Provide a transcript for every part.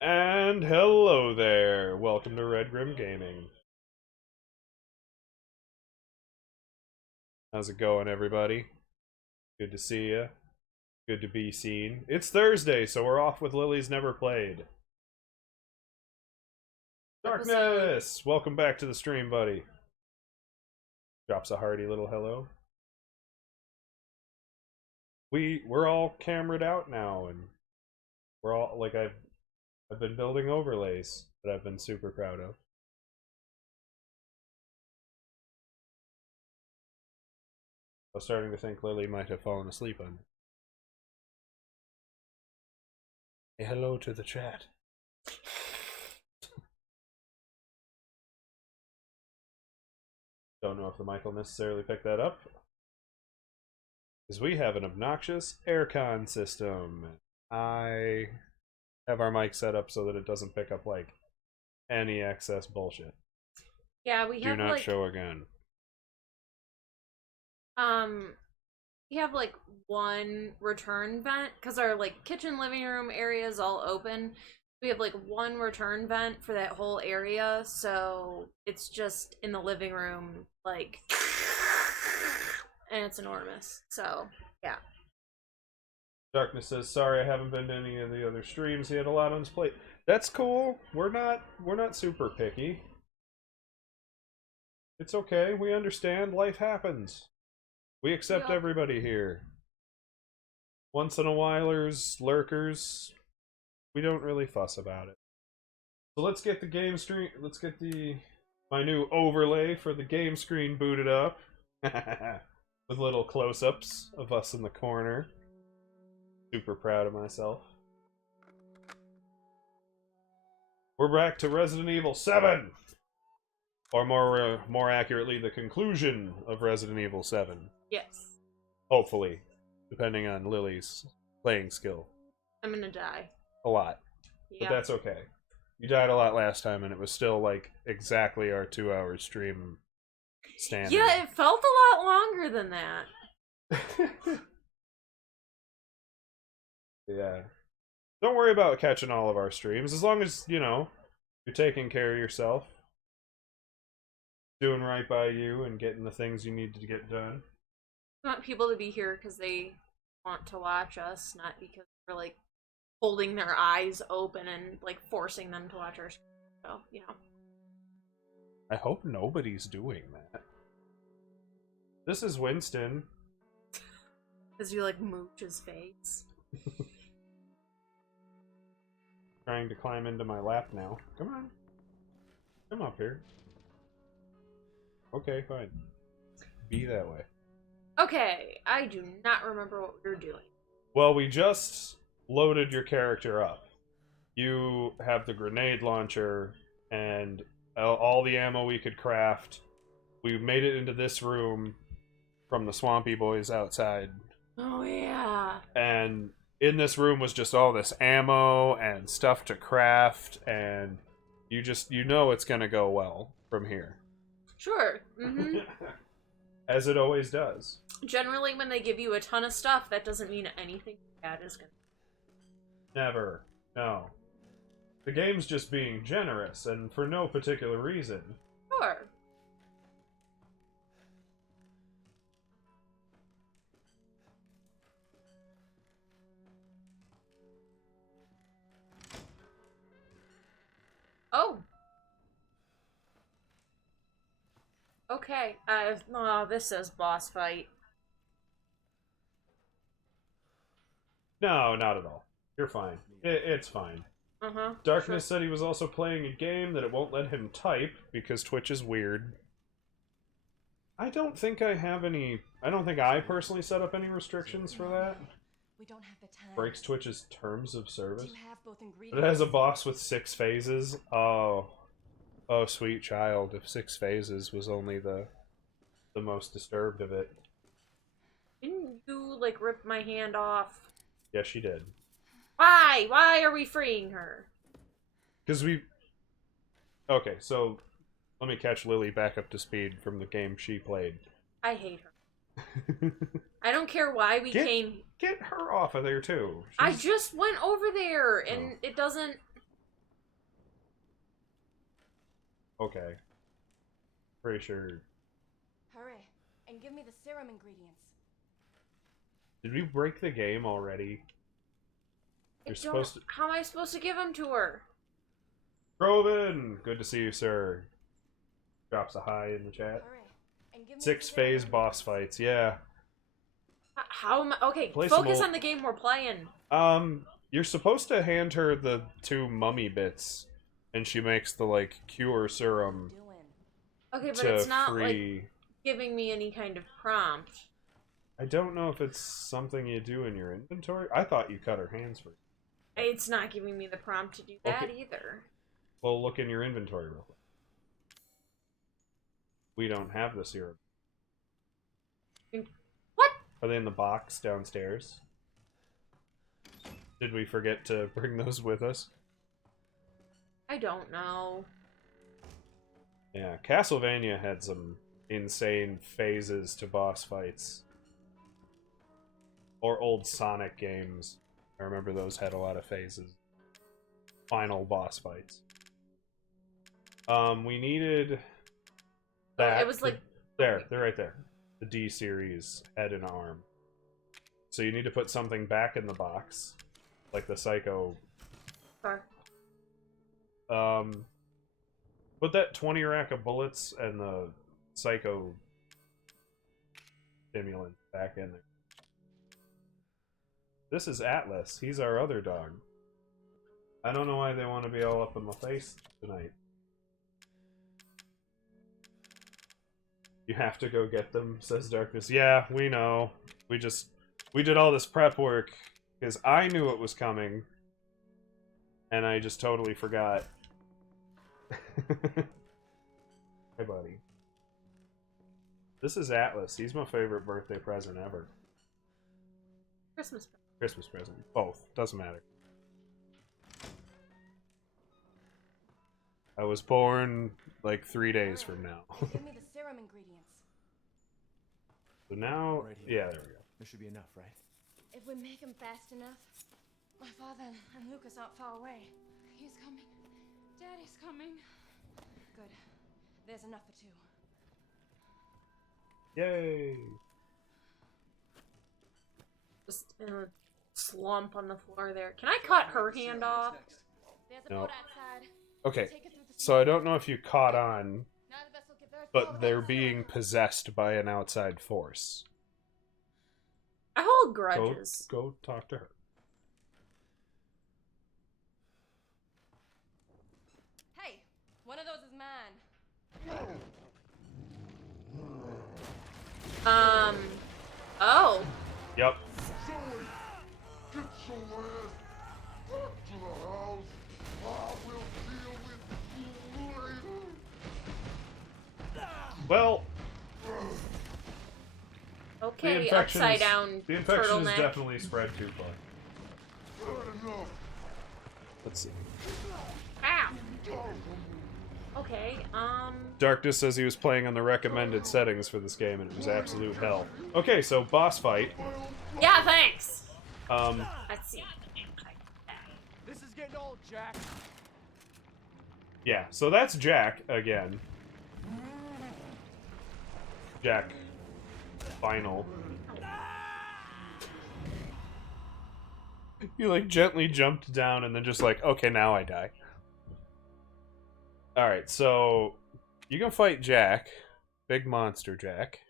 And hello there. Welcome to Redgrim Gaming. How's it going, everybody? Good to see you. Good to be seen. It's Thursday, so we're off with Lily's Never Played. Darkness! Welcome back to the stream, buddy. Drops a hearty little hello. We're all cameraed out now, and we're all like I've been building overlays that I've been super proud of. I was starting to think Lily might have fallen asleep on me. Say hello to the chat. Don't know if the mic will necessarily pick that up. Because we have an obnoxious aircon system. I have our mic set up so that it doesn't pick up, like, any excess bullshit. Yeah, we have, Do not show again. We have, like, one return vent, because our, like, kitchen living room area is all open. We have, like, one return vent for that whole area, so it's just in the living room, like, and it's enormous, so, yeah. Darkness says, sorry I haven't been to any of the other streams. He had a lot on his plate. That's cool. We're not super picky. It's okay. We understand. Life happens. We accept everybody here. Once in a whilers, lurkers, we don't really fuss about it. So let's get the game screen. Let's get my new overlay for the game screen booted up with little close-ups of us in the corner. Super proud of myself. We're back to Resident Evil 7, or more accurately, the conclusion of Resident Evil 7. Yes. Hopefully, depending on Lily's playing skill. I'm gonna die. A lot. Yeah. But that's okay. You died a lot last time, and it was still, like, exactly our 2-hour stream standard. Yeah, it felt a lot longer than that. Yeah. Don't worry about catching all of our streams, as long as, you know, you're taking care of yourself. Doing right by you and getting the things you need to get done. I want people to be here because they want to watch us, not because we're, like, holding their eyes open and, like, forcing them to watch our stream. So, you know. I hope nobody's doing that. This is Winston. As you, like, mooch his face. Trying to climb into my lap now. Come on. Come up here. Okay, fine. Be that way. Okay, I do not remember what we were doing. Well, we just loaded your character up. You have the grenade launcher and all the ammo we could craft. We made it into this room from the Swampy Boys outside. Oh, yeah. And in this room was just all this ammo and stuff to craft, and you know it's gonna go well from here. Sure. Mm-hmm. As it always does. Generally, when they give you a ton of stuff, that doesn't mean anything bad is gonna... Never. No. The game's just being generous, and for no particular reason. Sure. Oh. Okay. Oh, this says boss fight. No, not at all. You're fine. It's fine. Uh-huh. Darkness said he was also playing a game that it won't let him type because Twitch is weird. I don't think I have any... I don't think I personally set up any restrictions for that. We don't have the time. Breaks Twitch's terms of service. Do you have both ingredients? But it has a boss with 6 phases. Oh. Oh, sweet child. If 6 phases was only the most disturbed of it. Didn't you, like, rip my hand off? Yes, she did. Why? Why are we freeing her? Because we... Okay, so... Let me catch Lily back up to speed from the game she played. I hate her. I don't care why we came... Get her off of there, too. I just went over there, and it doesn't... Okay. Pretty sure. Hurry, and give me the serum ingredients. Did we break the game already? You're supposed to. How am I supposed to give them to her? Groven! Good to see you, sir. Drops a hi in the chat. Hurry, and give me 6 the phase serum boss ingredients. fights, yeah. How am I? Okay, Play focus some on the game we're playing. You're supposed to hand her the 2 mummy bits, and she makes the, like, cure serum Okay, but to it's not free... like giving me any kind of prompt. I don't know if it's something you do in your inventory. I thought you cut her hands free. It's not giving me the prompt to do that Okay. either. Well, look in your inventory real quick. We don't have the serum. What? Are they in the box downstairs? Did we forget to bring those with us? I don't know. Yeah, Castlevania had some insane phases to boss fights. Or old Sonic games. I remember those had a lot of phases. Final boss fights. We needed that. It was like... There, they're right there. The D series head and arm. So you need to put something back in the box. Like the Psycho. Sure. Put that 20 rack of bullets and the Psycho stimulant back in there. This is Atlas. He's our other dog. I don't know why they want to be all up in my face tonight. You have to go get them, says Darkness. Yeah, we know. We did all this prep work because I knew it was coming. And I just totally forgot. Hey, buddy. This is Atlas. He's my favorite birthday present ever. Christmas. Christmas present. Both. Doesn't matter. I was born like 3 days from now. Give me the serum ingredients. So now, Right here. yeah, there we go. There should be enough, right? If we make him fast enough, my father and Lucas aren't far away. He's coming. Daddy's coming. Good. There's enough for 2. Yay! Just in a slump on the floor there. Can I cut her hand off? There's a No. boat outside. Okay, Take it through the so I don't know if you caught on, Now the vessel get there. but they're being possessed by an outside force. I hold Go, grudges. go talk to her. Hey, one of those is mine. Oh. Yep. Well, Okay, upside down the infection turtleneck. is definitely spread too far. Let's see. Ow. Okay, Darkness says he was playing on the recommended settings for this game and it was absolute hell. Okay, so boss fight. yeah, thanks. Let's see. This is getting old, Jack. Yeah, so that's Jack again. Jack. Final. You like gently jumped down and then just like, okay, now I die. Alright, so you can fight Jack. Big monster Jack.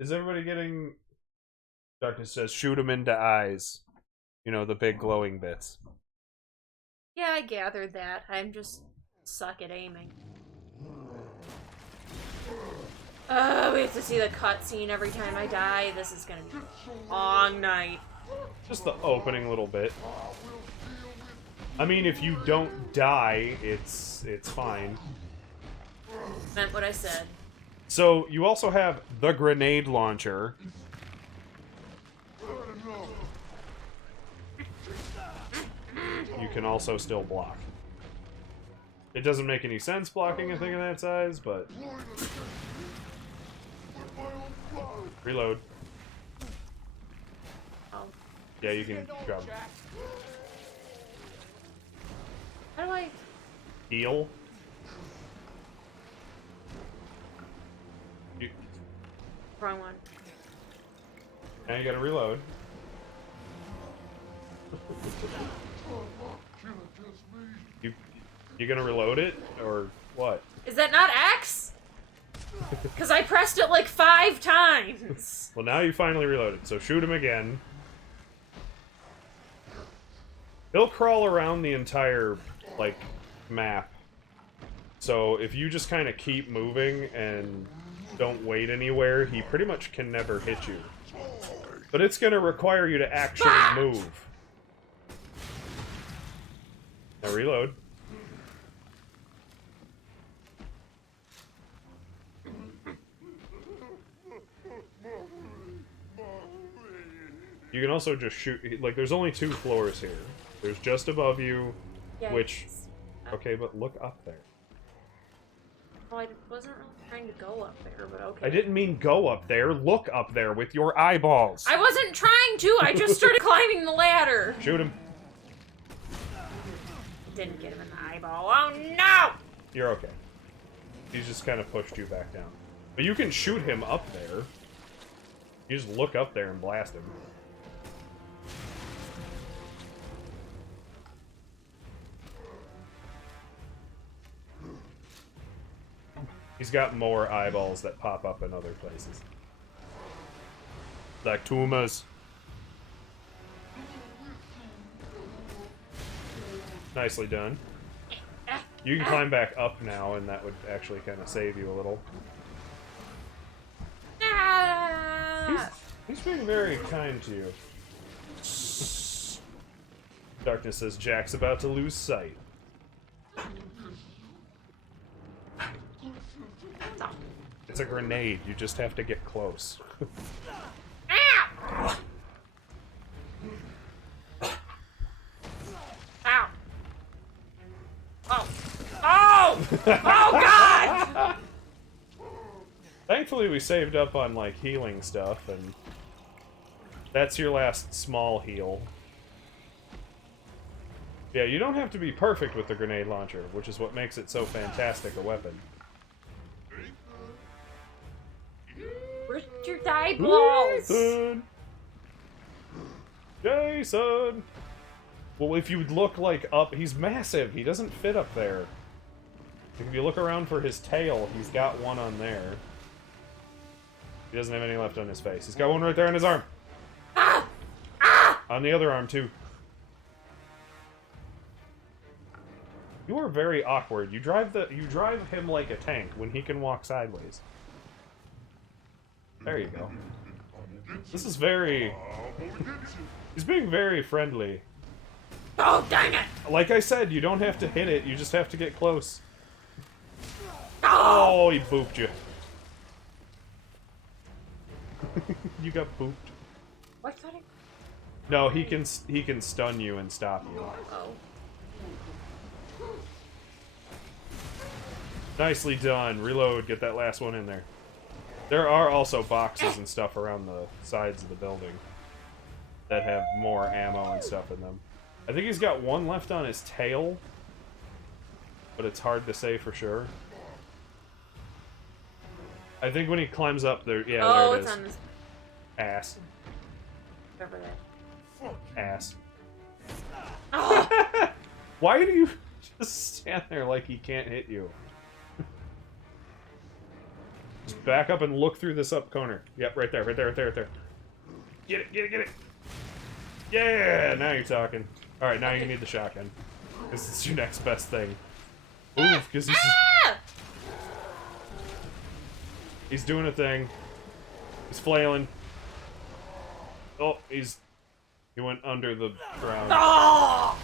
Is everybody getting... Darkness says shoot him into eyes. You know, the big glowing bits. Yeah, I gathered that. I'm just suck at aiming. We have to see the cutscene every time I die. This is gonna be a long night. Just the opening little bit. I mean, if you don't die, it's fine. Meant what I said. So, you also have the grenade launcher. You can also still block. It doesn't make any sense blocking a thing of that size, but... Reload. Oh. Yeah, you can drop. How do I... Heal. Wrong one. Now you gotta reload. You gonna reload it, or what? Is that not X? Because I pressed it like 5 times. Well, now you finally reloaded, so shoot him again. He'll crawl around the entire, like, map. So if you just kind of keep moving and don't wait anywhere, he pretty much can never hit you. But it's gonna require you to actually move. Now reload. You can also just shoot, like, there's only 2 floors here. There's just above you, Yeah, which... Okay, but look up there. Oh, I wasn't really trying to go up there, but okay. I didn't mean go up there, look up there with your eyeballs! I wasn't trying to, I just started climbing the ladder! Shoot him. Didn't get him in the eyeball. Oh no! You're okay. He's just kind of pushed you back down. But you can shoot him up there. You just look up there and blast him. He's got more eyeballs that pop up in other places. Like tumors. Nicely done. You can climb back up now, and that would actually kind of save you a little. Ah! He's being very kind to you. Darkness says Jack's about to lose sight. It's a grenade, you just have to get close. Ow! Ow! Oh! Oh! Oh God! Thankfully we saved up on, like, healing stuff, and that's your last small heal. Yeah, you don't have to be perfect with the grenade launcher, which is what makes it so fantastic a weapon. Richard eyeballs! Jason! Jason! Well, if you look, like, up, he's massive. He doesn't fit up there. If you look around for his tail, he's got one on there. He doesn't have any left on his face. He's got one right there on his arm. Ah! Ah! On the other arm, too. You are very awkward. You drive him like a tank when he can walk sideways. There you go. This is very... He's being very friendly. Oh, dang it! Like I said, you don't have to hit it, you just have to get close. Oh! Oh, he booped you. You got booped. What cutting? No, he can stun you and stop you. Oh. Nicely done. Reload, get that last one in there. There are also boxes and stuff around the sides of the building that have more ammo and stuff in them. I think he's got one left on his tail, but it's hard to say for sure. I think when he climbs up there, yeah, Oh, there it it's is. on this. Ass. Over there. Ass. Oh! Why do you just stand there like he can't hit you? Just back up and look through this up corner. Yep, right there, right there, right there, right there. Get it, get it, get it! Yeah, now you're talking. Alright, now you need the shotgun. This is your next best thing. Ooh, because Ah! he's doing a thing. He's flailing. Oh, he went under the ground. Oh!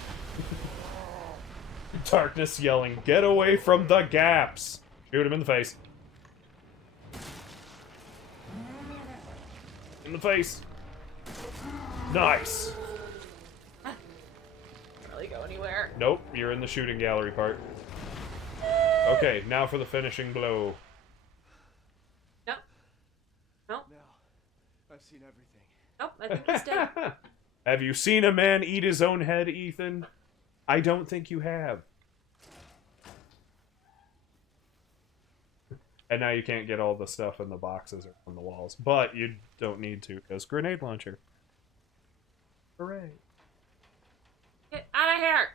Darkness yelling, get away from the gaps! Shoot him in the face. In the face. Nice. Can't really go anywhere. Nope, you're in the shooting gallery part. Okay, now for the finishing blow. Nope. Nope. Now, I've seen everything. Nope, I think he's dead. Have you seen a man eat his own head, Ethan? I don't think you have. And now you can't get all the stuff in the boxes or on the walls. But you don't need to, because grenade launcher. Hooray. Get out of here!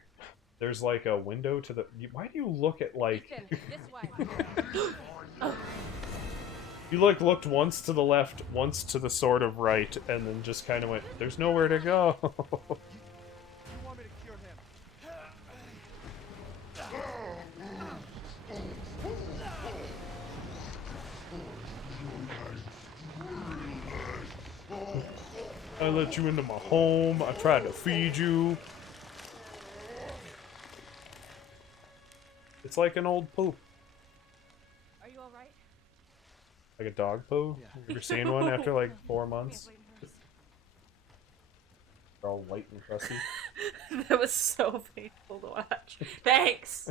There's like a window to the... Why do you look at like... Ethan, this way. You like looked once to the left, once to the sort of right, and then just kind of went, there's nowhere to go. You want me to cure him? I let you into my home. I tried to feed you. It's like an old poop. Are you alright? Like a dog poo? Yeah. You ever seen one after like 4 months? They're all white and crusty. That was so painful to watch. Thanks!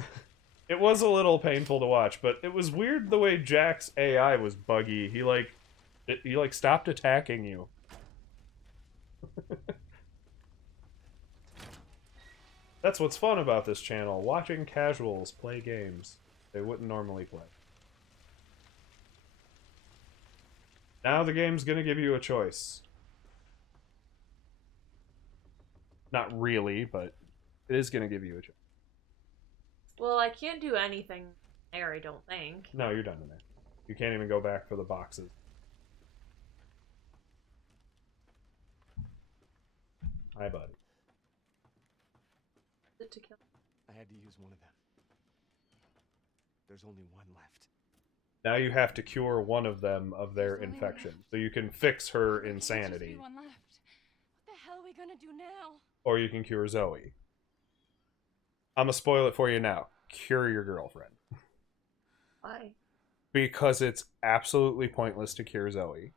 It was a little painful to watch, but it was weird the way Jack's AI was buggy. He like stopped attacking you. That's what's fun about this channel, watching casuals play games they wouldn't normally play. Now the game's gonna give you a choice. Not really, but it is gonna give you a choice. Well, I can't do anything there, I don't think. No, you're done in there. You can't even go back for the boxes. Hi, buddy. To kill. I had to use one of them. There's only one left. Now you have to cure one of them of their There's only infection. one. So you can fix her There can't just insanity. be one left. What the hell are we gonna do now? Or you can cure Zoe. I'm gonna spoil it for you now. Cure your girlfriend. Why? Because it's absolutely pointless to cure Zoe.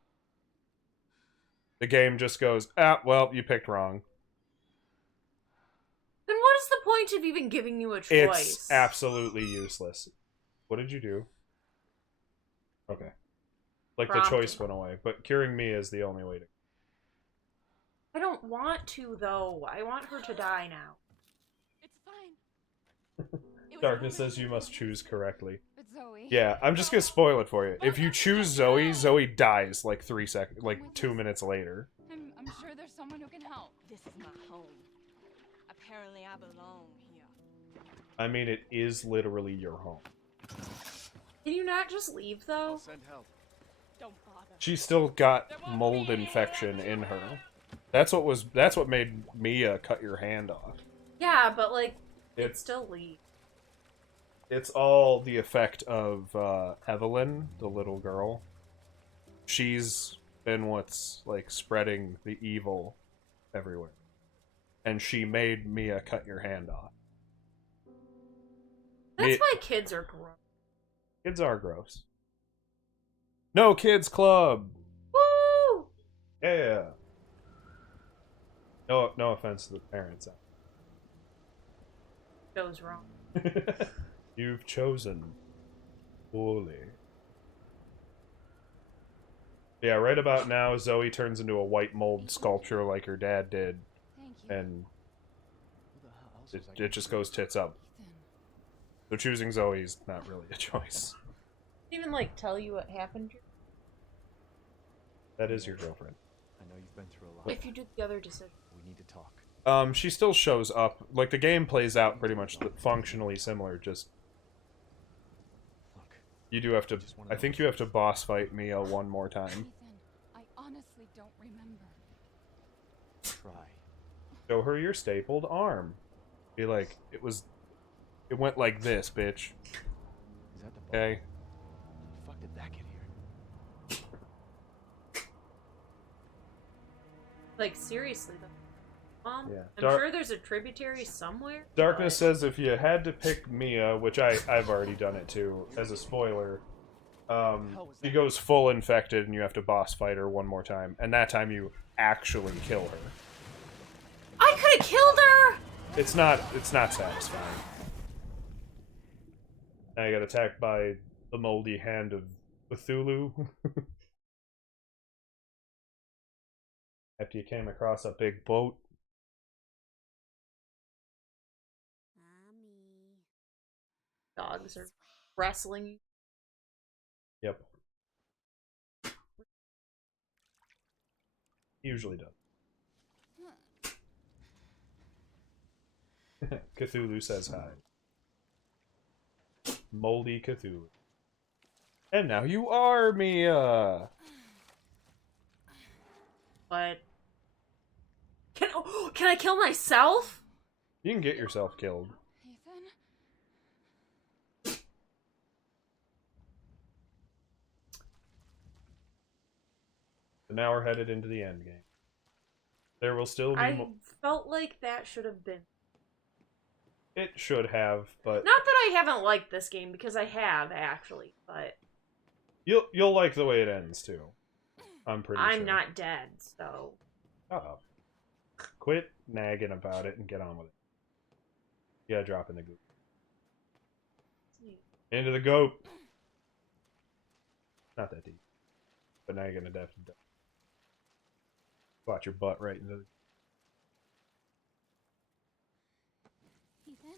The game just goes, ah, well, you picked wrong. Then what is the point of even giving you a choice? It's absolutely useless. What did you do? Okay. Like the choice went away, but curing me is the only way to... I don't want to, though. I want her to die now. It's fine. It was Darkness only- says you must choose correctly. But Zoe. Yeah, I'm just gonna spoil it for you. If you choose Zoe, Zoe dies like 3 seconds, like 2 minutes later. I'm sure there's someone who can help. This is my home. Apparently I belong here. I mean, it is literally your home. Can you not just leave, though? I'll send help. Don't bother. She's still got mold infection in her. That's what made Mia cut your hand off. Yeah, but, like, It's still leave. it's all the effect of Evelyn, the little girl. She's been what's like spreading the evil everywhere. And she made Mia cut your hand off. That's why kids are gross. Kids are gross. No kids club. Woo! Yeah. No offense to the parents. Goes wrong. You've chosen poorly. Yeah, right about now, Zoe turns into a white mold sculpture like her dad did, Thank you. and Who the hell else was I it gonna just do? goes tits up. Ethan. So choosing Zoe's not really a choice. Even, like, tell you what happened That is your girlfriend. I know you've been through a lot. if you did the other decision. We need to talk. She still shows up. Like, the game plays out pretty much functionally similar, just... Look, You do have to... Just wanna I think you have to boss fight Mia one more time. Ethan, I honestly don't remember. try. Show her your stapled arm. Be like, it went like this, bitch. Is that the ball? Okay? The fuck did that get here? Like, seriously, though. Mom, Yeah. I'm sure there's a tributary somewhere. Darkness but- says if you had to pick Mia, which I've already done it too, as a spoiler, she goes full infected and you have to boss fight her one more time. And that time you actually kill her. I could have killed her! It's not satisfying. Now you got attacked by the moldy hand of Cthulhu. After you came across a big boat. Dogs are wrestling. He usually does. Cthulhu says hi. Moldy Cthulhu. And now you are Mia! What? Can I kill myself? You can get yourself killed. Ethan? And now we're headed into the end game. There will still be I felt like that should have been. It should have, but Not that I haven't liked this game, because I have, actually, but you'll like the way it ends, too. I'm pretty sure. I'm not dead, so... Shut up. Quit nagging about it and get on with it. Yeah, drop in the goop. Into the goat! Not that deep. But now you're gonna definitely watch your butt right into the... Ethan?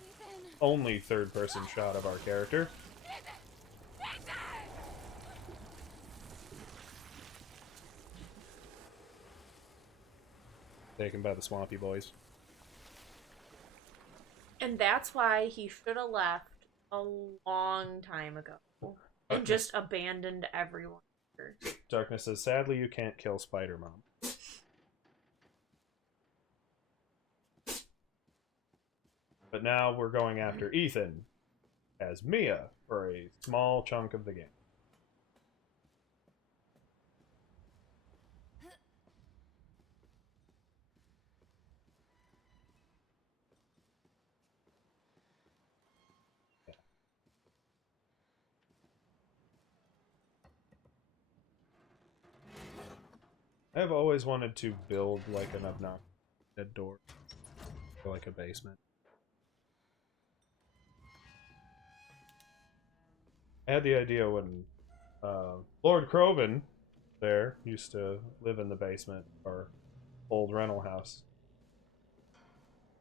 Ethan? Only third-person shot of our character. Taken by the Swampy Boys. And that's why he should have left a long time ago. And just abandoned everyone. Darkness says, sadly you can't kill Spider-Mom. But now we're going after Ethan as Mia for a small chunk of the game. I've always wanted to build like an obnoxious dead door for like a basement. I had the idea when Lord Croven there used to live in the basement of our old rental house.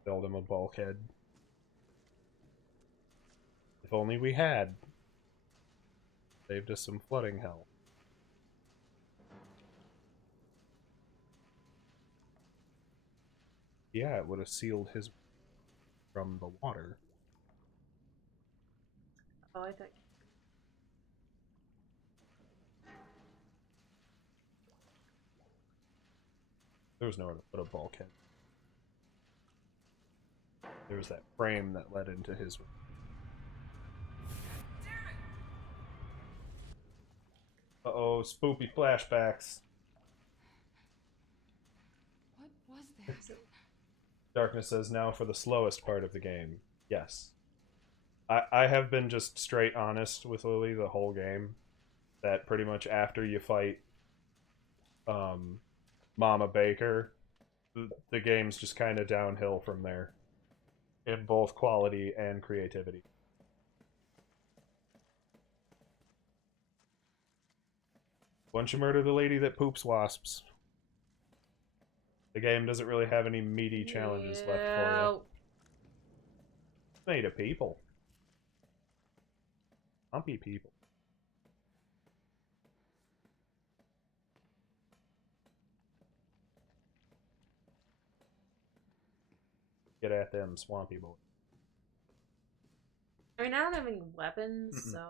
Build him a bulkhead. If only we had. Saved us some flooding hell. Yeah, it would have sealed his from the water. Oh, I thought... There was nowhere to put a bulkhead. There was that frame that led into his... Uh-oh, spoopy flashbacks. What was there? Darkness says, now for the slowest part of the game. Yes. I have been just straight honest with Lily the whole game. That pretty much after you fight Mama Baker, the game's just kind of downhill from there. In both quality and creativity. Once you murder the lady that poops wasps, the game doesn't really have any meaty challenges left for you. It's made of people. Humpy people. Get at them, Swampy Boy. I mean, I don't have any weapons, so...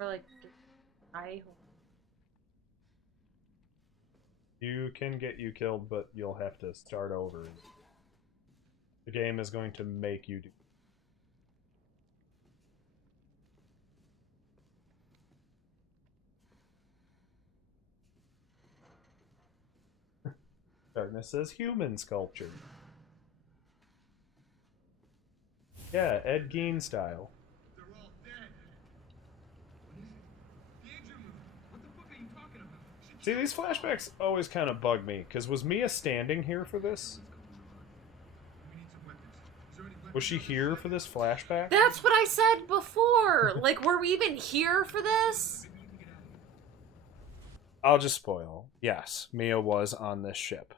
Or, like, I... You can get you killed, but you'll have to start over. The game is going to make you do. Darkness says human sculpture. Yeah, Ed Gein style. They're all dead. What is it? Danger room. What the fuck are you talking about? See, these flashbacks always kind of bug me, because was Mia standing here for this? We need some weapons. Is there any weapons? Was she here for this flashback? That's what I said before! Like, were we even here for this? Maybe we can get out of here. I'll just spoil. Yes, Mia was on this ship.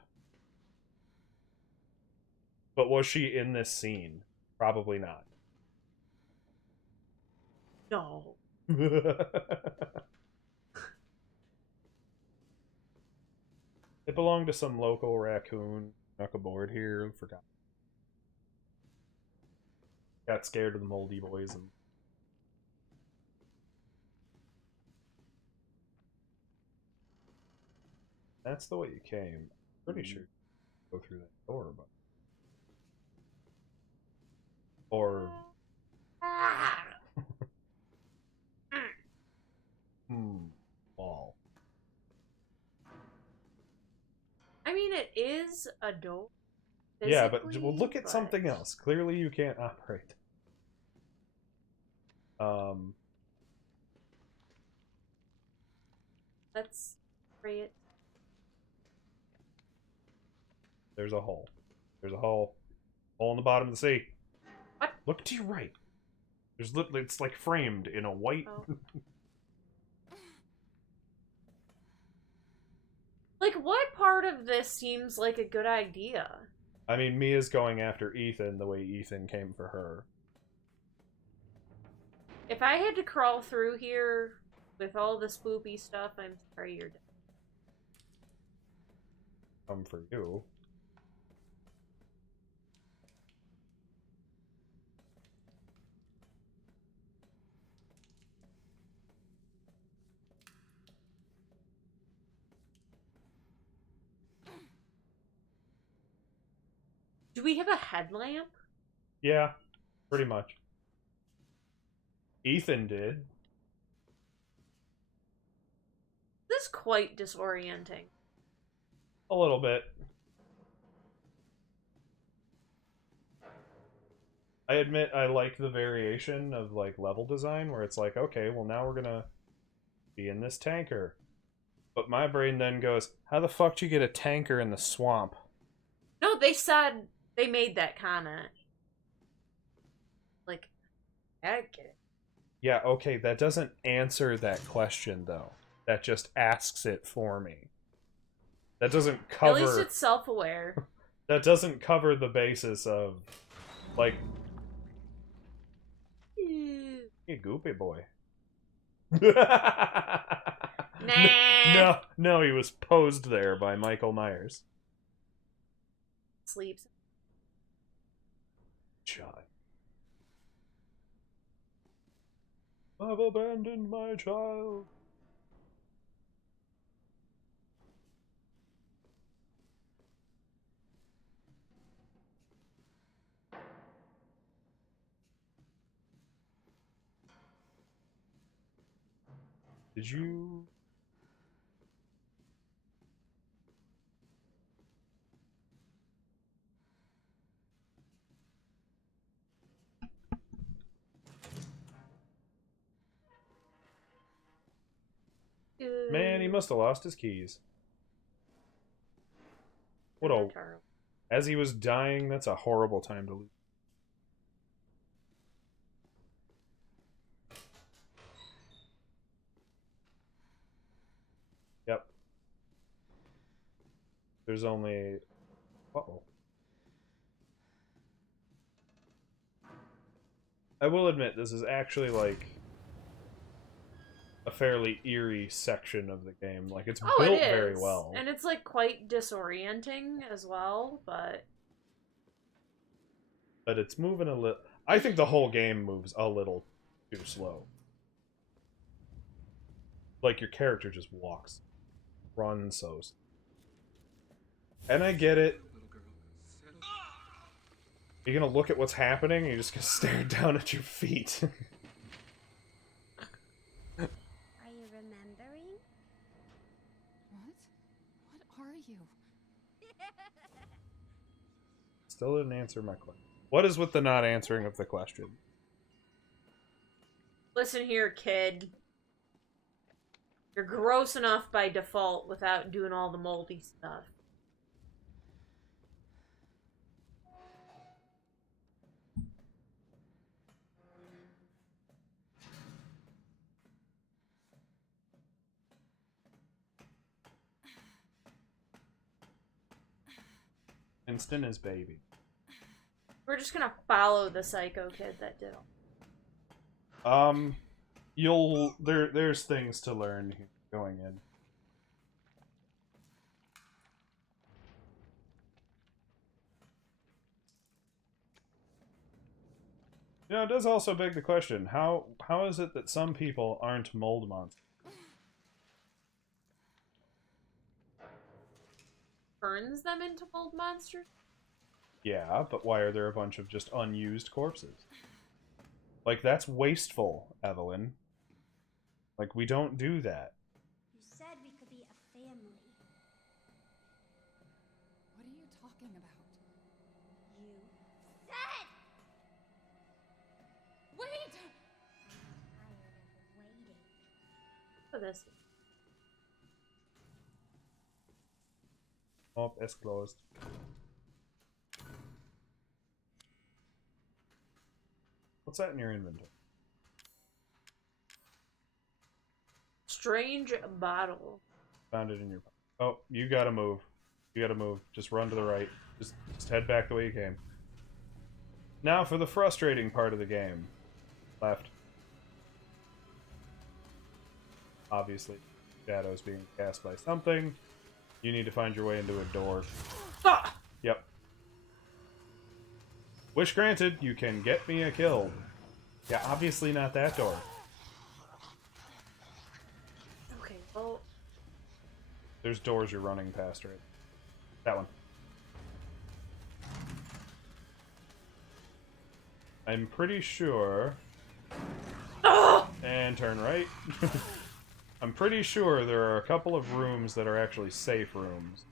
But was she in this scene? Probably not. No. It belonged to some local raccoon. Snuck aboard here, forgot. Got scared of the moldy boys and that's the way you came. Pretty sure you go through that door, but or ball. I mean, it is a door. Yeah, but physically, well, look at but- something else. Clearly, you can't operate. Let's pray it. There's a hole. There's a hole. Hole in the bottom of the sea. What? Look to your right. There's it's like framed in a white. Oh. Like, what part of this seems like a good idea? I mean, Mia's going after Ethan the way Ethan came for her. If I had to crawl through here with all the spoopy stuff, I'm sorry you're dead. Come for you. Do we have a headlamp? Yeah, pretty much. Ethan did. This is quite disorienting. A little bit. I admit I like the variation of like level design where it's like, okay, well now we're gonna be in this tanker. But my brain then goes, how the fuck do you get a tanker in the swamp? No, they said they made that comment. Like, I get it. Yeah, okay, that doesn't answer that question though. That just asks it for me. That doesn't cover At least it's self-aware. that doesn't cover the basis of like hey goopy boy. Nah. No, he was posed there by Michael Myers. Sleeps. Child. I've abandoned my child. Did you... Man, he must have lost his keys. What a... As he was dying, that's a horrible time to lose. Yep. There's only... Uh-oh. I will admit, this is actually, like, a fairly eerie section of the game. Like, it's Oh, built it is. very well. And it's, like, quite disorienting as well, but... But it's moving a little... I think the whole game moves a little too slow. Like, your character just walks. Runs so... And I get it. You're gonna look at what's happening, and you're just gonna stare down at your feet. Are you remembering? What? What are you? Still didn't answer my question. What is with the not answering of the question? Listen here, kid. You're gross enough by default without doing all the moldy stuff. Winston is baby. We're just gonna follow the psycho kid that did it. There's things to learn here going in. You know, it does also beg the question, how is it that some people aren't mold monsters? Turns them into mold monsters? Yeah, but why are there a bunch of just unused corpses? Like, that's wasteful, Evelyn. Like, we don't do that. You said we could be a family. What are you talking about? You said! Wait! I'm tired of waiting. For this. Oh, it's closed. What's that in your inventory? Strange bottle. Found it in your... Oh, you gotta move. You gotta move. Just run to the right. Just head back the way you came. Now for the frustrating part of the game. Left. Obviously, shadows being cast by something. You need to find your way into a door. Ah! Yep. Wish granted, you can get me a kill. Yeah, obviously not that door. Okay, well. There's doors you're running past, right? That one. I'm pretty sure... Oh! And turn right. I'm pretty sure there are a couple of rooms that are actually safe rooms.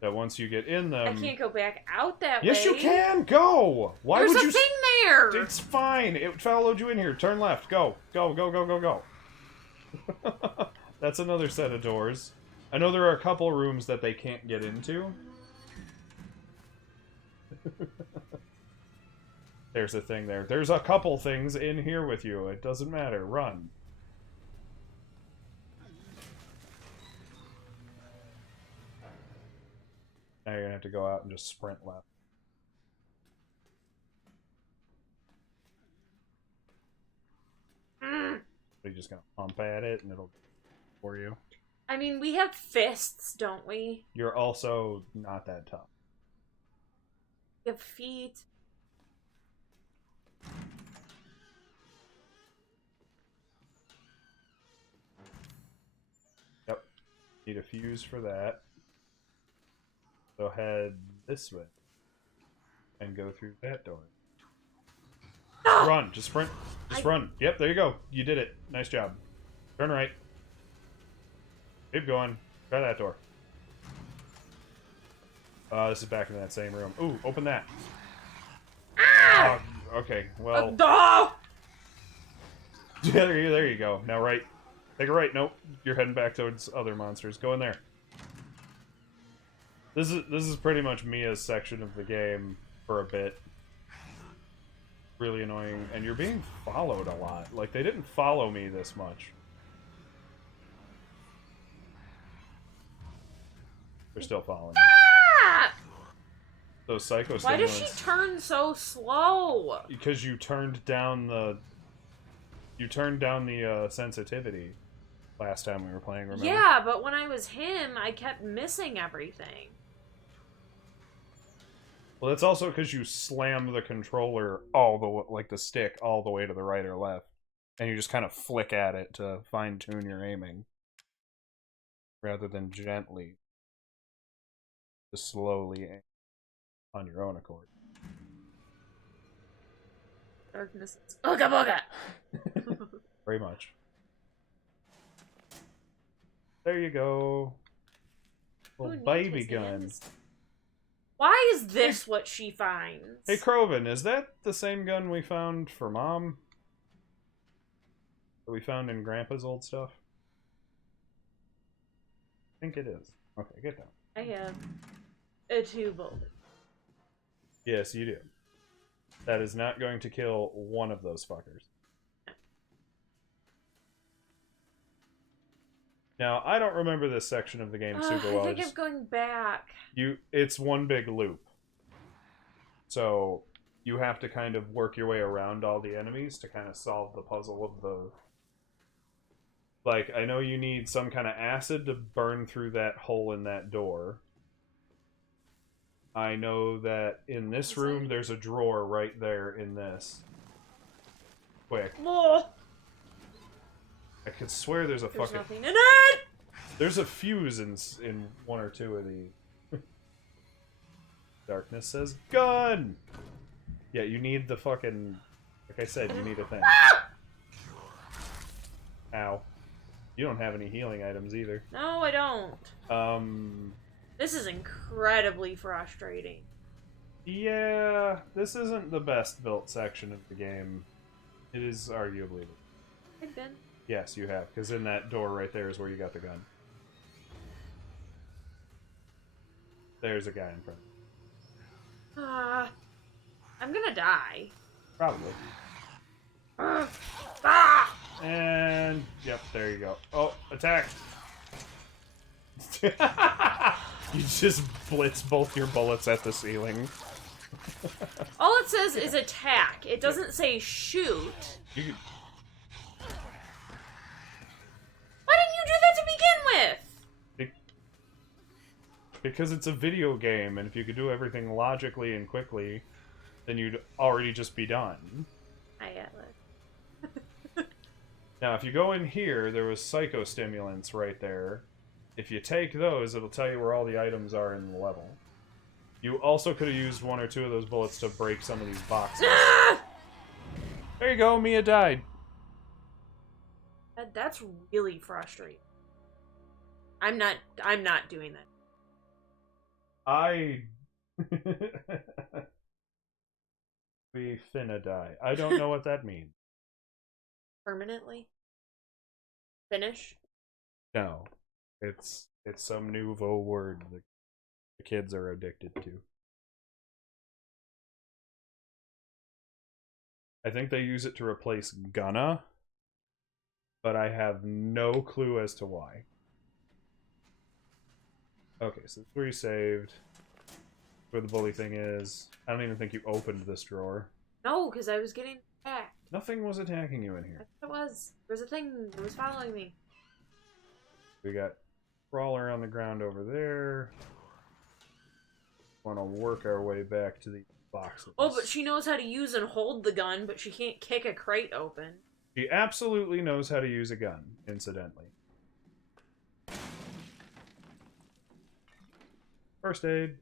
That once you get in them... I can't go back out that way. Yes, you can! Go! Why There's would a you... thing there! It's fine! It followed you in here. Turn left. Go. Go, go, go, go, go. That's another set of doors. I know there are a couple rooms that they can't get into. There's a thing there. There's a couple things in here with you. It doesn't matter. Run. Now you're gonna have to go out and just sprint left. You're just gonna pump at it and it'll for you. I mean, we have fists, don't we? You're also not that tough. We have feet. Yep. Need a fuse for that. So head this way. And go through that door. Run! Just sprint. Just run. Yep, there you go. You did it. Nice job. Turn right. Keep going. Try that door. This is back in that same room. Ooh, open that. Okay, well... Oh! Yeah, there you go. Now right. Take a right. Nope. You're heading back towards other monsters. Go in there. This is pretty much Mia's section of the game for a bit. Really annoying. And you're being followed a lot. Like, they didn't follow me this much. They're still following me. Ah! Those psycho Why does stimulants. she turn so slow? Because you turned down the... You turned down the sensitivity last time we were playing, remember? Yeah, but when I was him, I kept missing everything. Well, that's also because you slam the controller all the like the stick all the way to the right or left, and you just kind of flick at it to fine tune your aiming, rather than gently, just slowly aim on your own accord. Darkness is ooga booga. Very much. There you go. Who Little needs baby his gun. hands? Why is this what she finds? Hey, Kroven, is that the same gun we found for Mom? That we found in Grandpa's old stuff? I think it is. Okay, get down. I have a 2 bullet. Yes, you do. That is not going to kill one of those fuckers. Now, I don't remember this section of the game super well. I think I'm going back. It's one big loop. So, you have to kind of work your way around all the enemies to kind of solve the puzzle of the... Like, I know you need some kind of acid to burn through that hole in that door. I know that in this room, there's a drawer right there in this. quick. Oh, I could swear there's a there's fucking... nothing in it! There's a fuse in one or two of the... Darkness says gun! Yeah, you need the fucking... Like I said, you need a thing. Ow. You don't have any healing items either. No, I don't. This is incredibly frustrating. Yeah, this isn't the best built section of the game. It is arguably. I've been. Yes, you have, because in that door right there is where you got the gun. There's a guy in front of you. I'm gonna die. Probably. Ah! And, yep, there you go. Oh, attack! You just blitz both your bullets at the ceiling. All it says is attack. It doesn't say shoot. You could... Why didn't you do that to begin with? Because it's a video game, and if you could do everything logically and quickly, then you'd already just be done. I get it. Now, if you go in here, there was psychostimulants right there. If you take those, it'll tell you where all the items are in the level. You also could have used one or two of those bullets to break some of these boxes. There you go, Mia died. That's really frustrating. I'm not doing that. We finna die. I don't know what that means. Permanently? Finish? No. It's some nouveau word that the kids are addicted to. I think they use it to replace gonna, but I have no clue as to why. Okay, so this is where you saved. Where the bully thing is. I don't even think you opened this drawer. No, because I was getting attacked. Nothing was attacking you in here. It was. There was a thing that was following me. We got crawler on the ground over there. Want to work our way back to the boxes. Oh, but she knows how to use and hold the gun, but she can't kick a crate open. She absolutely knows how to use a gun, incidentally. First aid.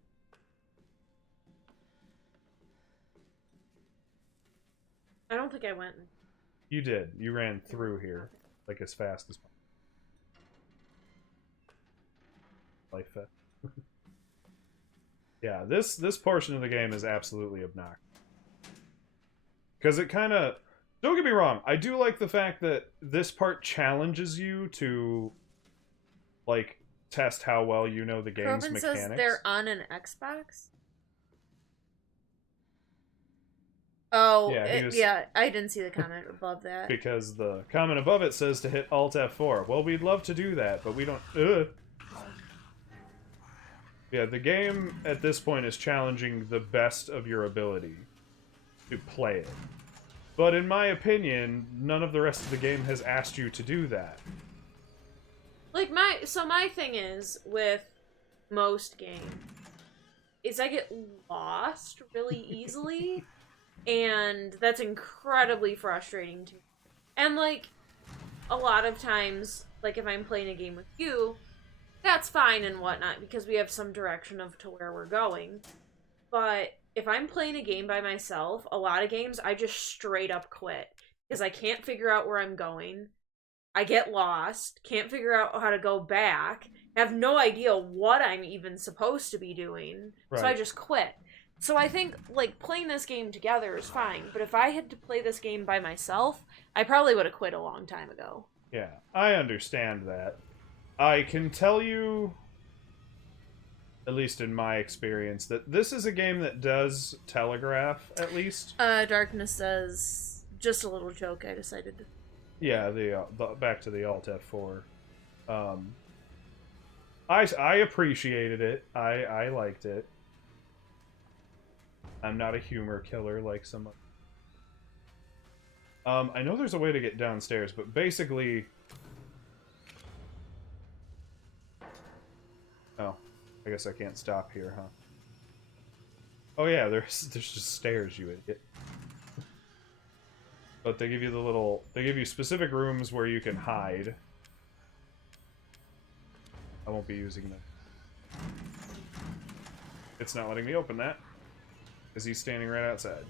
I don't think I went. You did. You ran through here, like as fast as possible. Life fit. Yeah, this portion of the game is absolutely obnoxious. Because it kind of... Don't get me wrong, I do like the fact that this part challenges you to, like, test how well you know the game's Corbin mechanics. says they're on an Xbox? Oh, Yeah, I didn't see the comment above that. Because the comment above it says to hit Alt F4. Well, we'd love to do that, but we don't... Yeah, the game at this point is challenging the best of your ability to play it. But in my opinion, none of the rest of the game has asked you to do that. Like, my thing is, with most games, is I get lost really easily, and that's incredibly frustrating to me. And, like, a lot of times, like, if I'm playing a game with you, that's fine and whatnot, because we have some direction of to where we're going. But if I'm playing a game by myself, a lot of games, I just straight up quit. Because I can't figure out where I'm going. I get lost, can't figure out how to go back, have no idea what I'm even supposed to be doing, so I just quit. So I think, like, playing this game together is fine, but if I had to play this game by myself, I probably would have quit a long time ago. Yeah, I understand that. I can tell you, at least in my experience, that this is a game that does telegraph, at least. Darkness says, just a little joke I decided to... Yeah, the back to the Alt F4. I appreciated it. I liked it. I'm not a humor killer like some. I know there's a way to get downstairs, but basically. Oh, I guess I can't stop here, huh? Oh yeah, there's just stairs, you idiot. But they give you they give you specific rooms where you can hide. I won't be using them. It's not letting me open that, because he's standing right outside.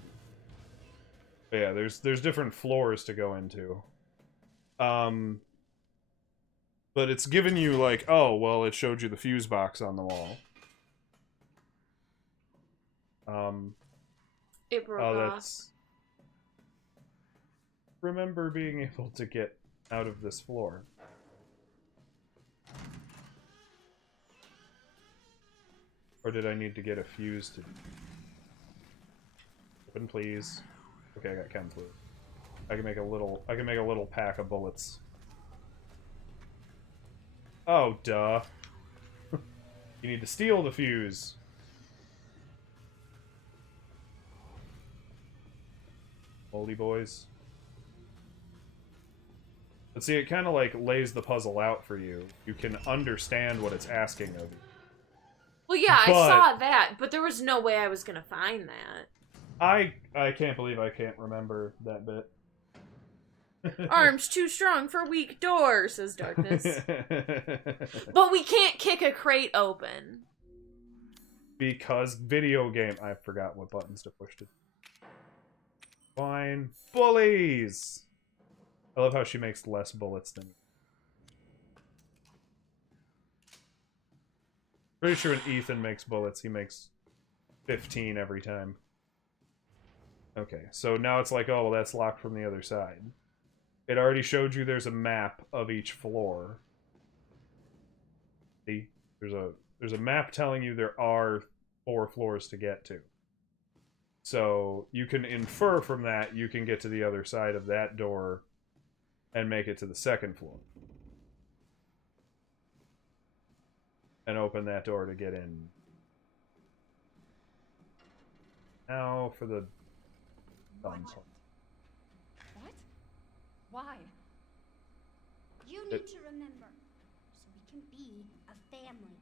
But yeah, there's different floors to go into. But it's given you, like, oh, well, it showed you the fuse box on the wall. It broke Oh, off. that's... Remember being able to get out of this floor. Or did I need to get a fuse to... Open, please. Okay, I got chem fluid. I can make a little pack of bullets. Oh, duh. You need to steal the fuse. Moldy boys. But see, it kind of like lays the puzzle out for you. You can understand what it's asking of you. Well, yeah, But- I saw that, but there was no way I was gonna find that. I can't believe I can't remember that bit. Arms too strong for weak door, says Darkness. But we can't kick a crate open. Because video game... I forgot what buttons to push to... Fine. Bullies! I love how she makes less bullets than you. Pretty sure when Ethan makes bullets, he makes 15 every time. Okay, so now it's like, oh, well, that's locked from the other side. It already showed you there's a map of each floor. See? There's a map telling you there are 4 floors to get to. So you can infer from that you can get to the other side of that door and make it to the 2nd floor. And open that door to get in. Now for the thumbs. What? Why? You need to remember, so we can be a family.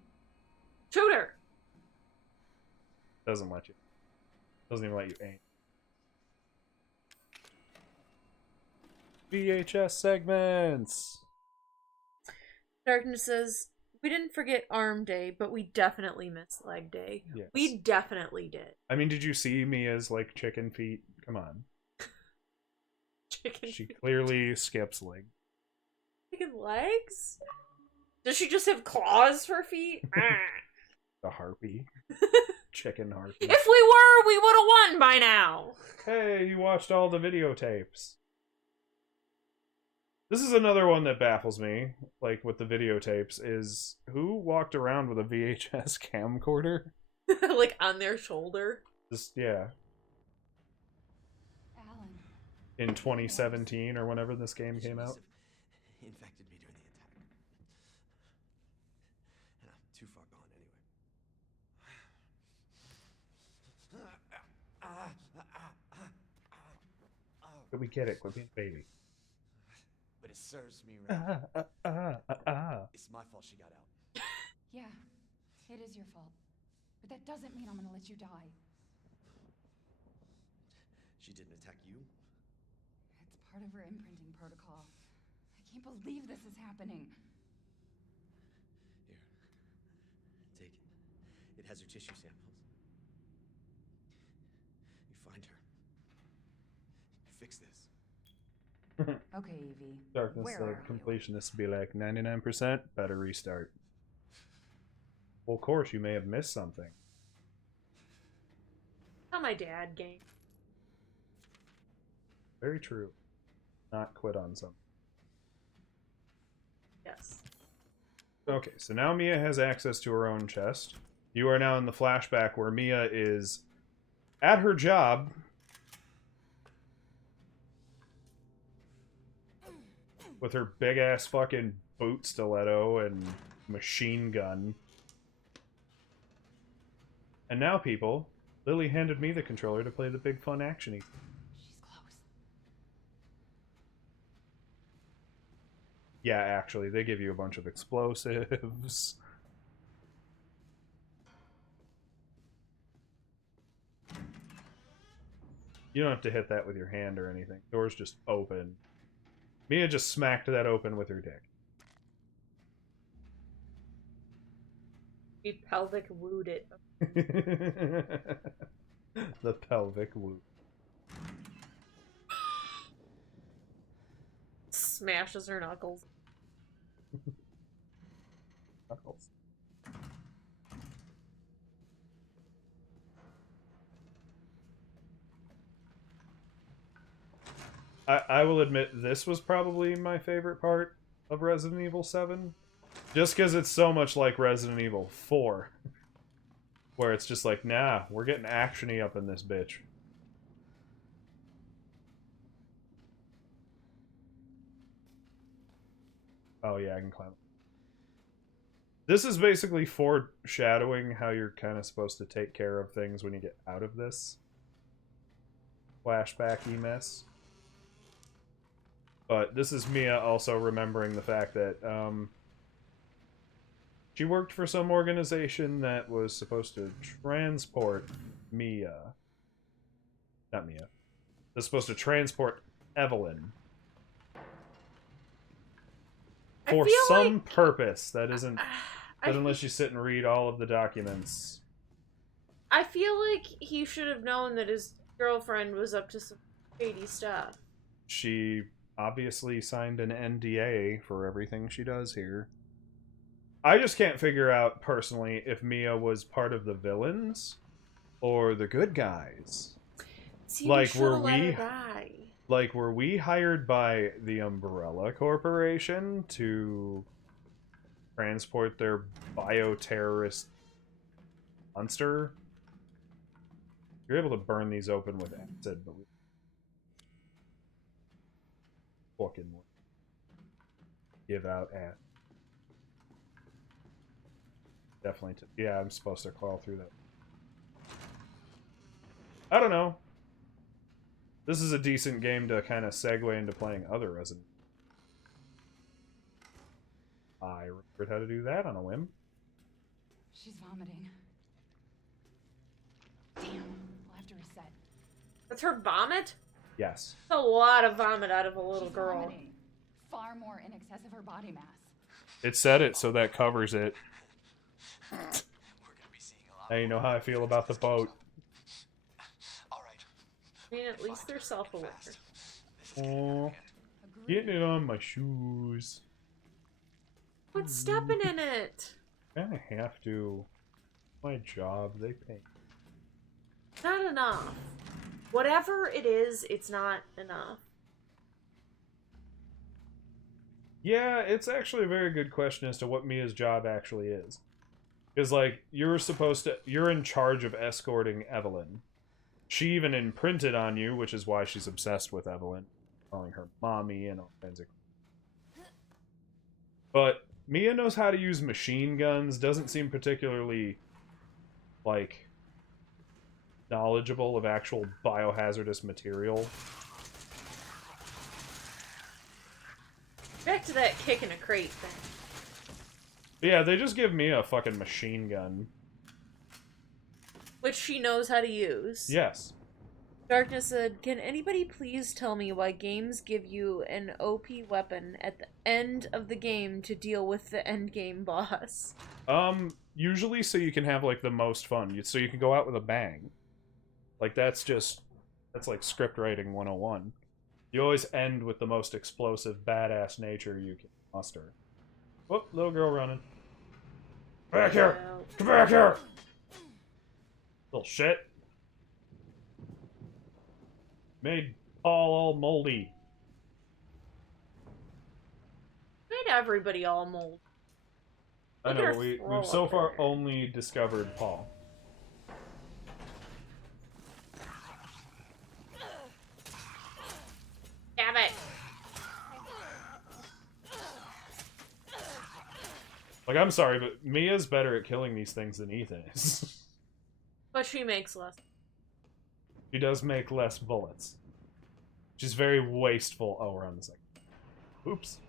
Shooter! Doesn't let you. Doesn't even let you aim. VHS segments! Darkness says, we didn't forget arm day, but we definitely missed leg day. Yes. We definitely did. I mean, did you see Mia's, like, chicken feet? Come on. Chicken She clearly skips leg. chicken legs? Does she just have claws for feet? The harpy. Chicken harpy. If we were, we would have won by now. Hey, you watched all the videotapes. This is another one that baffles me, like with the videotapes, is who walked around with a VHS camcorder? Like on their shoulder. Just, yeah. Alan. In 2017 or whenever this game came out. Infected me during the attack. And I'm too far gone anyway. But we get it, quit being a baby. But it serves me right. It's my fault she got out. Yeah, it is your fault. But that doesn't mean I'm gonna let you die. She didn't attack you? It's part of her imprinting protocol. I can't believe this is happening. Here. Take it. It has her tissue samples. You find her. You fix this. Okay, Evie. Darkness Where said are you? completionists be like 99%, better restart. Well, of course, you may have missed something. How my dad game. Very true. Not quit on something. Yes. Okay, so now Mia has access to her own chest. You are now in the flashback where Mia is at her job. With her big-ass fucking boot stiletto and machine gun. And now, people, Lily handed me the controller to play the big fun action-y. She's close. Yeah, actually, they give you a bunch of explosives. You don't have to hit that with your hand or anything. Door's just open. Mia just smacked that open with her dick. He pelvic wooed it. The pelvic woo. Smashes her knuckles. Knuckles. I will admit this was probably my favorite part of Resident Evil 7. Just because it's so much like Resident Evil 4. Where it's just like, nah, we're getting action-y up in this bitch. Oh yeah, I can climb. This is basically foreshadowing how you're kind of supposed to take care of things when you get out of this flashbacky mess. But this is Mia also remembering the fact that she worked for some organization that was supposed to transport Mia. Not Mia. They're supposed to transport Evelyn. For some purpose that isn't... But unless you sit and read all of the documents. I feel like he should have known that his girlfriend was up to some shady stuff. She obviously signed an NDA for everything she does here. I just can't figure out, personally, if Mia was part of the villains or the good guys. See, like, were we... Like, were we hired by the Umbrella Corporation to transport their bioterrorist monster? You're able to burn these open with acid, but we fucking give out acid. Definitely. Yeah, I'm supposed to crawl through that. I don't know. This is a decent game to kind of segue into playing other Resident Evil. I remembered how to do that on a whim. She's vomiting. Damn, we'll have to reset. That's her vomit? Yes. That's a lot of vomit out of a little She's girl. vomiting. Far more in excess of her body mass. It said it, so that covers it. We're gonna be seeing a lot. Now you know how I feel about the boat. All right. I mean, at least they're self-aware. Oh, Agreed. getting it on my shoes. What's stepping in it? Kinda have to. My job, they pay. Not enough. Whatever it is, it's not enough. Yeah, it's actually a very good question as to what Mia's job actually is. Because, like, you're in charge of escorting Evelyn. She even imprinted on you, which is why she's obsessed with Evelyn. Calling her mommy and all kinds of... But Mia knows how to use machine guns, doesn't seem particularly, like, knowledgeable of actual biohazardous material. Back to that kick in a crate thing. But yeah, they just give Mia a fucking machine gun. Which she knows how to use. Yes. Darkness said, can anybody please tell me why games give you an OP weapon at the end of the game to deal with the endgame boss? Usually so you can have, like, the most fun. So you can go out with a bang. Like, that's like script writing 101. You always end with the most explosive, badass nature you can muster. Whoop, little girl running. Back here! Get back here! Little shit. Made Paul all moldy. Made everybody all mold. I Look know, at but her we've throw so up far there. only discovered Paul. Damn it! Like, I'm sorry, but Mia's better at killing these things than Ethan is. But she makes less. She does make less bullets. She's very wasteful. Oh, we're on the second. Oops.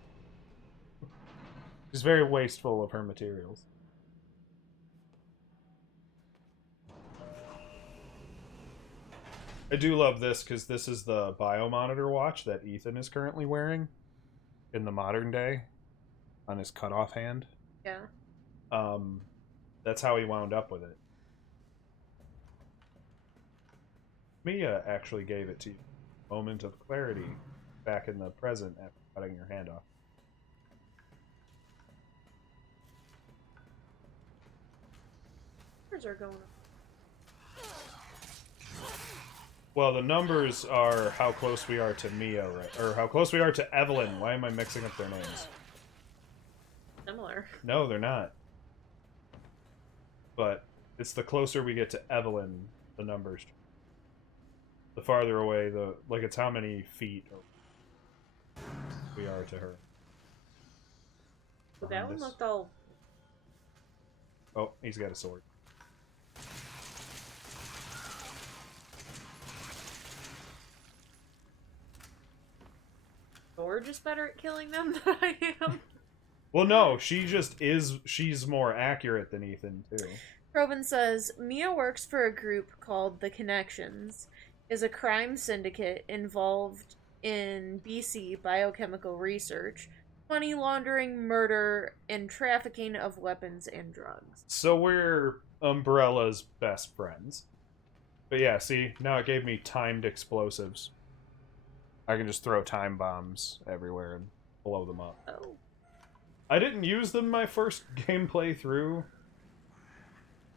She's very wasteful of her materials. I do love this because this is the biomonitor watch that Ethan is currently wearing in the modern day on his cutoff hand. Yeah. That's how he wound up with it. Mia actually gave it to you. Moment of clarity back in the present after cutting your hand off. Numbers are going up. Well, the numbers are how close we are to Mia, right? Or how close we are to Evelyn. Why am I mixing up their names? Similar. No, they're not. But it's the closer we get to Evelyn, the numbers. The farther away, like it's how many feet we are to her. Well, that one looked all... Oh, he's got a sword. You're just better at killing them than I am. Well, no, she just is. She's more accurate than Ethan, too. Robin says, Mia works for a group called The Connections, is a crime syndicate involved in BC biochemical research, money laundering, murder, and trafficking of weapons and drugs. So we're Umbrella's best friends. But yeah, see, now it gave me timed explosives. I can just throw time bombs everywhere and blow them up. Oh. I didn't use them my first gameplay through,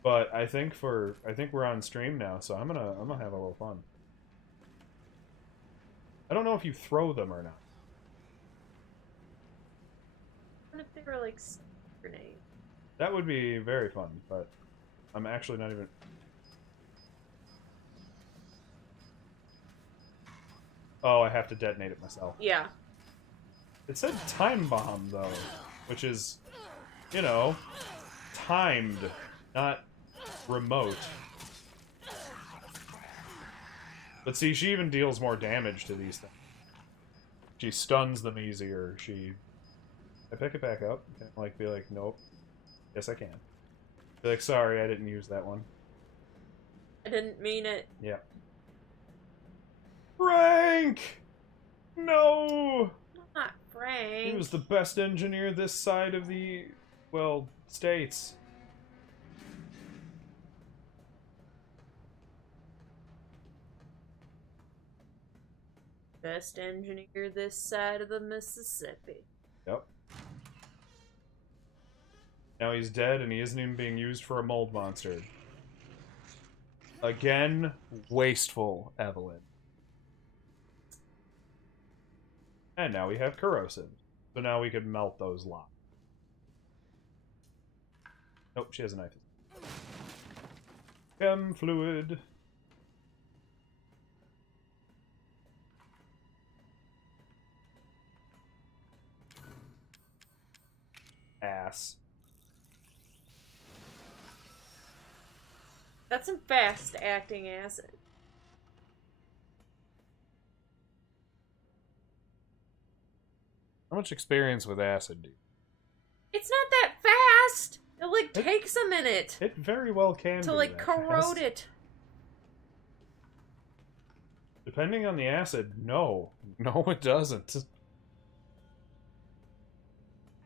but I think we're on stream now, so I'm gonna have a little fun. I don't know if you throw them or not. What if they were like grenades? That would be very fun, but I'm actually not even... Oh, I have to detonate it myself. Yeah. It said time bomb, though, which is, you know, timed, not remote. But see, she even deals more damage to these things. She stuns them easier. I pick it back up. Can I, like, be like, nope. Yes, I can. Be like, sorry, I didn't use that one. I didn't mean it. Yeah. Frank! No! Not Frank. He was the best engineer this side of the, well, states. Best engineer this side of the Mississippi. Yep. Now he's dead and he isn't even being used for a mold monster. Again, wasteful, Evelyn. And now we have corrosive. So now we can melt those locks. Nope, she has a knife. Chem fluid. Ass. That's some fast-acting acid. How much experience with acid do you? It's not that fast! It, like, takes a minute It very well can to, be like, that corrode fast. it. Depending on the acid, no. No, it doesn't. Are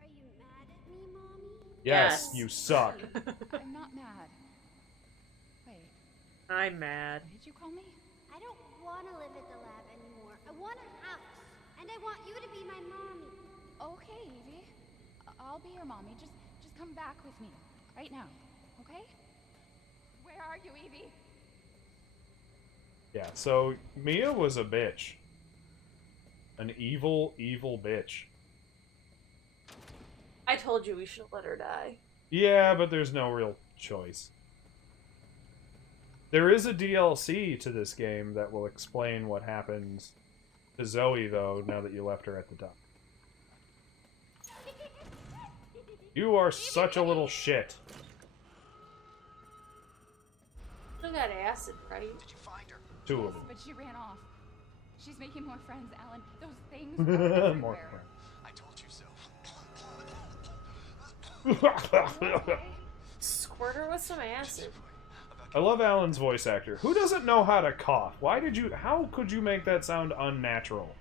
you mad at me, Mommy? Yes, Yes. you suck. I'm not mad. Wait, I'm mad. what did you call me? I don't want to live at the lab anymore. I want a house. And I want you to be my mommy. Okay, Evie. I'll be your mommy. Just come back with me. Right now. Okay? Where are you, Evie? Yeah, so Mia was a bitch. An evil, evil bitch. I told you we should let her die. Yeah, but there's no real choice. There is a DLC to this game that will explain what happens to Zoe, though, now that you left her at the top. You are such a little shit. Still got acid, right? Did you find her? Two of them. But she ran off. She's making more friends, Alan. Those things are everywhere. More I told you so. friends. Squirt her with some acid. About I love Alan's voice actor. Who doesn't know how to cough? How could you make that sound unnatural?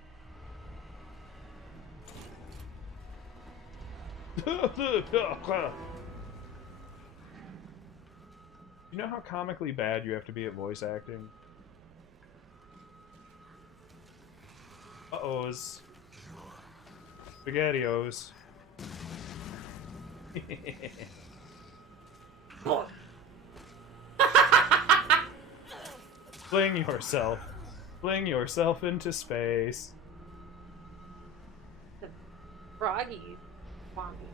You know how comically bad you have to be at voice acting? Uh-ohs. Spaghettios. Fling yourself. Fling yourself into space. The froggy, swampy.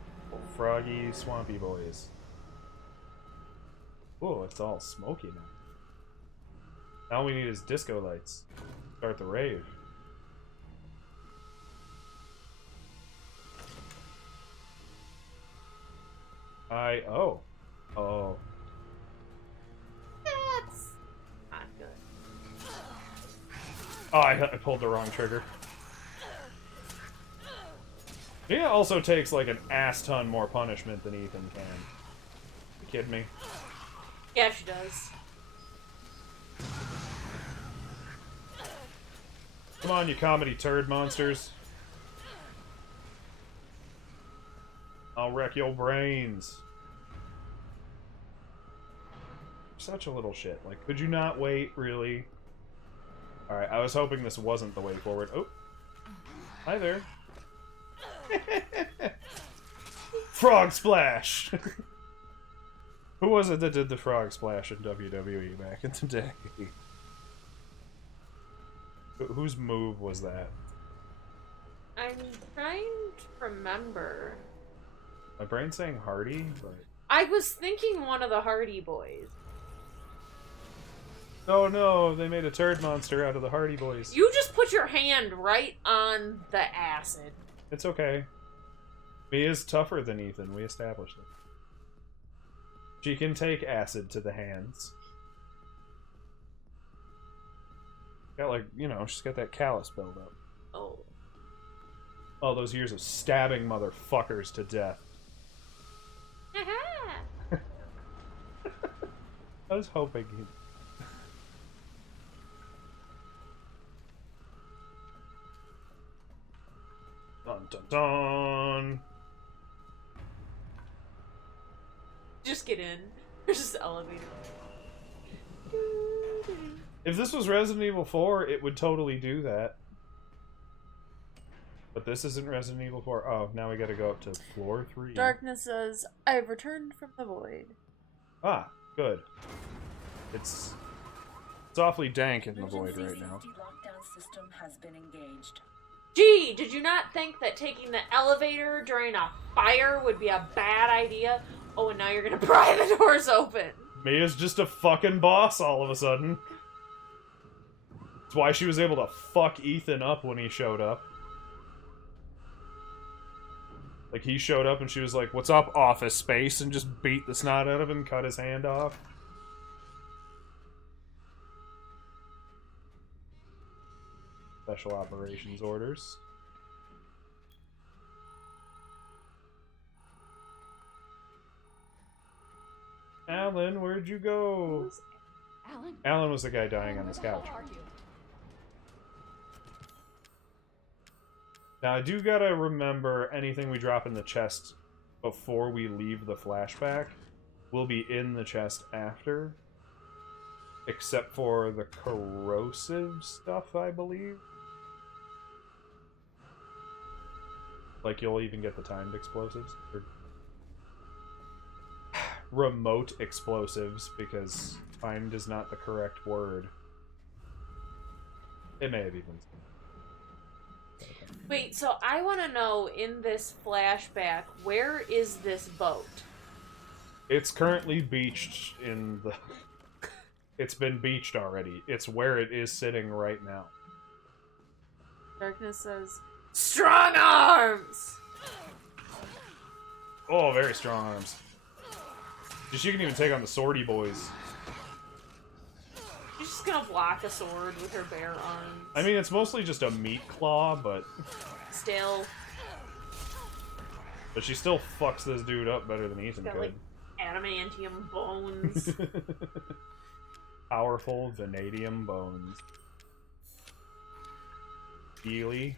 Froggy, swampy boys. Oh, it's all smoky now. All we need is disco lights. Start the rave. Oh. Oh. That's not good. Oh, I pulled the wrong trigger. Mia also takes like an ass ton more punishment than Ethan can. You kidding me? Yeah, she does. Come on, you comedy turd monsters. I'll wreck your brains. Such a little shit. Like, could you not wait, really? Alright, I was hoping this wasn't the way forward. Oh. Hi there. Frog splash! Who was it that did the frog splash in WWE back in the day? Whose move was that? I'm trying to remember. My brain's saying Hardy, but... I was thinking one of the Hardy Boys. Oh no, they made a turd monster out of the Hardy Boys. You just put your hand right on the acid. It's okay. Mia's tougher than Ethan, we established it. She can take acid to the hands. Got like, you know, she's got that callus buildup. Oh. All those years of stabbing motherfuckers to death. I was hoping he'd... Dun dun dun! Just get in. There's just an elevator. If this was Resident Evil 4, it would totally do that. But this isn't Resident Evil 4. Oh, now we gotta go up to floor 3. Darkness says, I've returned from the void. Ah, good. It's awfully dank in the void right now. Lockdown system has been engaged. Gee, did you not think that taking the elevator during a fire would be a bad idea? Oh, and now you're gonna pry the doors open. Mia's just a fucking boss all of a sudden. That's why she was able to fuck Ethan up when he showed up. Like, he showed up and she was like, "What's up, Office Space?" and just beat the snot out of him, cut his hand off. Special operations orders. Alan, where'd you go? Alan? Alan was the guy dying on this couch. Are you? Now, I do gotta remember anything we drop in the chest before we leave the flashback will be in the chest after. Except for the corrosive stuff, I believe. Like, you'll even get the timed explosives. Or remote explosives, because timed is not the correct word. It may have even... Wait, so I want to know, in this flashback, where is this boat? It's currently beached in the... It's been beached already. It's where it is sitting right now. Darkness says, strong arms! Oh, very strong arms. She can even take on the swordy boys. She's just gonna block a sword with her bare arms. I mean, it's mostly just a meat claw, but... Still. But she still fucks this dude up better than Ethan Got, could. like, adamantium bones. Powerful vanadium bones. Ely.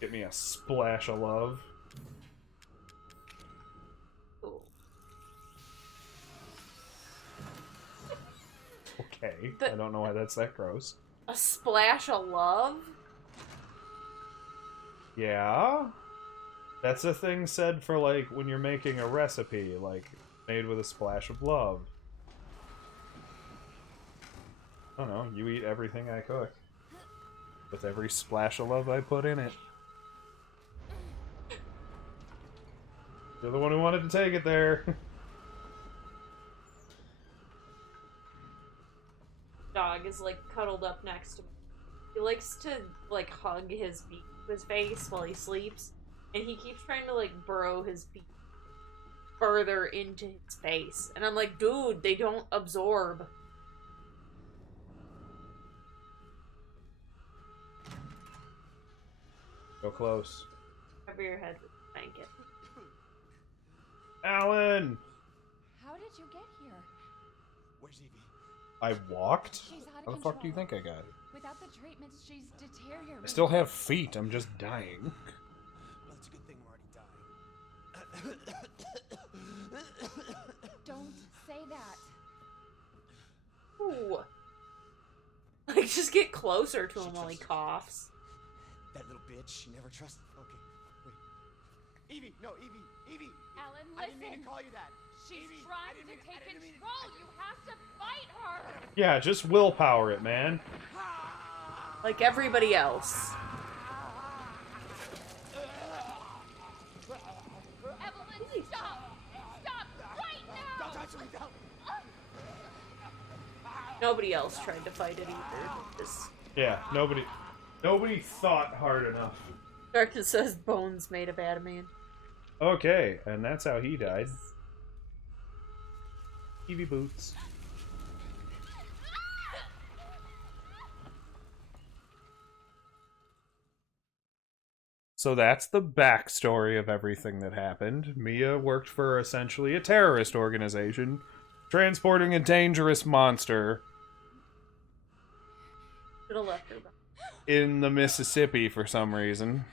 Get me a splash of love. Cool. Okay, I don't know why that's that gross. A splash of love? Yeah? That's a thing said for, like, when you're making a recipe, like, made with a splash of love. I don't know, you eat everything I cook. With every splash of love I put in it. You're the one who wanted to take it there. Dog is, like, cuddled up next to me. He likes to, like, hug his beak to his face while he sleeps. And he keeps trying to, like, burrow his beak further into his face. And I'm like, dude, they don't absorb. Go close. Cover your head with a blanket. Alan! How did you get here? Where's Evie? I walked? She's out of How the fuck do you control. think I got it? Without the treatments, she's deteriorating. I still have feet, I'm just dying. Well, it's a good thing we're already dying. Don't say that. Ooh. Like, just get closer to him while he coughs. That little bitch, she never trusted. Okay, wait. Evie, no, Evie. Alan, I didn't mean to listen. call you that. She's Evie, trying I didn't to mean- I take didn't mean- control. You have to fight her. Yeah, just willpower it, man. Like everybody else. Evelyn, stop! Stop right now! Don't touch me, don't! Nobody else tried to fight it either. Just... Yeah, nobody thought hard enough. Darkness says bones made of adamant. Okay, and that's how he died. Evie boots. So that's the backstory of everything that happened. Mia worked for essentially a terrorist organization, transporting a dangerous monster Should have left her. in the Mississippi for some reason.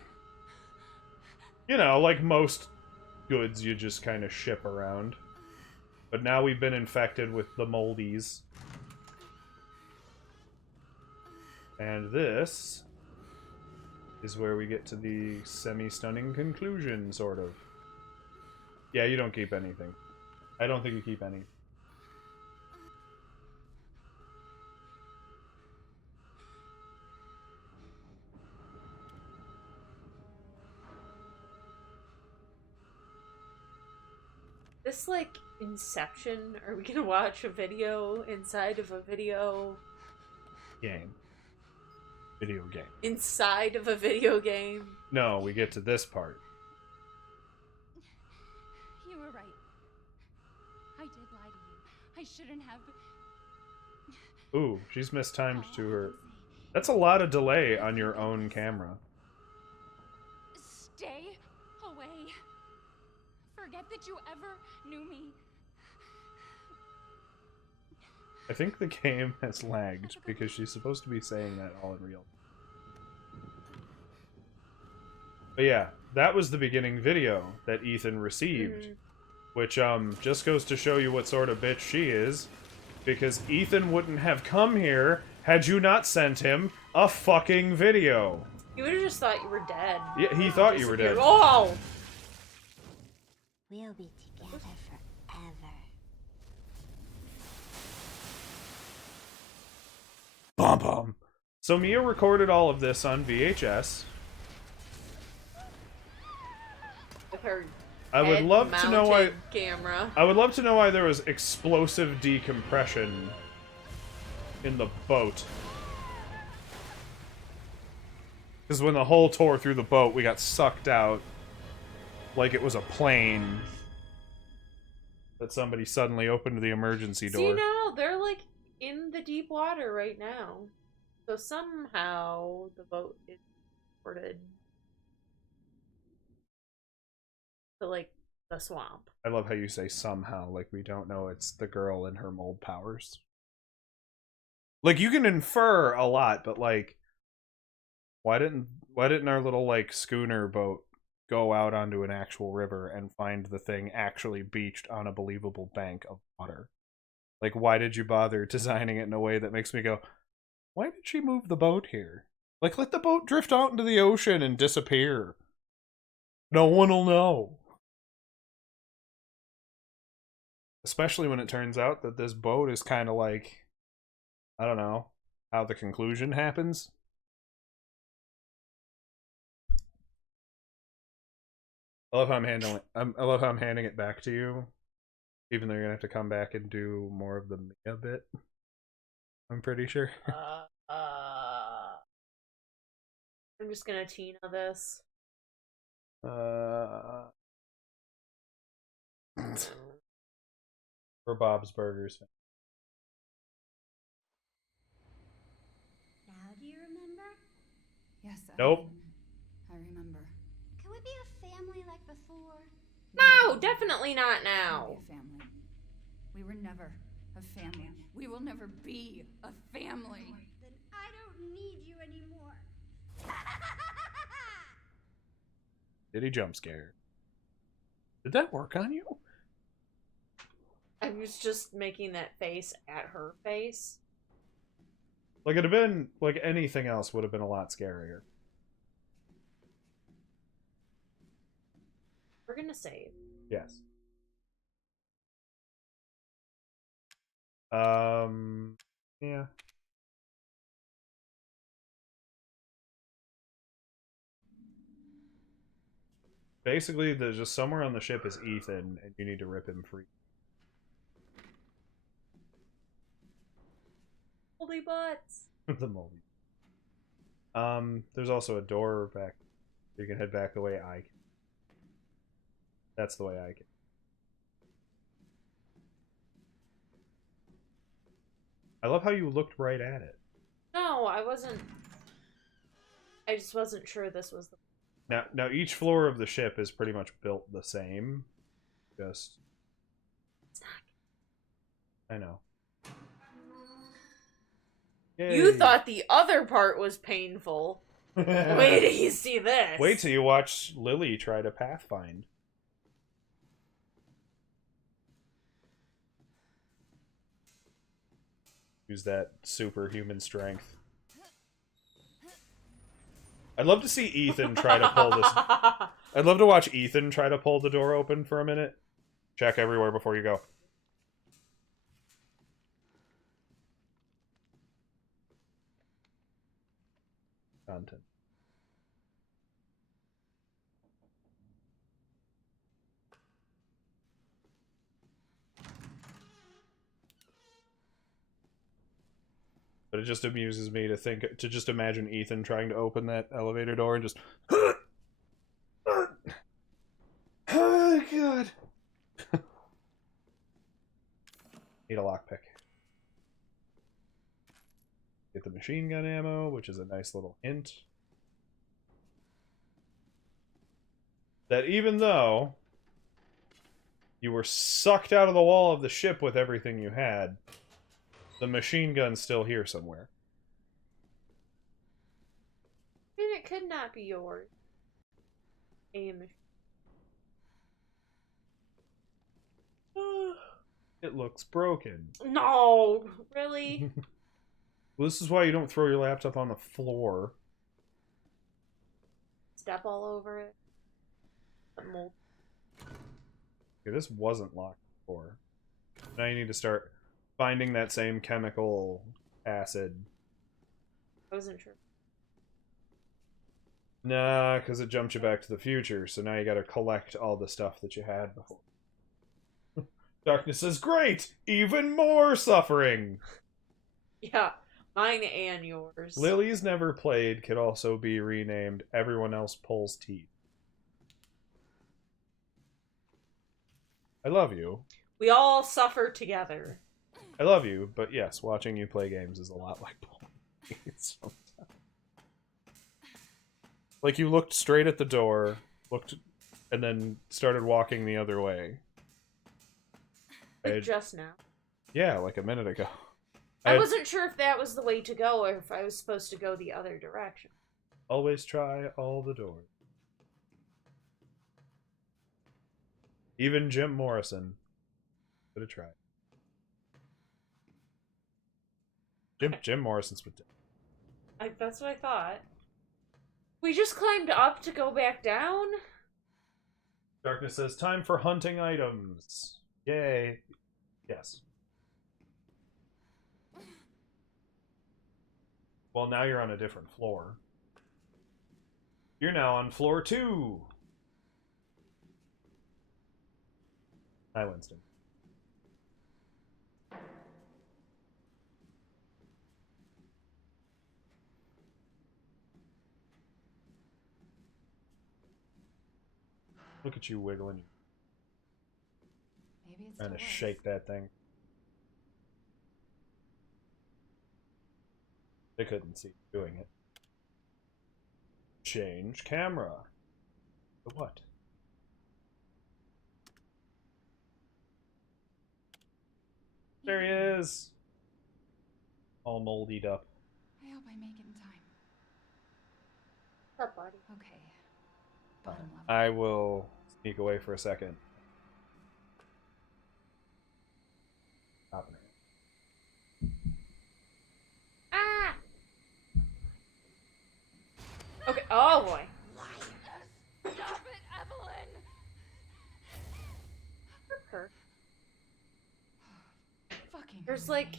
You know, like most goods you just kind of ship around. But now we've been infected with the moldies. And this is where we get to the semi-stunning conclusion, sort of. Yeah, you don't keep anything. I don't think you keep any. This, like, Inception? Are we gonna watch a video inside of a video? Game. Video game. Inside of a video game? No, we get to this part. You were right. I did lie to you. I shouldn't have. Ooh, she's mistimed to her. That's a lot of delay on your own camera. Stay away. Forget that you ever knew me. I think the game has lagged because she's supposed to be saying that all in real. But yeah, that was the beginning video that Ethan received. Which, just goes to show you what sort of bitch she is. Because Ethan wouldn't have come here had you not sent him a fucking video. You would have just thought you were dead. Yeah, he thought you were dead. Oh! We'll be together forever. Bum bum. So Mia recorded all of this on VHS. With her I would love to know why. Camera. I would love to know why there was explosive decompression in the boat. Because when the hole tore through the boat, we got sucked out like it was a plane. That somebody suddenly opened the emergency door. See, now they're like in the deep water right now. So somehow the boat is ported to like the swamp. I love how you say somehow, like we don't know it's the girl and her mold powers. Like, you can infer a lot, but like, why didn't our little like schooner boat go out onto an actual river and find the thing actually beached on a believable bank of water? Like, why did you bother designing it in a way that makes me go, why did she move the boat here? Like, let the boat drift out into the ocean and disappear. No one will know. Especially when it turns out that this boat is kind of like, I don't know, how the conclusion happens. I love how I love how I'm handing it back to you, even though you're gonna have to come back and do more of the Mia bit. I'm pretty sure. I'm just gonna Tina this. For Bob's Burgers. Now do you remember? Yes. Nope. I remember. Can we be a family like before? No, definitely not Can't now. be a family. We were never a family. We will never be a family. Then I don't need you anymore. Did he jump scare? Did that work on you? I was just making that face at her face. Like, it'd have been, like, anything else would have been a lot scarier. We're gonna save. Yes. Yeah. Basically, there's just somewhere on the ship is Ethan, and you need to rip him free. Moldy butts. The moldy. There's also a door back. You can head back the way I can. That's the way I can. I love how you looked right at it. No, I wasn't. I just wasn't sure this was the. Now each floor of the ship is pretty much built the same. Just. It's not. I know. You Yay. thought the other part was painful. Wait till you see this. Wait till you watch Lily try to pathfind. Use that superhuman strength. I'd love to see Ethan try to pull this. I'd love to watch Ethan try to pull the door open for a minute. Check everywhere before you go. Content. But it just amuses me to just imagine Ethan trying to open that elevator door and just. Oh, God. Need a lockpick. Get the machine gun ammo, which is a nice little hint. That even though you were sucked out of the wall of the ship with everything you had, the machine gun's still here somewhere. I mean, it could not be yours. It looks broken. No, really? Well, this is why you don't throw your laptop on the floor. Step all over it. Mold. Okay, this wasn't locked before. Now you need to start finding that same chemical acid. I wasn't sure. Nah, because it jumped you back to the future, so now you gotta collect all the stuff that you had before. Darkness is great! Even more suffering! Yeah, mine and yours. Lily's never played could also be renamed Everyone Else Pulls Teeth. I love you. We all suffer together. I love you, but yes, watching you play games is a lot like pulling teeth sometimes. Like, you looked straight at the door, and then started walking the other way. I- Just now. Yeah, like a minute ago. I wasn't sure if that was the way to go or if I was supposed to go the other direction. Always try all the doors. Even Jim Morrison could have tried. Jim Morrison's been dead. That's what I thought. We just climbed up to go back down? Darkness says, time for hunting items. Yay. Yes. Well, now you're on a different floor. You're now on floor 2. Hi, Winston. Look at you wiggling. Maybe it's Trying to still works. shake that thing. They couldn't see you doing it. Change camera. The what? There he is. All moldied up. I hope I make it in time. What's up, buddy? Okay. Bottom level. I will sneak away for a second. Stop it. Ah! Okay, oh boy. Stop it, Evelyn! Her. Fucking There's, like,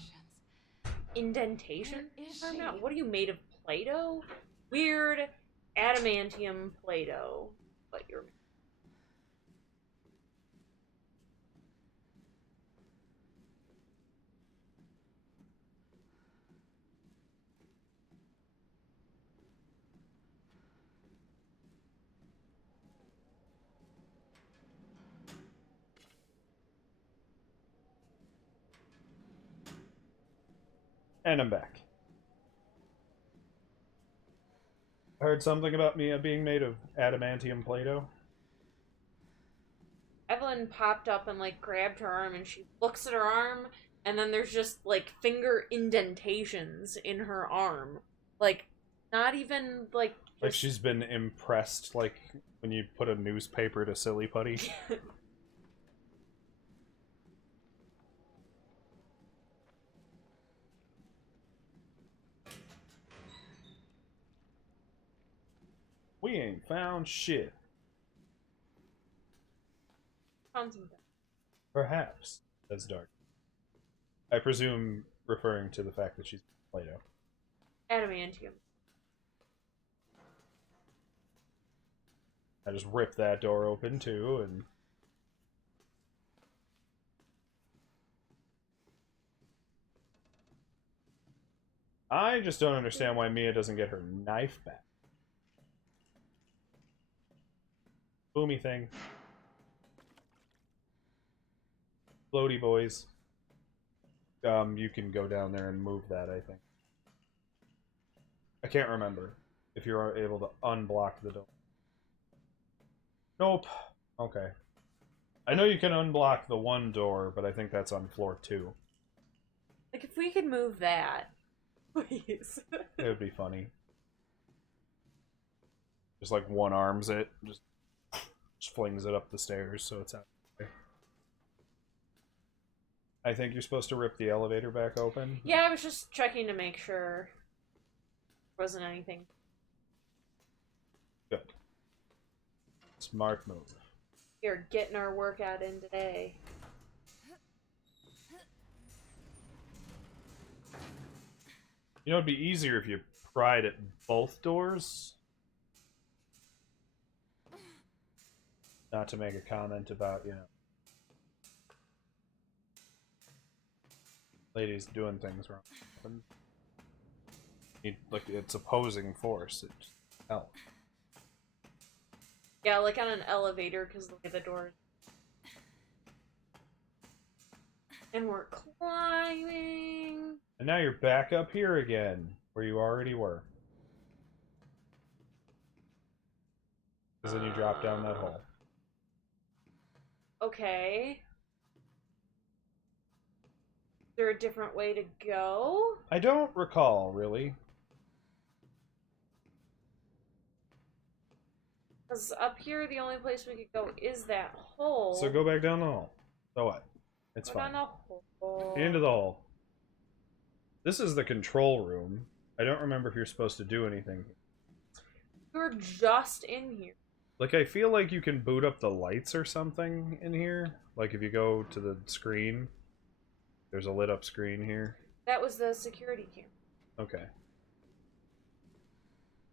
illuminations. Indentation? Where is I don't she? know. What are you made of? Play-Doh? Weird adamantium Play-Doh. But you're... And I'm back. I heard something about me being made of adamantium Play-Doh. Evelyn popped up and, like, grabbed her arm, and she looks at her arm, and then there's just, like, finger indentations in her arm. Like, not even, like... Like she's been impressed, like when you put a newspaper to silly putty. We ain't found shit. Found something. Perhaps, says Dark. I presume referring to the fact that she's Play-Doh. Adamantium. I just ripped that door open too, and I just don't understand why Mia doesn't get her knife back. Boomy thing. Floaty boys. You can go down there and move that, I think. I can't remember if you're able to unblock the door. Nope. Okay. I know you can unblock the one door, but I think that's on floor 2. Like, if we could move that, please. It would be funny. Just like one arms it, just flings it up the stairs so it's out. I think you're supposed to rip the elevator back open. Yeah, I was just checking to make sure there wasn't anything. Good. Smart move. We're getting our workout in today. You know, it'd be easier if you pried at both doors. Not to make a comment about, you know, ladies doing things wrong. Like, it's opposing force. It just helps. Yeah, like on an elevator, because look at the doors. And we're climbing. And now you're back up here again, where you already were. Because then you drop down that hole. Okay. there a different way to go? I don't recall, really. Because up here, the only place we could go is that hole. So go back down the hall. So what? It's Go fine. down the hole. Into the hole. This is the control room. I don't remember if you're supposed to do anything. We're just in here. Like, I feel like you can boot up the lights or something in here. Like, if you go to the screen, there's a lit up screen here. That was the security camera. Okay.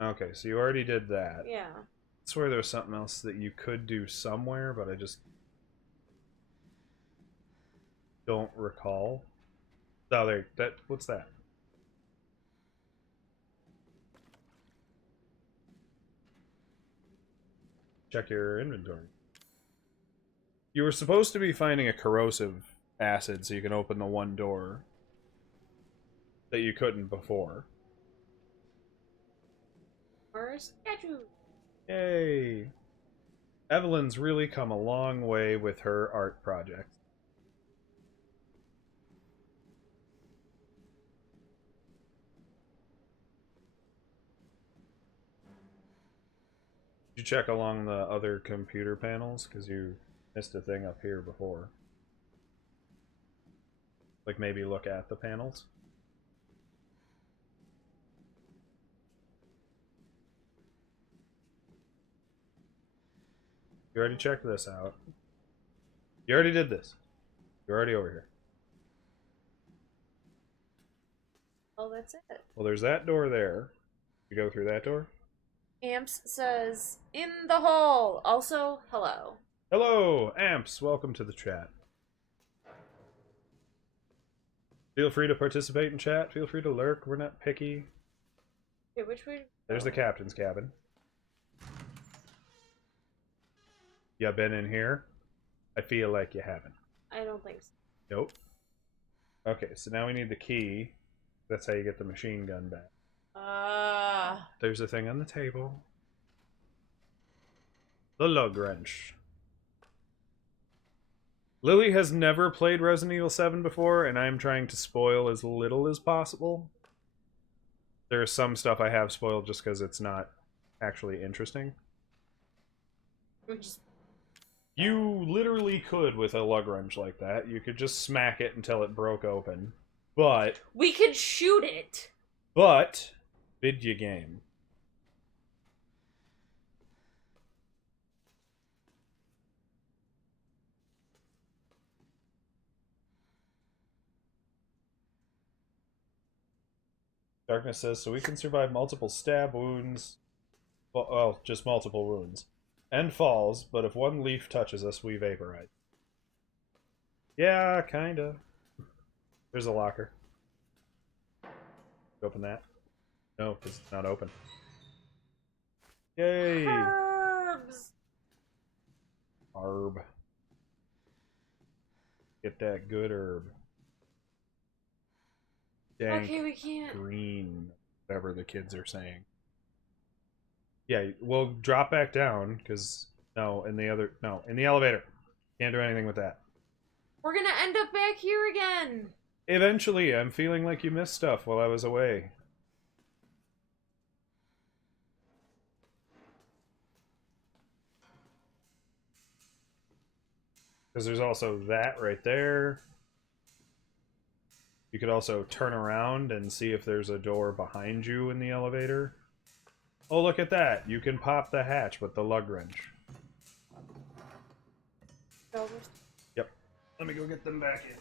Okay, so you already did that. Yeah. I swear there was something else that you could do somewhere, but I just don't recall. Oh, there. What's that? Check your inventory. You were supposed to be finding a corrosive acid so you can open the one door that you couldn't before. Or a statue. Yay! Evelyn's really come a long way with her art project. Did you check along the other computer panels? Because you missed a thing up here before. Like, maybe look at the panels. You already checked this out. You already did this. You're already over here. Oh, that's it. Well, there's that door there. You go through that door. Amps says, in the hole. Also, hello. Hello, Amps. Welcome to the chat. Feel free to participate in chat. Feel free to lurk. We're not picky. Okay, which way? There's the captain's cabin. You been in here? I feel like you haven't. I don't think so. Nope. Okay, so now we need the key. That's how you get the machine gun back. There's a thing on the table. The lug wrench. Lily has never played Resident Evil 7 before, and I'm trying to spoil as little as possible. There is some stuff I have spoiled just because it's not actually interesting. You literally could with a lug wrench like that. You could just smack it until it broke open. But... we could shoot it! But... video game. Darkness says, so we can survive multiple stab wounds. Well, just multiple wounds. And falls, but if one leaf touches us, we vaporize. Yeah, kinda. There's a locker. Open that. No, because it's not open. Yay! Herbs! Herb. Get that good herb. Dank, Okay, we can't. green, whatever the kids are saying. Yeah, we'll drop back down, because... No, in the elevator. Can't do anything with that. We're gonna end up back here again! Eventually, I'm feeling like you missed stuff while I was away. Because there's also that right there. You could also turn around and see if there's a door behind you in the elevator. Oh, look at that. You can pop the hatch with the lug wrench. Yep. Let me go get them back in.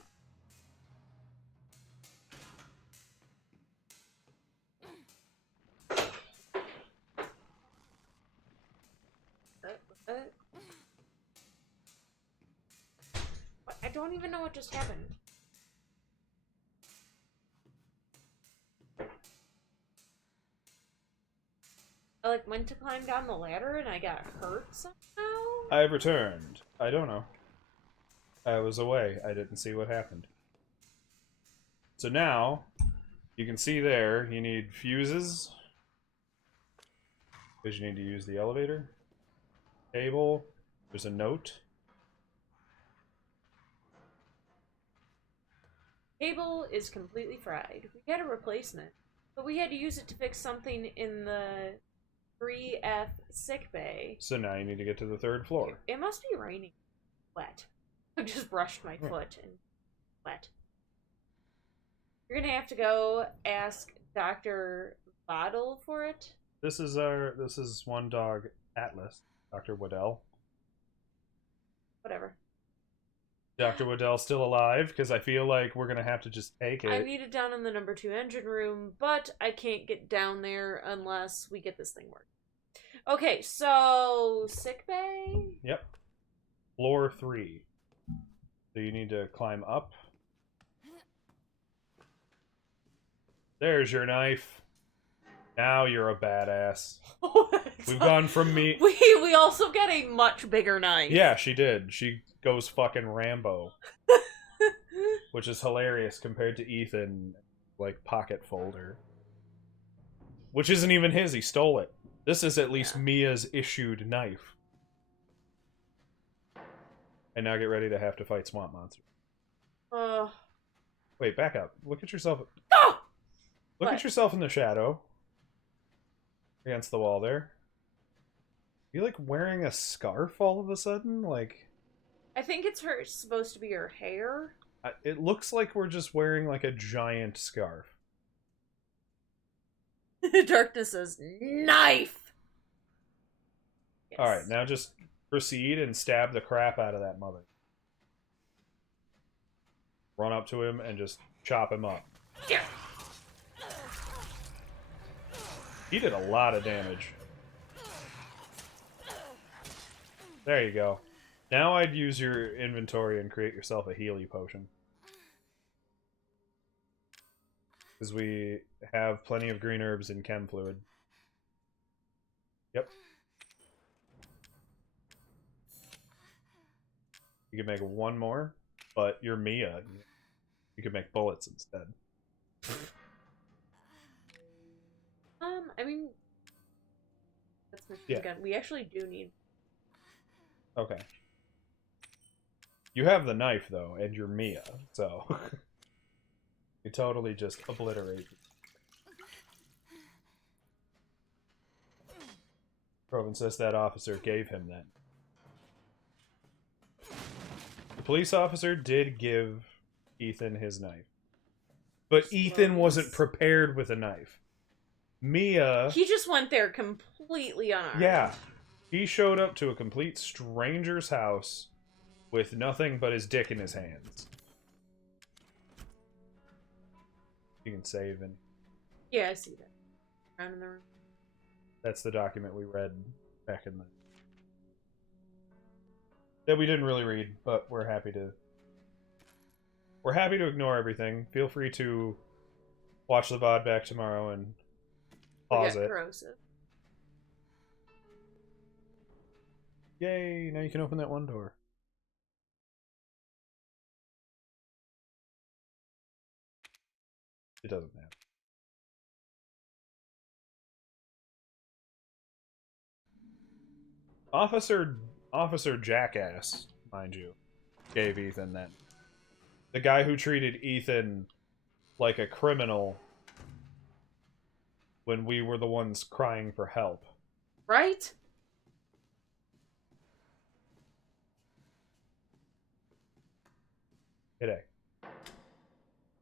I don't even know what just happened. I like went to climb down the ladder and I got hurt somehow? I've returned. I don't know. I was away. I didn't see what happened. So now, you can see there, you need fuses. Because you need to use the elevator. Table. There's a note. Cable is completely fried. We had a replacement, but we had to use it to fix something in the 3F sick bay. So now you need to get to the 3rd floor. It must be raining. Wet. I just brushed my foot and wet. You're gonna have to go ask Dr. Bottle for it. This is one dog, Atlas, Dr. Waddell. Whatever. Dr. Waddell's still alive, because I feel like we're gonna have to just take it. I need it down in the number 2 engine room, but I can't get down there unless we get this thing working. Okay, so sick bay? Yep. Floor 3. So you need to climb up. There's your knife. Now you're a badass. We've gone from me. We also get a much bigger knife. Yeah, she did. She goes fucking Rambo. Which is hilarious compared to Ethan, like, pocket folder. Which isn't even his, he stole it. This is at least Mia's issued knife. And now get ready to have to fight Swamp Monster. Wait, back up. Look at yourself. Oh! Look at yourself in the shadow. Against the wall there. You like wearing a scarf all of a sudden? Like, I think it's supposed to be her hair. it looks like we're just wearing like a giant scarf. Darkness says, knife! Yes. Alright, now just proceed and stab the crap out of that mother. Run up to him and just chop him up. Yeah. He did a lot of damage. There you go. Now I'd use your inventory and create yourself a Healy potion. Because we have plenty of green herbs and chem fluid. Yep. You can make one more, but you're Mia. You could make bullets instead. I mean, that's my gun. We actually do need. Okay. You have the knife though, and you're Mia, so you totally just obliterate. Proven says that officer gave him that. The police officer did give Ethan his knife. But Ethan wasn't prepared with a knife. Mia... He just went there completely unarmed. Yeah. He showed up to a complete stranger's house with nothing but his dick in his hands. You can save and... Yeah, I see that. Around in the room. That's the document we read back in the... That we didn't really read, but we're happy to... We're happy to ignore everything. Feel free to watch the VOD back tomorrow and pause it. Corrosive. Yay! Now you can open that one door. It doesn't matter. Officer Jackass, mind you, gave Ethan that. The guy who treated Ethan like a criminal when we were the ones crying for help. Right? G'day.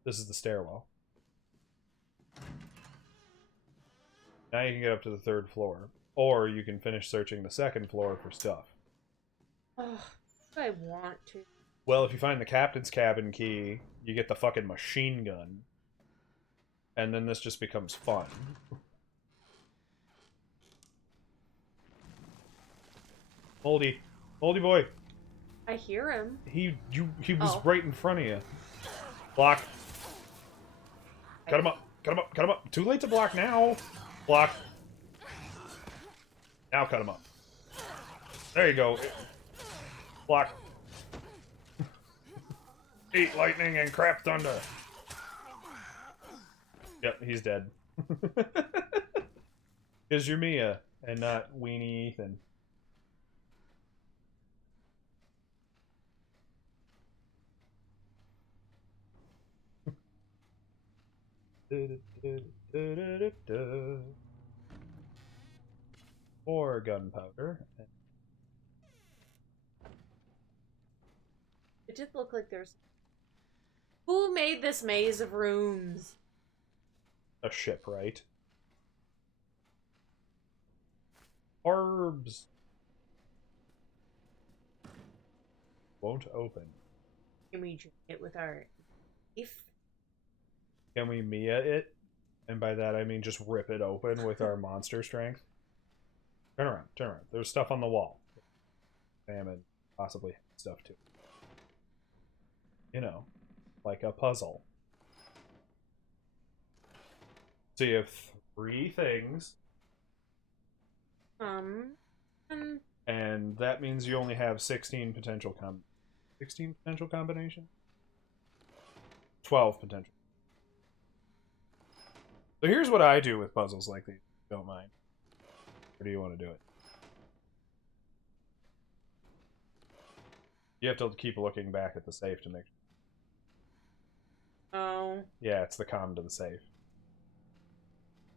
This is the stairwell. Now you can get up to the 3rd floor. Or you can finish searching the 2nd floor for stuff. Oh, I want to. Well, if you find the captain's cabin key, you get the fucking machine gun. And then this just becomes fun. Moldy. Moldy boy. I hear him. He was right in front of you. Block. Cut him up. Cut him up. Cut him up. Too late to block now. Block. Now cut him up. There you go. Block. Eat lightning and crap thunder. Yep, he's dead. Because you're Mia and not Weenie Ethan. More gunpowder. It did look like there's... Who made this maze of rooms? A shipwright. Orbs. Won't open. Can we do it with our knife? Can we Mia it? And by that I mean just rip it open with our monster strength. Turn around, turn around. There's stuff on the wall. Salmon, possibly stuff too. You know, like a puzzle. So you have 3 things. And that means you only have 16 potential 16 potential combinations? 12 potential. So here's what I do with puzzles like these, if you don't mind. Or do you want to do it? You have to keep looking back at the safe to make sure. Oh. Yeah, it's the com to the safe.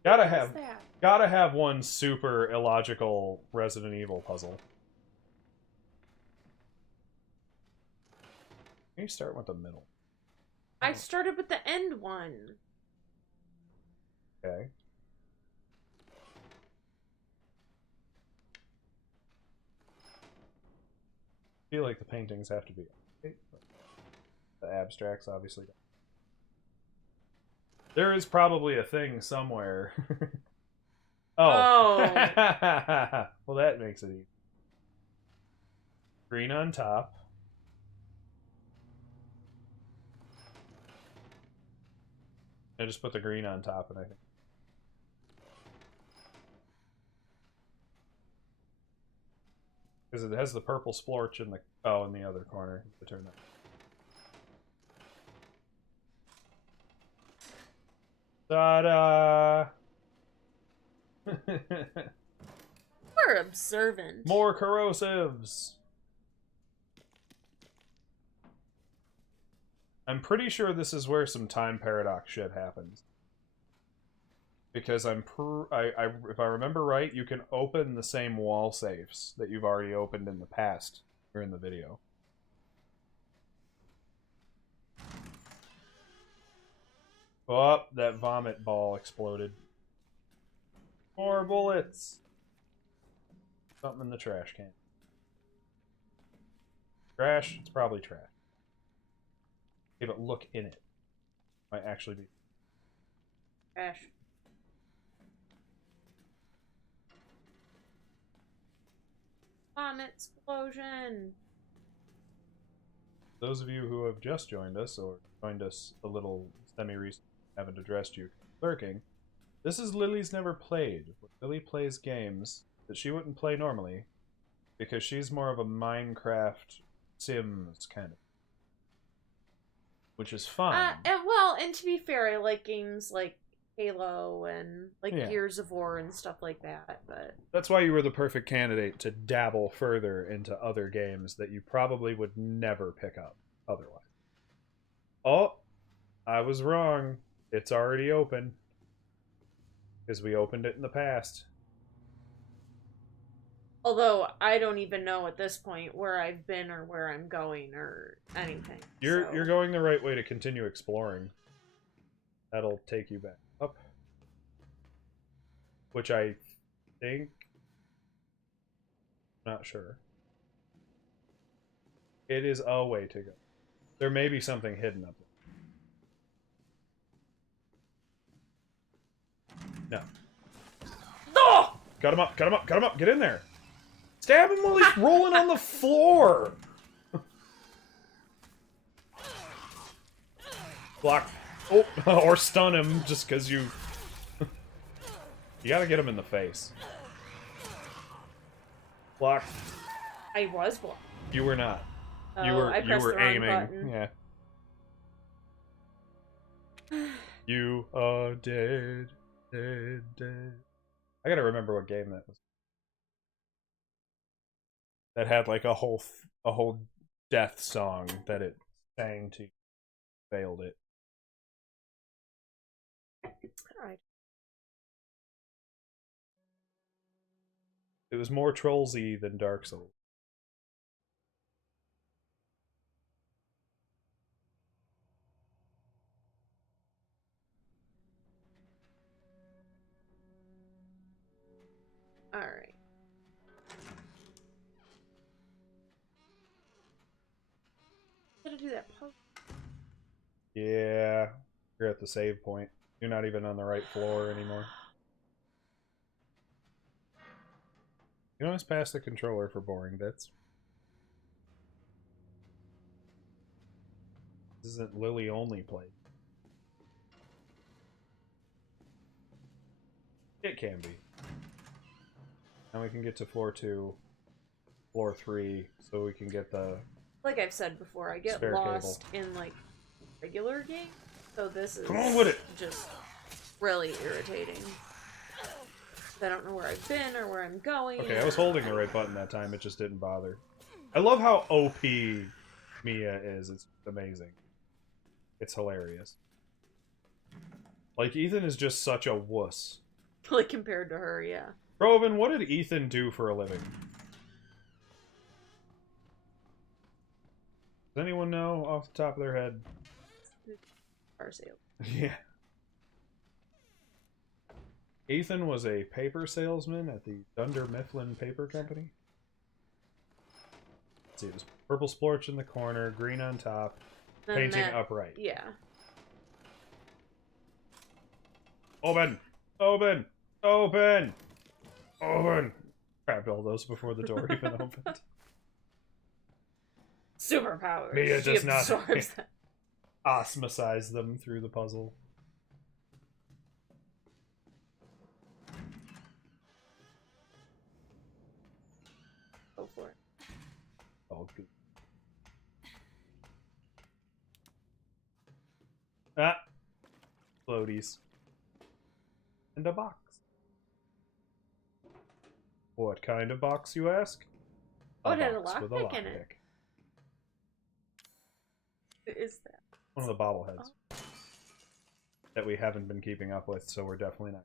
What Gotta is that? gotta have one super illogical Resident Evil puzzle. You start with the middle. I started with the end one. Okay. I feel like the paintings have to be okay, but the abstracts obviously don't. There is probably a thing somewhere. Oh. Well, that makes it easy. Green on top. I just put the green on top, and I think. Because it has the purple splorch in the in the other corner. To turn that. Ta-da! We're observant. More corrosives. I'm pretty sure this is where some time paradox shit happens. Because if I remember right, you can open the same wall safes that you've already opened in the past or in the video. Oh, that vomit ball exploded. More bullets. Something in the trash can. Trash? It's probably trash. Okay, but look in it. Might actually be. Trash. Bomb explosion. Those of you who have just joined us, or joined us a little semi-recent, haven't addressed you lurking, this is Lily's Never Played. Lily plays games that she wouldn't play normally, because she's more of a Minecraft Sims kind of. Which is fine. And to be fair, I like games like Halo and Gears of War and stuff like that, but that's why you were the perfect candidate to dabble further into other games that you probably would never pick up otherwise. Oh, I was wrong. It's already open. Because we opened it in the past. although I don't even know at this point where I've been or where I'm going or anything. You're going the right way to continue exploring. That'll take you back up. Which I think... Not sure. It is a way to go. There may be something hidden up there. No. Oh! Cut him up, cut him up, cut him up, get in there! Stab him while he's rolling on the floor! Block. Oh, or stun him just because you... You gotta get him in the face. Block. I was blocked. You were not. Oh, you were I pressed the wrong aiming. button. Yeah. You are dead, dead, dead. I gotta remember what game that was. That had like a whole death song that it sang to. Failed it. Alright. It was more Trollsy than Dark Souls. Alright. Gotta do that puzzle. Yeah, you're at the save point. You're not even on the right floor anymore. You can always pass the controller for boring bits. This isn't Lily only play. It can be. Now we can get to floor 2, floor 3, so we can get the... Like I've said before, I get spare lost in, like, regular games, so this is Come on with it! just really irritating. I don't know where I've been or where I'm going. Okay, I was holding the right button that time, it just didn't bother. I love how OP Mia is, it's amazing. It's hilarious. Like, Ethan is just such a wuss. Like, compared to her, yeah. Rovan, what did Ethan do for a living? Does anyone know off the top of their head? Car sale. Yeah. Ethan was a paper salesman at the Dunder Mifflin Paper Company. Let's see, it was purple splorch in the corner, green on top, Then painting that- upright. Yeah. Open! Open! Open! Open! Grabbed all those before the door even opened. Superpowers. Mia She does not absorbs that. osmosize them through the puzzle. Go for it. Oh, good. Ah! Floaties. And a box. What kind of box, you ask? Oh, it had a box with lockpick in it. lockpick. What is that? One of the bobbleheads. That we haven't been keeping up with, so we're definitely not.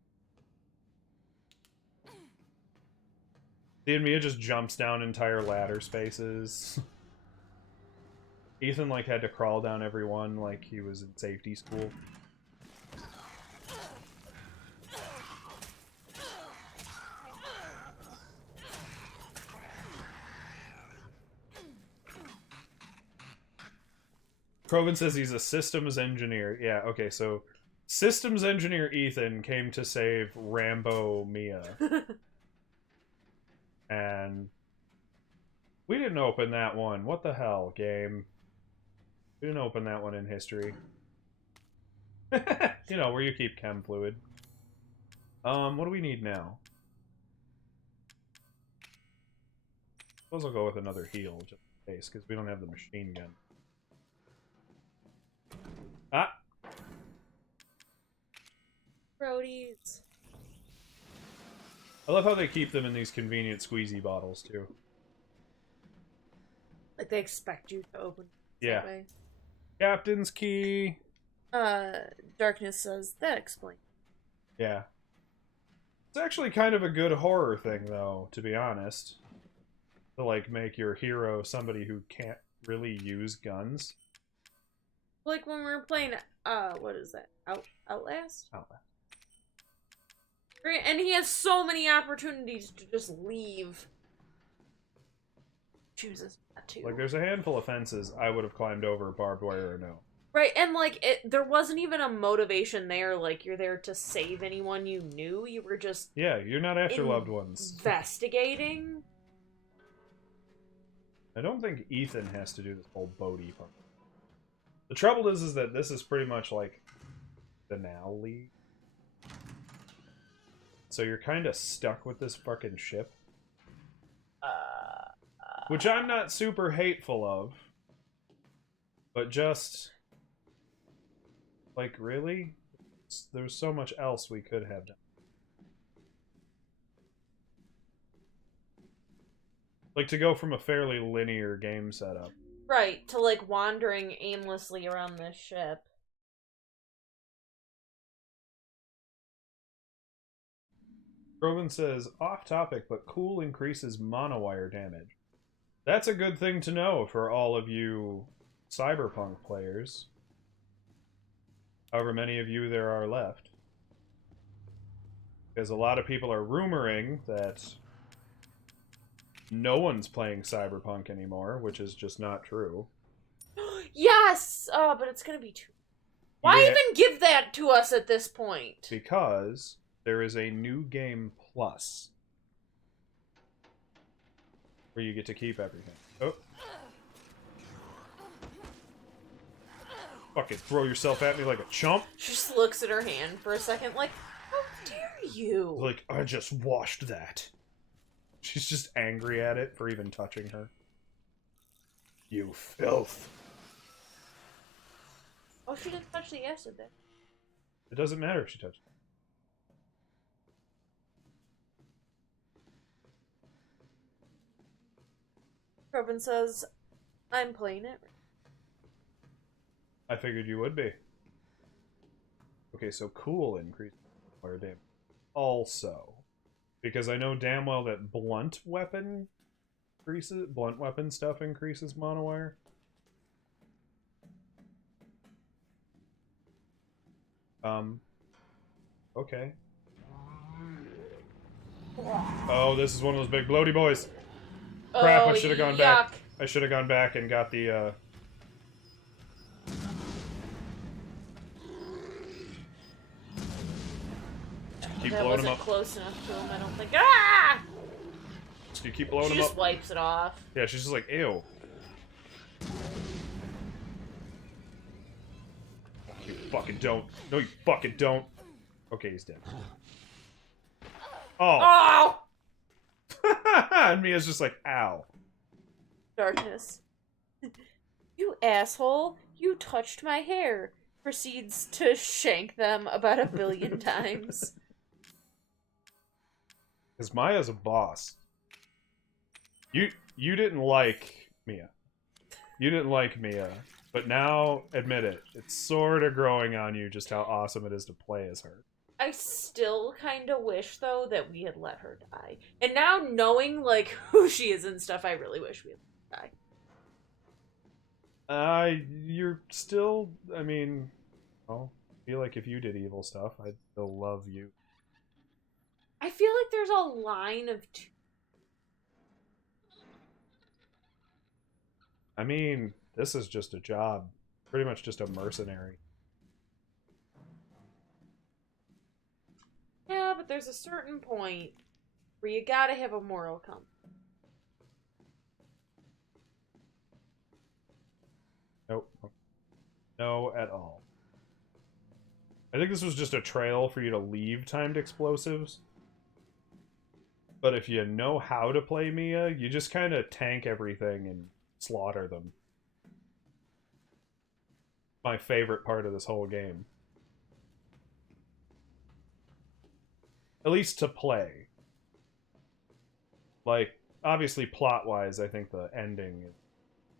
The Mia just jumps down entire ladder spaces. Ethan, like, had to crawl down every one like he was in safety school. Proven says he's a systems engineer. Yeah, okay, so systems engineer Ethan came to save Rambo Mia. And we didn't open that one. What the hell, game? We didn't open that one in history. You know, where you keep chem fluid. What do we need now? Suppose I'll go with another heal, just in case, because we don't have the machine gun. Ah! Roadies. I love how they keep them in these convenient squeezy bottles, too. Like they expect you to open it Yeah. that way. Captain's key! Darkness says that explains. Yeah. It's actually kind of a good horror thing, though, to be honest. To, like, make your hero somebody who can't really use guns. Like when we were playing, what is that? Outlast? Outlast. Right, and he has so many opportunities to just leave. Chooses not to. Like, there's a handful of fences I would have climbed over, barbed wire or no. Right, and like there wasn't even a motivation there. Like you're there to save anyone you knew. You were just Yeah, you're not after loved ones. investigating. I don't think Ethan has to do this whole Bodhi part. The trouble is that this is pretty much like the Now League. So you're kind of stuck with this fucking ship. Which I'm not super hateful of. But just... Like, really? There's so much else we could have done. Like, to go from a fairly linear game setup. Right, to like wandering aimlessly around this ship. Roman says, off topic, but cool increases monowire damage. That's a good thing to know for all of you Cyberpunk players. However many of you there are left. Because a lot of people are rumoring that no one's playing Cyberpunk anymore, which is just not true. Yes! Oh, but it's gonna be too... Why Yeah. even give that to us at this point? Because there is a new game plus where you get to keep everything. Oh. Fucking throw yourself at me like a chump. She just looks at her hand for a second like, how dare you? Like, I just washed that. She's just angry at it for even touching her. You filth. Oh, she didn't touch the acid then. It doesn't matter if she touched it. Robin says, I'm playing it. I figured you would be. Okay, so cool increase fire damage. Also, because I know damn well that blunt weapon stuff increases monowire. Okay. Oh, this is one of those big bloaty boys. Crap, I should have gone back. I should have gone back and got the, keep That blowing wasn't him up. close enough to him, I don't think. Ah! So you keep blowing She him just up. wipes it off. Yeah, she's just like, ew. You fucking don't. No, you fucking don't. Okay, he's dead. Oh! Oh! And Mia's just like, ow. Darkness. You asshole! You touched my hair. Proceeds to shank them about 1 billion times. Because Maya's a boss. You didn't like Mia. You didn't like Mia. But now, admit it. It's sort of growing on you just how awesome it is to play as her. I still kind of wish, though, that we had let her die. And now, knowing, like, who she is and stuff, I really wish we had let her die. You're still, I mean, well, I feel like if you did evil stuff, I'd still love you. I feel like there's a line of two. I mean, this is just a job. Pretty much just a mercenary. Yeah, but there's a certain point where you gotta have a moral compass. Nope. No at all. I think this was just a trail for you to leave timed explosives. But if you know how to play Mia, you just kind of tank everything and slaughter them. My favorite part of this whole game. At least to play. Like, obviously plot-wise, I think the ending is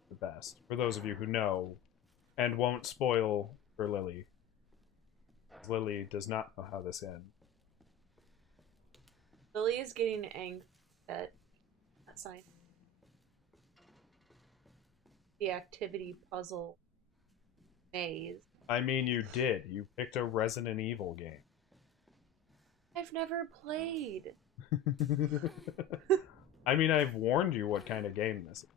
the best. For those of you who know, and won't spoil for Lily. Lily does not know how this ends. Lily is getting angry at that sign. The activity puzzle maze. I mean, you did. You picked a Resident Evil game. I've never played. I mean, I've warned you what kind of game this is.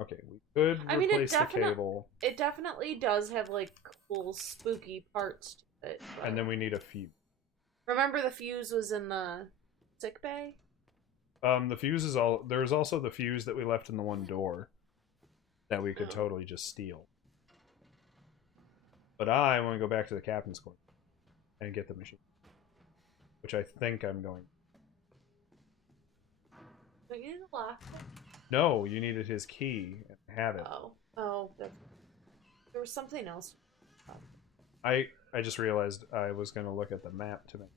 Okay, we could replace the cable. It definitely does have, like, cool, spooky parts to it. But... And then we need a fuse. Remember the fuse was in the sick bay? The fuse is all... There's also the fuse that we left in the one door that we could totally just steal. But I want to go back to the captain's quarters and get the machine. Which I think I'm going. Don't you need a lock? No, you needed his key and have it. Oh, there was something else. I just realized I was going to look at the map to make.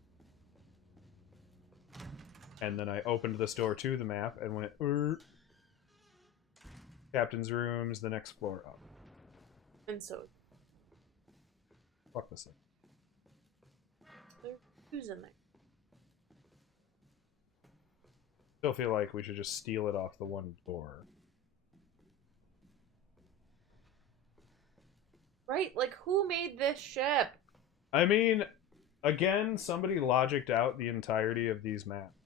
And then I opened this door to the map and went, captain's rooms, the next floor up. And so... Fuck this thing. Who's in there? Still feel like we should just steal it off the one door. Right? Like, who made this ship? I mean, again, somebody logicked out the entirety of these maps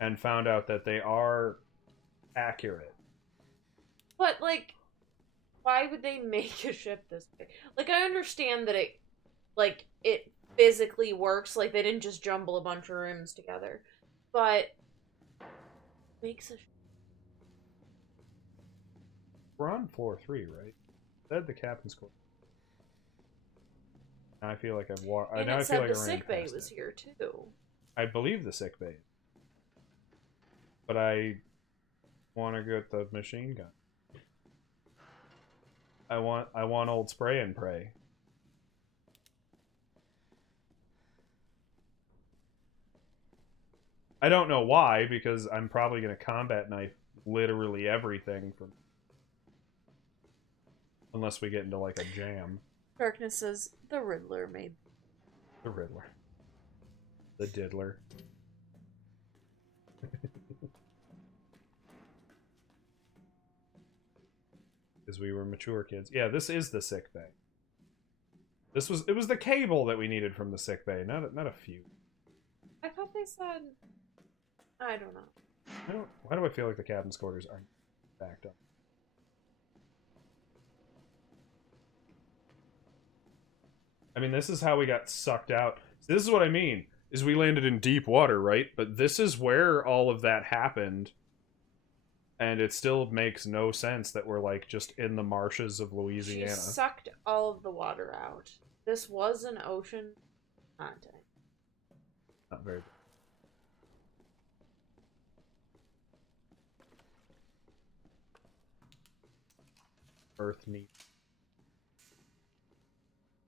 and found out that they are accurate. But, like, why would they make a ship this big? Like, I understand that it physically works. Like, they didn't just jumble a bunch of rooms together. But, makes a ship. We're on floor 3, right? Said the captain's quarters. Now I feel like I've walked. And Now it I feel said like the I ran sick bay past was it. here, too. I believe the sick bay, but I want to get the machine gun. I want old spray and pray. I don't know why, because I'm probably going to combat knife literally everything from, unless we get into like a jam. Darkness says the Riddler made. The Riddler. The Diddler. Because we were mature kids. Yeah, this is the sick bay. It was the cable that we needed from the sick bay, not a fuse. I thought they said. I don't know. Why do I feel like the captain's quarters aren't backed up? I mean, this is how we got sucked out. This is what I mean, is we landed in deep water, right? But this is where all of that happened. And it still makes no sense that we're, like, just in the marshes of Louisiana. She sucked all of the water out. This was an ocean content. Not very good. Earth neat.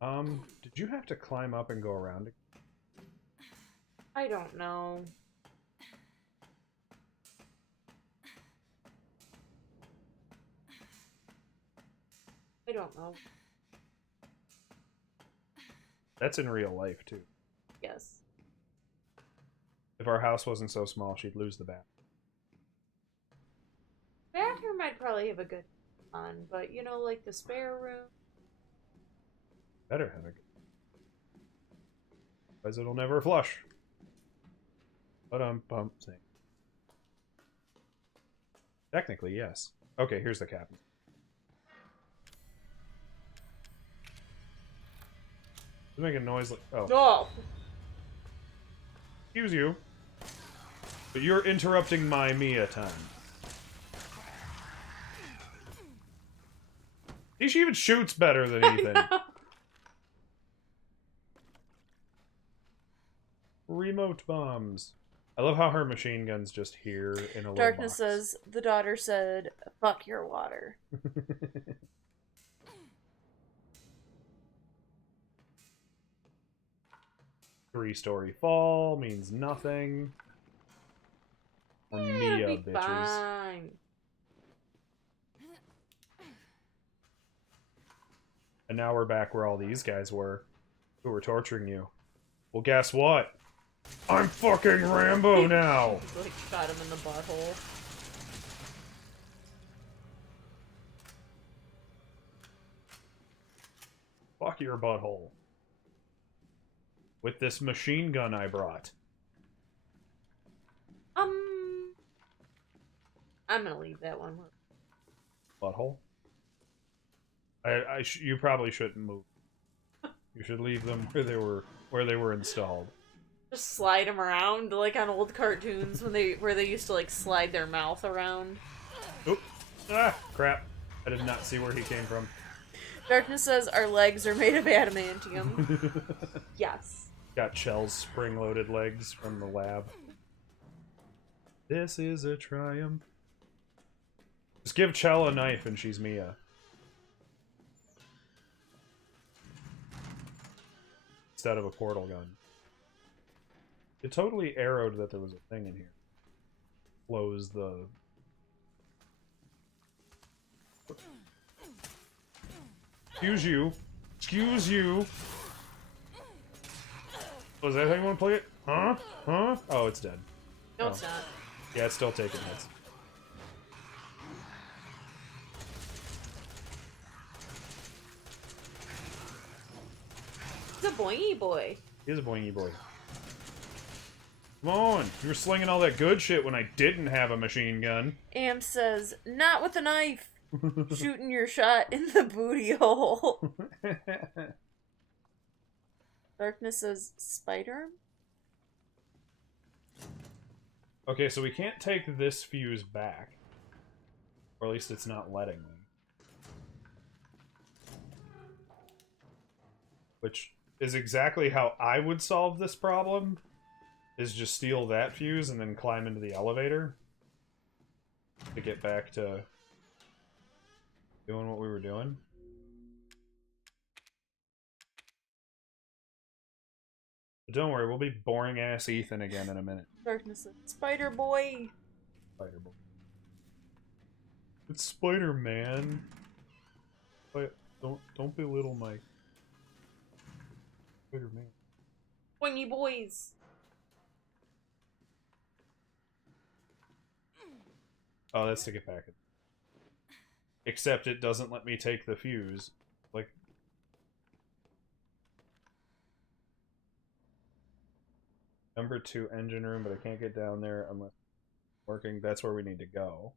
Did you have to climb up and go around it? I don't know. I don't know. That's in real life, too. Yes. If our house wasn't so small, she'd lose the bath. Bathroom might probably have a good one, but you know, like the spare room. Better have a good. Otherwise it'll never flush. But pump thing. Technically, yes. Okay, here's the captain. It's making noise like Oh. Excuse you. But you're interrupting my Mia time. She even shoots better than Ethan. Remote bombs. I love how her machine gun's just here in a little Darkness box. says the daughter said, "Fuck your water." 3-story fall means nothing. Or Mia, It'll be bitches. fine. And now we're back where all these guys were, who were torturing you. Well, guess what? I'm fucking Rambo now! Like, shot him in the butthole. Fuck your butthole. With this machine gun I brought. I'm gonna leave that one. Butthole? You probably shouldn't move. You should leave them where they were installed. Just slide them around like on old cartoons where they used to like slide their mouth around. Oop. Ah, crap. I did not see where he came from. Darkness says our legs are made of adamantium. Yes. Got Chell's spring-loaded legs from the lab. This is a triumph. Just give Chell a knife and she's Mia. Instead of a portal gun. It totally arrowed that there was a thing in here. Close the... Excuse you. Excuse you. Oh, is that how you want to play it? Huh? Huh? Oh, it's dead. No, Oh. it's not. Yeah, it's still taking hits. He's a boingy boy. He is a boingy boy. Come on! You were slinging all that good shit when I didn't have a machine gun. Am says, not with a knife. Shooting your shot in the booty hole. Darkness says, spider? Okay, so we can't take this fuse back. Or at least it's not letting me. Which is exactly how I would solve this problem. Is just steal that fuse and then climb into the elevator. To get back to doing what we were doing. But don't worry, we'll be boring ass Ethan again in a minute. Darkness says, spider boy. Spider boy. It's Spider-Man. But don't belittle my Spider-Man. Boingy boys. Oh, that's to get back. Except it doesn't let me take the fuse. Like, number 2 engine room, but I can't get down there unless it's working. That's where we need to go.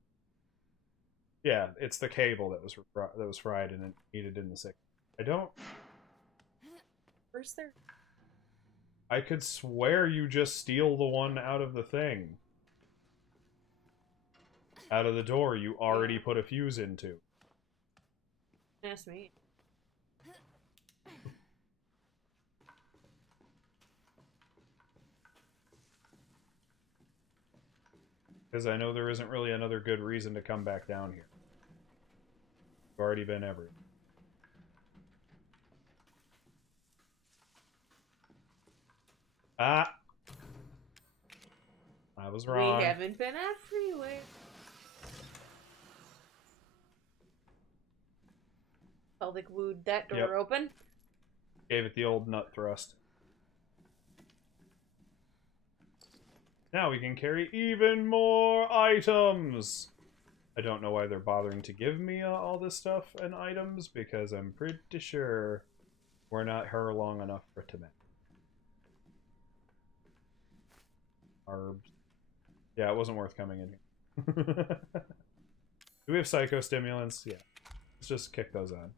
Yeah, it's the cable that was fried and it needed in the sick. I don't. Where's there? I could swear you just steal the one out of the thing. Out of the door you already put a fuse into. Ask me. Because I know there isn't really another good reason to come back down here. I've already been everywhere. Ah! I was wrong. We haven't been everywhere. Pelvic wooed that door open. Gave it the old nut thrust. Now we can carry even more items! I don't know why they're bothering to give me all this stuff and items, because I'm pretty sure we're not her long enough for it to make. Herbs. Yeah, it wasn't worth coming in here. Do we have psychostimulants? Yeah. Let's just kick those on.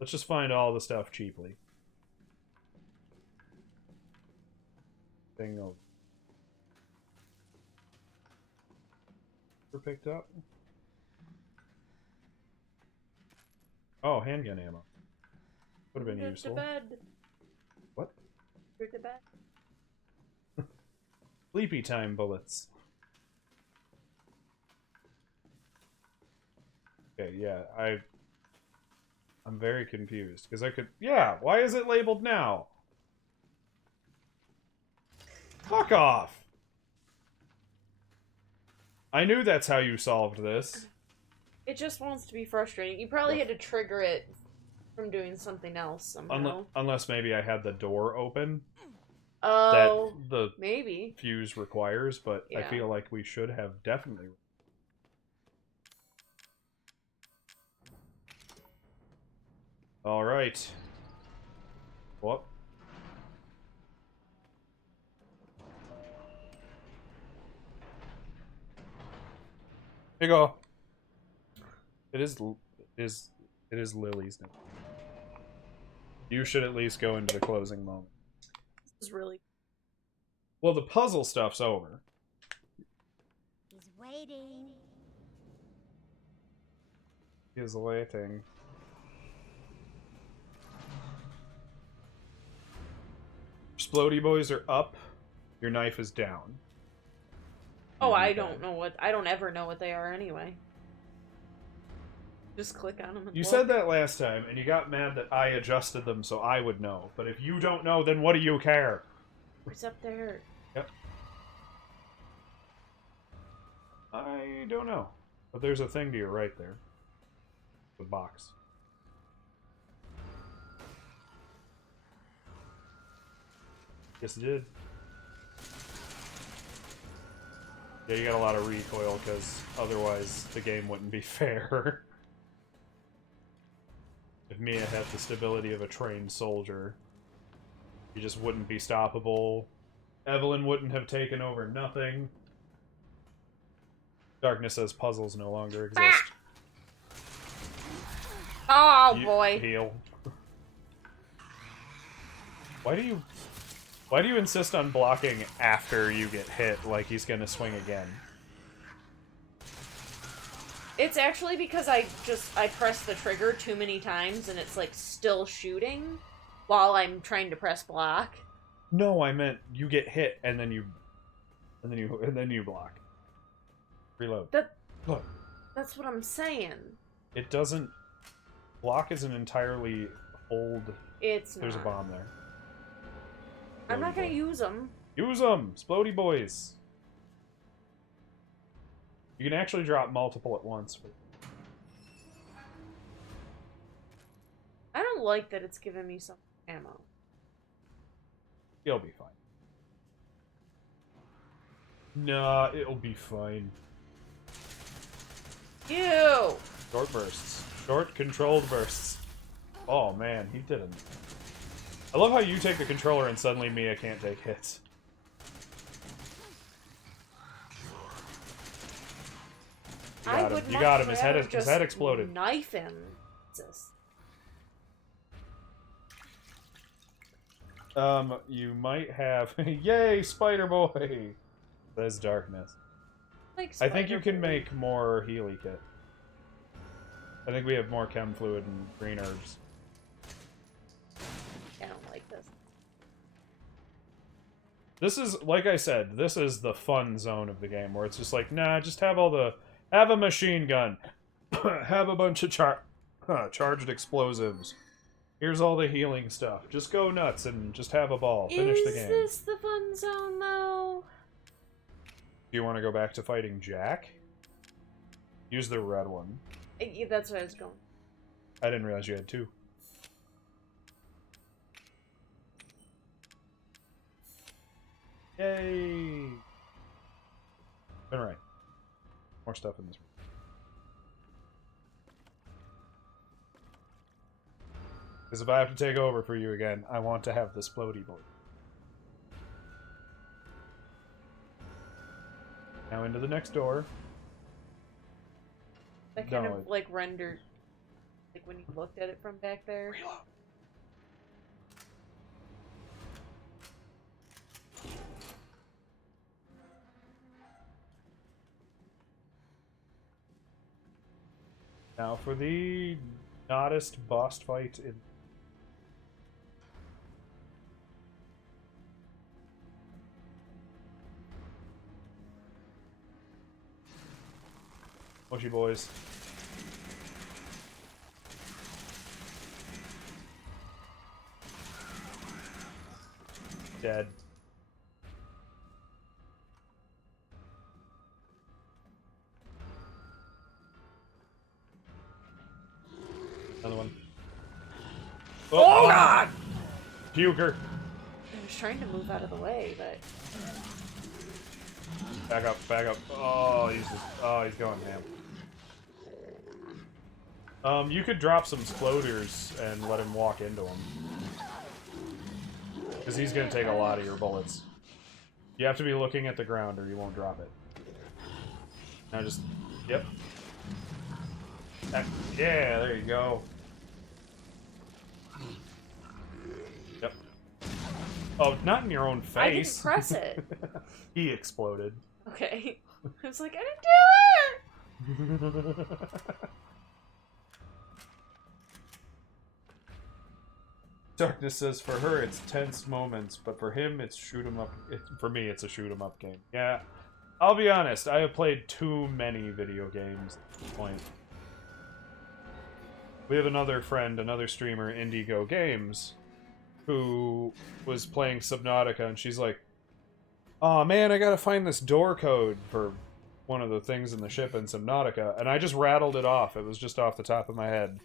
Let's just find all the stuff cheaply. Thing over. Picked up. Oh, handgun ammo. Would have been useful. To bed. What? Go to bed. Sleepy time bullets. Okay, yeah, I'm very confused because I could. Yeah, why is it labeled now? Fuck off! I knew that's how you solved this. It just wants to be frustrating. You probably had to trigger it from doing something else somehow. Unless maybe I had the door open. Oh, that the maybe fuse requires, but I Yeah. feel like we should have definitely. All right. What? Here you go. It is Lily's now. You should at least go into the closing moment. this is really. Well, the puzzle stuff's over. He's waiting. He's waiting. Explodey boys are up. Your knife is down. Oh, I don't know what. I don't ever know what they are anyway. Just click on them. And You look. said that last time, and you got mad that I adjusted them so I would know. But if you don't know, then what do you care? It's up there. Yep. I don't know. But there's a thing to your right there. The box. Yes, it did. Yeah, you got a lot of recoil, because otherwise the game wouldn't be fair. If Mia had the stability of a trained soldier, you just wouldn't be stoppable. Evelyn wouldn't have taken over nothing. Darkness says puzzles no longer exist. Oh You boy. heal. Why do you insist on blocking after you get hit like he's gonna swing again? It's actually because I press the trigger too many times and it's like still shooting while I'm trying to press block. No, I meant you get hit and then you block. Reload. Look. That's what I'm saying. It doesn't. Block isn't entirely hold. It's There's a not. bomb there. I'm not gonna boy. use them. Use them! Splody boys! You can actually drop multiple at once. But... I don't like that it's giving me some ammo. It'll be fine. Nah, it'll be fine. Ew! Short bursts. Short, controlled bursts. Oh man, he didn't. I love how you take the controller and suddenly Mia can't take hits. You got him. His head exploded. Knife him. Jesus. You might have... Yay, Spider Boy! Says Darkness. Like I think you can make more Healy kit. I think we have more chem fluid and green herbs. I don't like this. This is, like I said, this is the fun zone of the game, where it's just like, nah, just have all the... Have a machine gun. Have a bunch of charged explosives. Here's all the healing stuff. Just go nuts and just have a ball. Finish the game. Is this the fun zone, though? Do you want to go back to fighting Jack? Use the red one. Yeah, that's where I was going. I didn't realize you had two. Yay! Alright. More stuff in this room. Because if I have to take over for you again, I want to have the Splody board. Now into the next door. That kind No, of like rendered, like when you looked at it from back there. Reload. Now for the nottest boss fight in... Mushy boys. Dead. Another one. Oh God! Puker. I was trying to move out of the way, but Back up, back up. Oh, he's going ham. You could drop some sploders and let him walk into them. Because he's going to take a lot of your bullets. You have to be looking at the ground or you won't drop it. Now just... Yep. Yeah, there you go. Yep. Oh, not in your own face. I didn't press it. He exploded. Okay. I was like, I didn't do it! Darkness says for her it's tense moments, but for him it's shoot 'em up. For me, it's a shoot 'em up game. Yeah, I'll be honest. I have played too many video games at this point. We have another friend, another streamer, Indigo Games, who was playing Subnautica, and she's like, "Oh man, I gotta find this door code for one of the things in the ship in Subnautica," and I just rattled it off. It was just off the top of my head.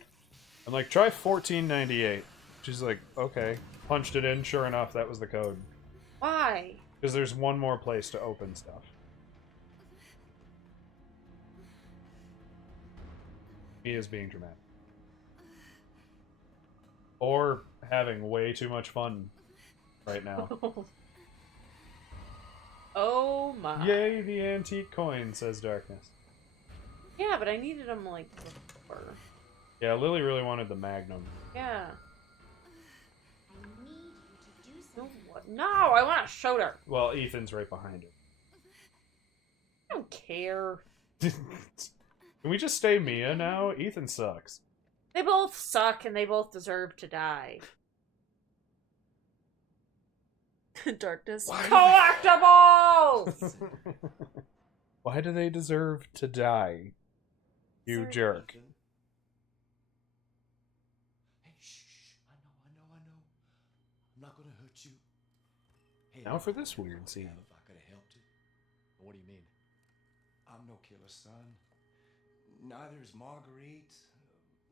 I'm like, "Try 1498." She's like, okay. Punched it in, sure enough, that was the code. Why? Because there's one more place to open stuff. Mia's being dramatic. Or having way too much fun right now. Oh my. Yay, the antique coin, says Darkness. Yeah, but I needed them like before. Yeah, Lily really wanted the Magnum. Yeah. I need you to do No, something. what? No, I want a shoulder. Well, Ethan's right behind her. I don't care. Can we just stay Mia now? Ethan sucks. They both suck and they both deserve to die. Darkness. Collectibles! Why do they deserve to die? You Sorry, jerk. Ethan. Hey, shh. I know. I'm not gonna hurt you. Hey, Now for this weird scene. If I could have helped you. What do you mean? I'm no killer, son. Neither is Marguerite,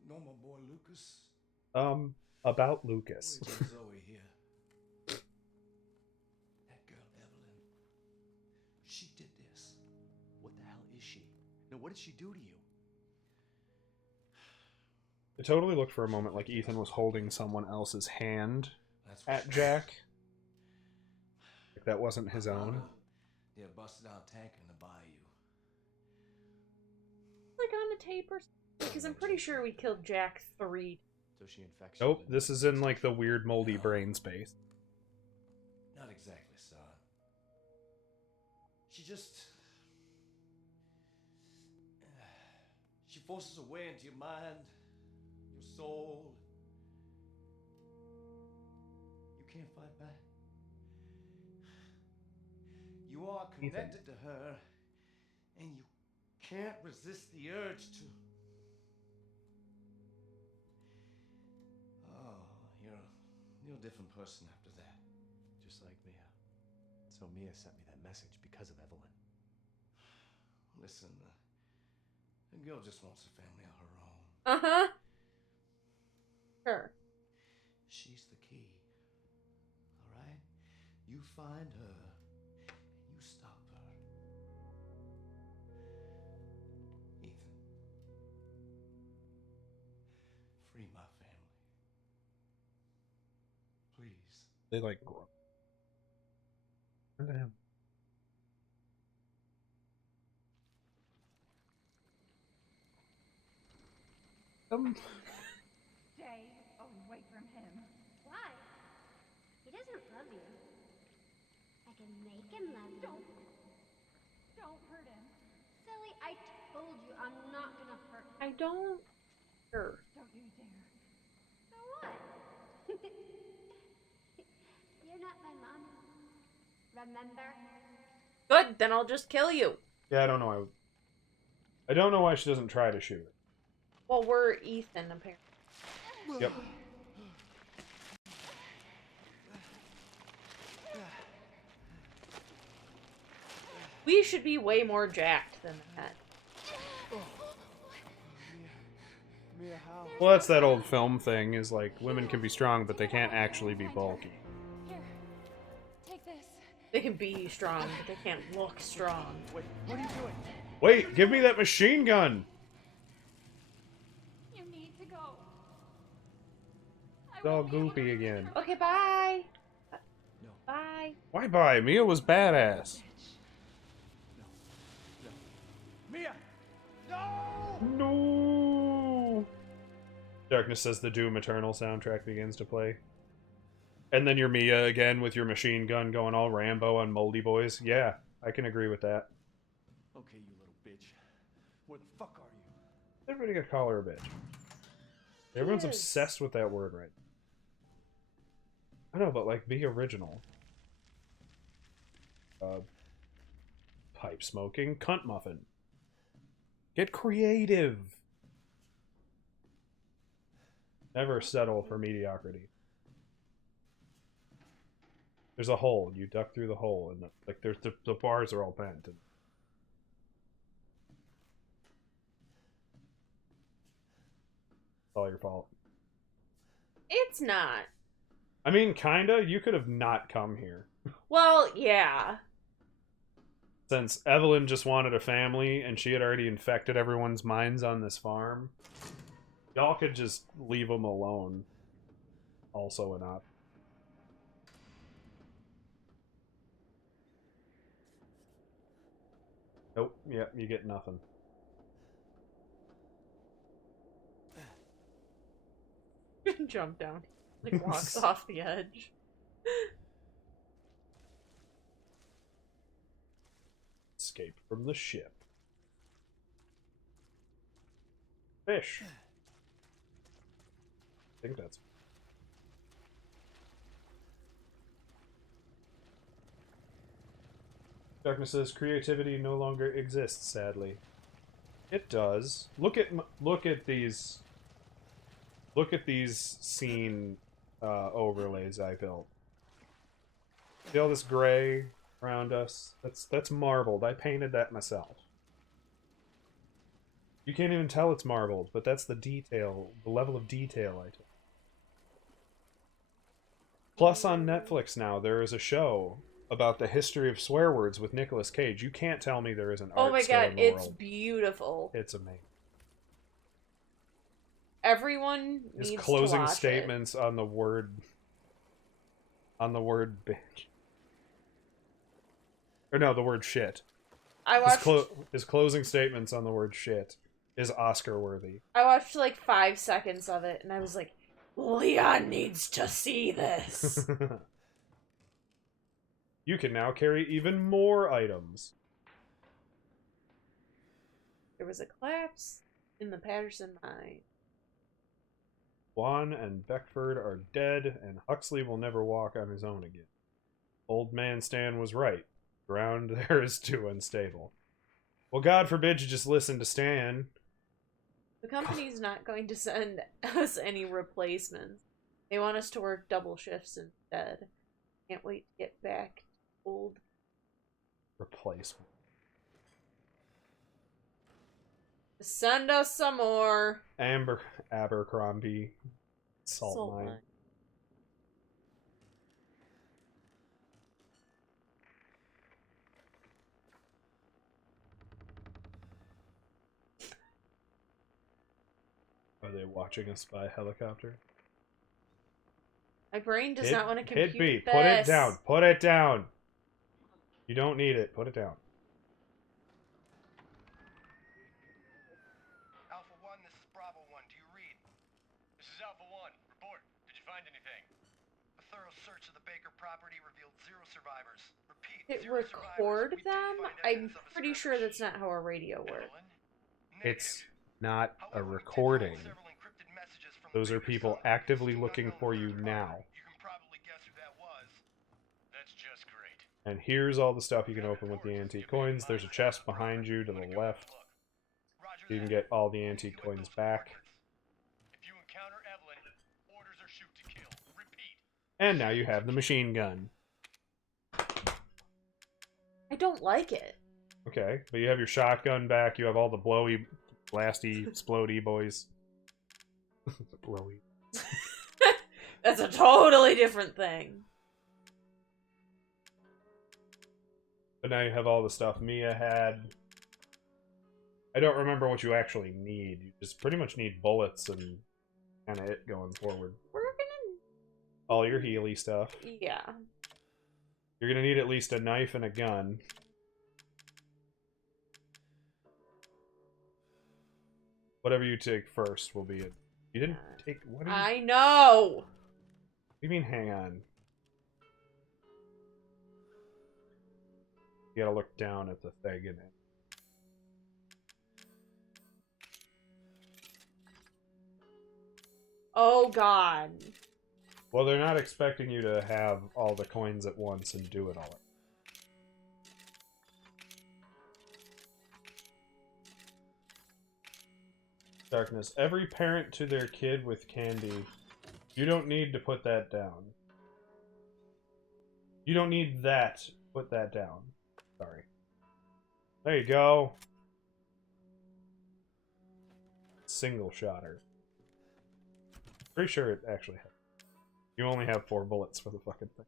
nor my boy Lucas. About Lucas. Or even Zoe here. That girl, Evelyn. She did this. What the hell is she? No, what did she do to you? It totally looked for a moment like Ethan was holding someone else's hand That's for at sure. Jack. Like that wasn't his own. They're busted out tanker in the bayou. Like on the tape or something? Because I'm pretty sure we killed Jack 3. So she infects you. Nope, this is in like the weird moldy brain space. Not exactly, son. She just... She forces her way into your mind, your soul. You can't fight back. You are connected to her, and you can't resist the urge to... Oh, you're a different person after that. Just like Mia. So Mia sent me that message because of Evelyn. Listen, the girl just wants a family of her own. Uh-huh. Sure. She's the key. All right? You find her, and you stop her. Ethan. Free my family. Please. They like grow. Turn to him. Stay away from him. Why? He doesn't love you. I can make him love you. Don't hurt him. Silly, I told you I'm not gonna hurt him. I don't... Sure. Don't you dare. So what? You're not my mom. Remember? Good, then I'll just kill you. Yeah, I don't know. I don't know why she doesn't try to shoot it. Well, we're Ethan, apparently. Yep. We should be way more jacked than that. Mia, how? Well, that's that old film thing, is like, women can be strong, but they can't actually be bulky. Here, take this. They can be strong, but they can't look strong. Wait, what are you doing? Wait, give me that machine gun! You need to go. It's all goopy again. Okay, bye. No. Bye. Why bye? Mia was badass. Mia! No! Darkness says the Doom Eternal soundtrack begins to play. And then you're Mia again with your machine gun going all Rambo on Moldy Boys. Yeah, I can agree with that. Okay, you little bitch. Where the fuck are you? Everybody gotta call her a bitch. Everyone's Yes. obsessed with that word right now. I know, but like, be original. Pipe smoking cunt muffin. Get creative. Never settle for mediocrity. There's a hole. You duck through the hole, and like there's the bars are all bent. And... It's all your fault. It's not. I mean, kinda. You could have not come here. Well, yeah. Since Evelyn just wanted a family and she had already infected everyone's minds on this farm, y'all could just leave them alone. Also an op. Nope. Yep, you get nothing. Jump down. Like, walks off the edge. Escape from the ship. Fish. I think that's... Darkness says creativity no longer exists, sadly. It does. Look at these... Look at these scene overlays I built. See all this gray around us? That's marbled. I painted that myself. You can't even tell it's marbled, but that's the detail, the level of detail I took. Plus on Netflix now, there is a show about the history of swear words with Nicolas Cage. You can't tell me there isn't art Oh my still god, in the it's world. beautiful. It's amazing. Everyone His needs closing to watch statements on the word bitch. Or no, the word shit. I watched His closing statements on the word shit is Oscar worthy. I watched like 5 seconds of it and I was like, Leon needs to see this. You can now carry even more items. There was a collapse in the Patterson mine. Juan and Beckford are dead, and Huxley will never walk on his own again. Old man Stan was right. Ground there is too unstable. Well, God forbid you just listen to Stan. The company's not going to send us any replacements. They want us to work double shifts instead. Can't wait to get back to old. Replacement. Send us some more. Abercrombie. Salt mine. Are they watching us by helicopter? My brain does not want to compute Hit B. this. Put it down. Put it down. You don't need it. Put it down. Alpha 1, this is Bravo 1. Do you read? This is Alpha 1. Report. Did you find anything? A thorough search of the Baker property revealed 0 survivors. Repeat, It 0 record survivors. them? I'm pretty sure that's not how a radio works. It's not a recording. Those are people actively looking for you now. You can probably guess who that was. That's just great. And here's all the stuff you can open with the antique coins. There's a chest behind you to the left. You can get all the antique coins back. If you encounter Evelyn, orders are shoot to kill. Repeat. And now you have the machine gun. I don't like it. Okay, but you have your shotgun back. You have all the blowy, blasty, explodey boys. Blowy. That's a totally different thing. But now you have all the stuff Mia had. I don't remember what you actually need. You just pretty much need bullets and kind of it going forward. We're gonna... All your Healy stuff. Yeah. You're gonna need at least a knife and a gun. Whatever you take first will be it. You didn't take... What I know! What do you mean, hang on? You gotta look down at the thing in it. Oh god. Well, they're not expecting you to have all the coins at once and do it all. Darkness. Every parent to their kid with candy. You don't need to put that down. You don't need that. Put that down. Sorry. There you go. Single shotter. Pretty sure it actually has. You only have 4 bullets for the fucking thing.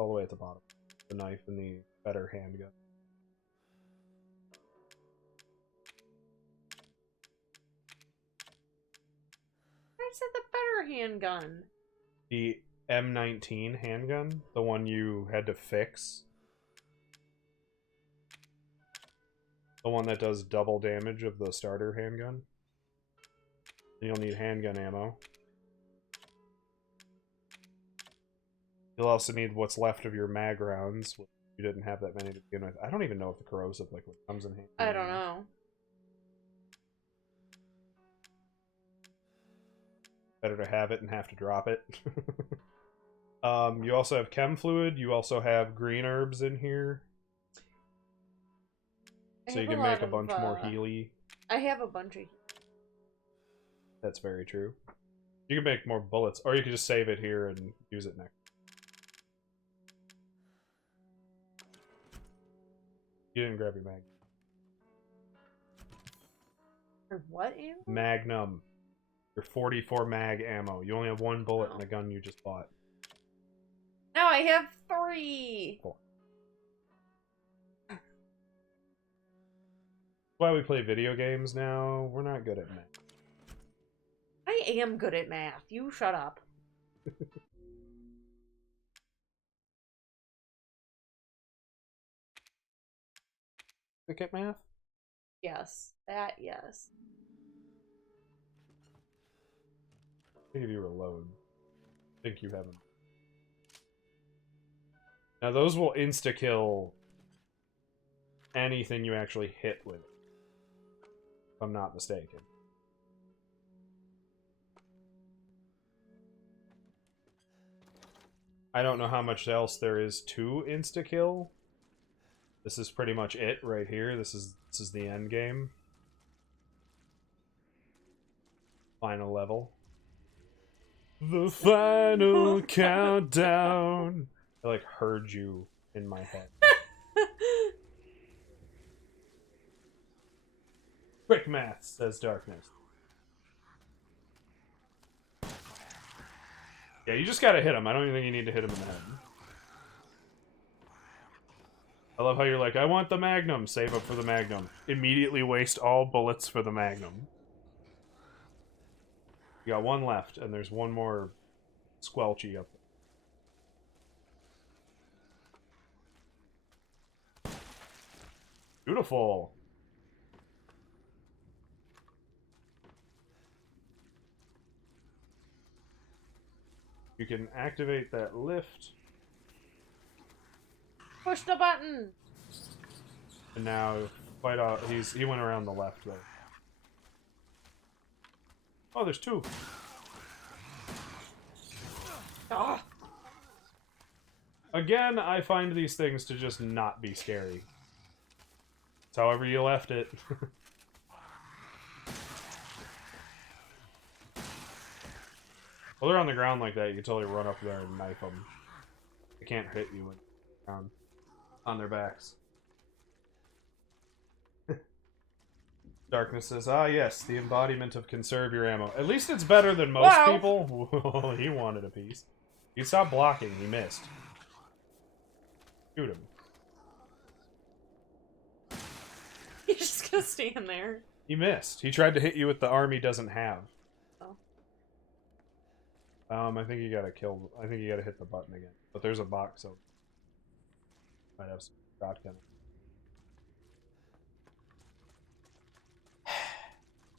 All the way at the bottom. The knife and the better handgun. I said the better handgun. The M19 handgun, the one you had to fix. The one that does double damage of the starter handgun. You'll need handgun ammo. You'll also need what's left of your mag rounds. You didn't have that many to begin with. I don't even know if the corrosive liquid comes in handy. I don't know. Better to have it and have to drop it. You also have chem fluid. You also have green herbs in here. So you can make a bunch more Healy. I have a bunch of. That's very true. You can make more bullets, or you can just save it here and use it next. You didn't grab your mag. Or what ammo? Magnum. Your 44 mag ammo. You only have one bullet in the gun you just bought. Now I have 3. Cool. Why we play video games now? We're not good at math. I am good at math. You shut up. Good at math? Yes. That, yes. I think if you reload. I think you have them. Now those will insta-kill anything you actually hit with. If I'm not mistaken. I don't know how much else there is to insta-kill. This is pretty much it right here. This is the end game. Final level. The final countdown. I like heard you in my head. Quick math, says Darkness. Yeah, you just gotta hit him. I don't even think you need to hit him in the head. I love how you're like, I want the Magnum. Save up for the Magnum. Immediately waste all bullets for the Magnum. You got one left, and there's one more squelchy up there. Beautiful. You can activate that lift. Push the button. And now, quite he went around the left there. Oh, there's 2. Ah. Again, I find these things to just not be scary. It's however you left it. Well, they're on the ground like that. You can totally run up there and knife them. They can't hit you when you're down on their backs. Darkness says, ah yes, the embodiment of conserve your ammo. At least it's better than most people. Well, he wanted a piece. He stopped blocking, he missed. Shoot him. He's just gonna stand there. He missed. He tried to hit you with the arm he doesn't have. Oh. I think you gotta kill. I think you gotta hit the button again. But there's a box, so might have some shotgun.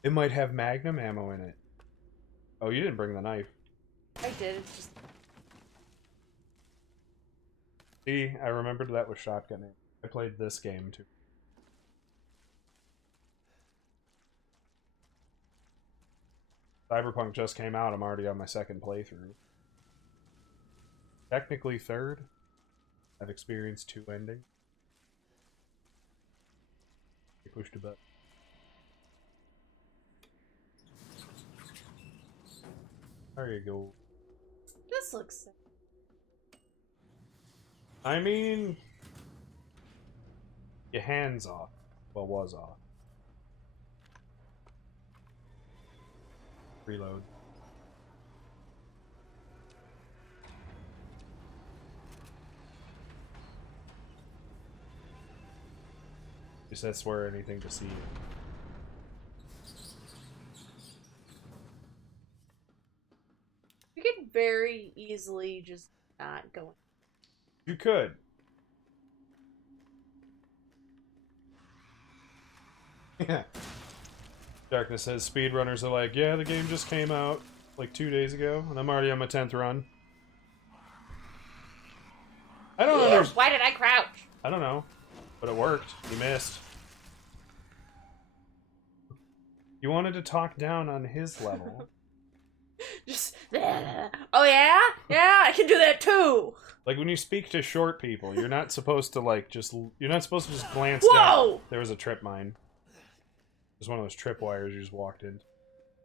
It might have Magnum ammo in it. Oh, you didn't bring the knife. I did. It's just. See, I remembered that was shotgun. I played this game too. Cyberpunk just came out. I'm already on my 2nd playthrough. Technically 3rd. I've experienced 2 endings. I pushed a button. There you go. This looks sick. I mean, your hand's off. Well, was off. Reload. Because that's where anything to see. We could very easily just not go. You could. Yeah. Darkness says speedrunners are like, yeah, the game just came out like 2 days ago, and I'm already on my 10th run. I don't understand. Why did I crouch? I don't know. But it worked. You missed. You wanted to talk down on his level. Just, oh yeah? Yeah, I can do that too! Like, when you speak to short people, you're not supposed to, like, just... You're not supposed to just glance Whoa! down. There was a trip mine. There's one of those trip wires you just walked in.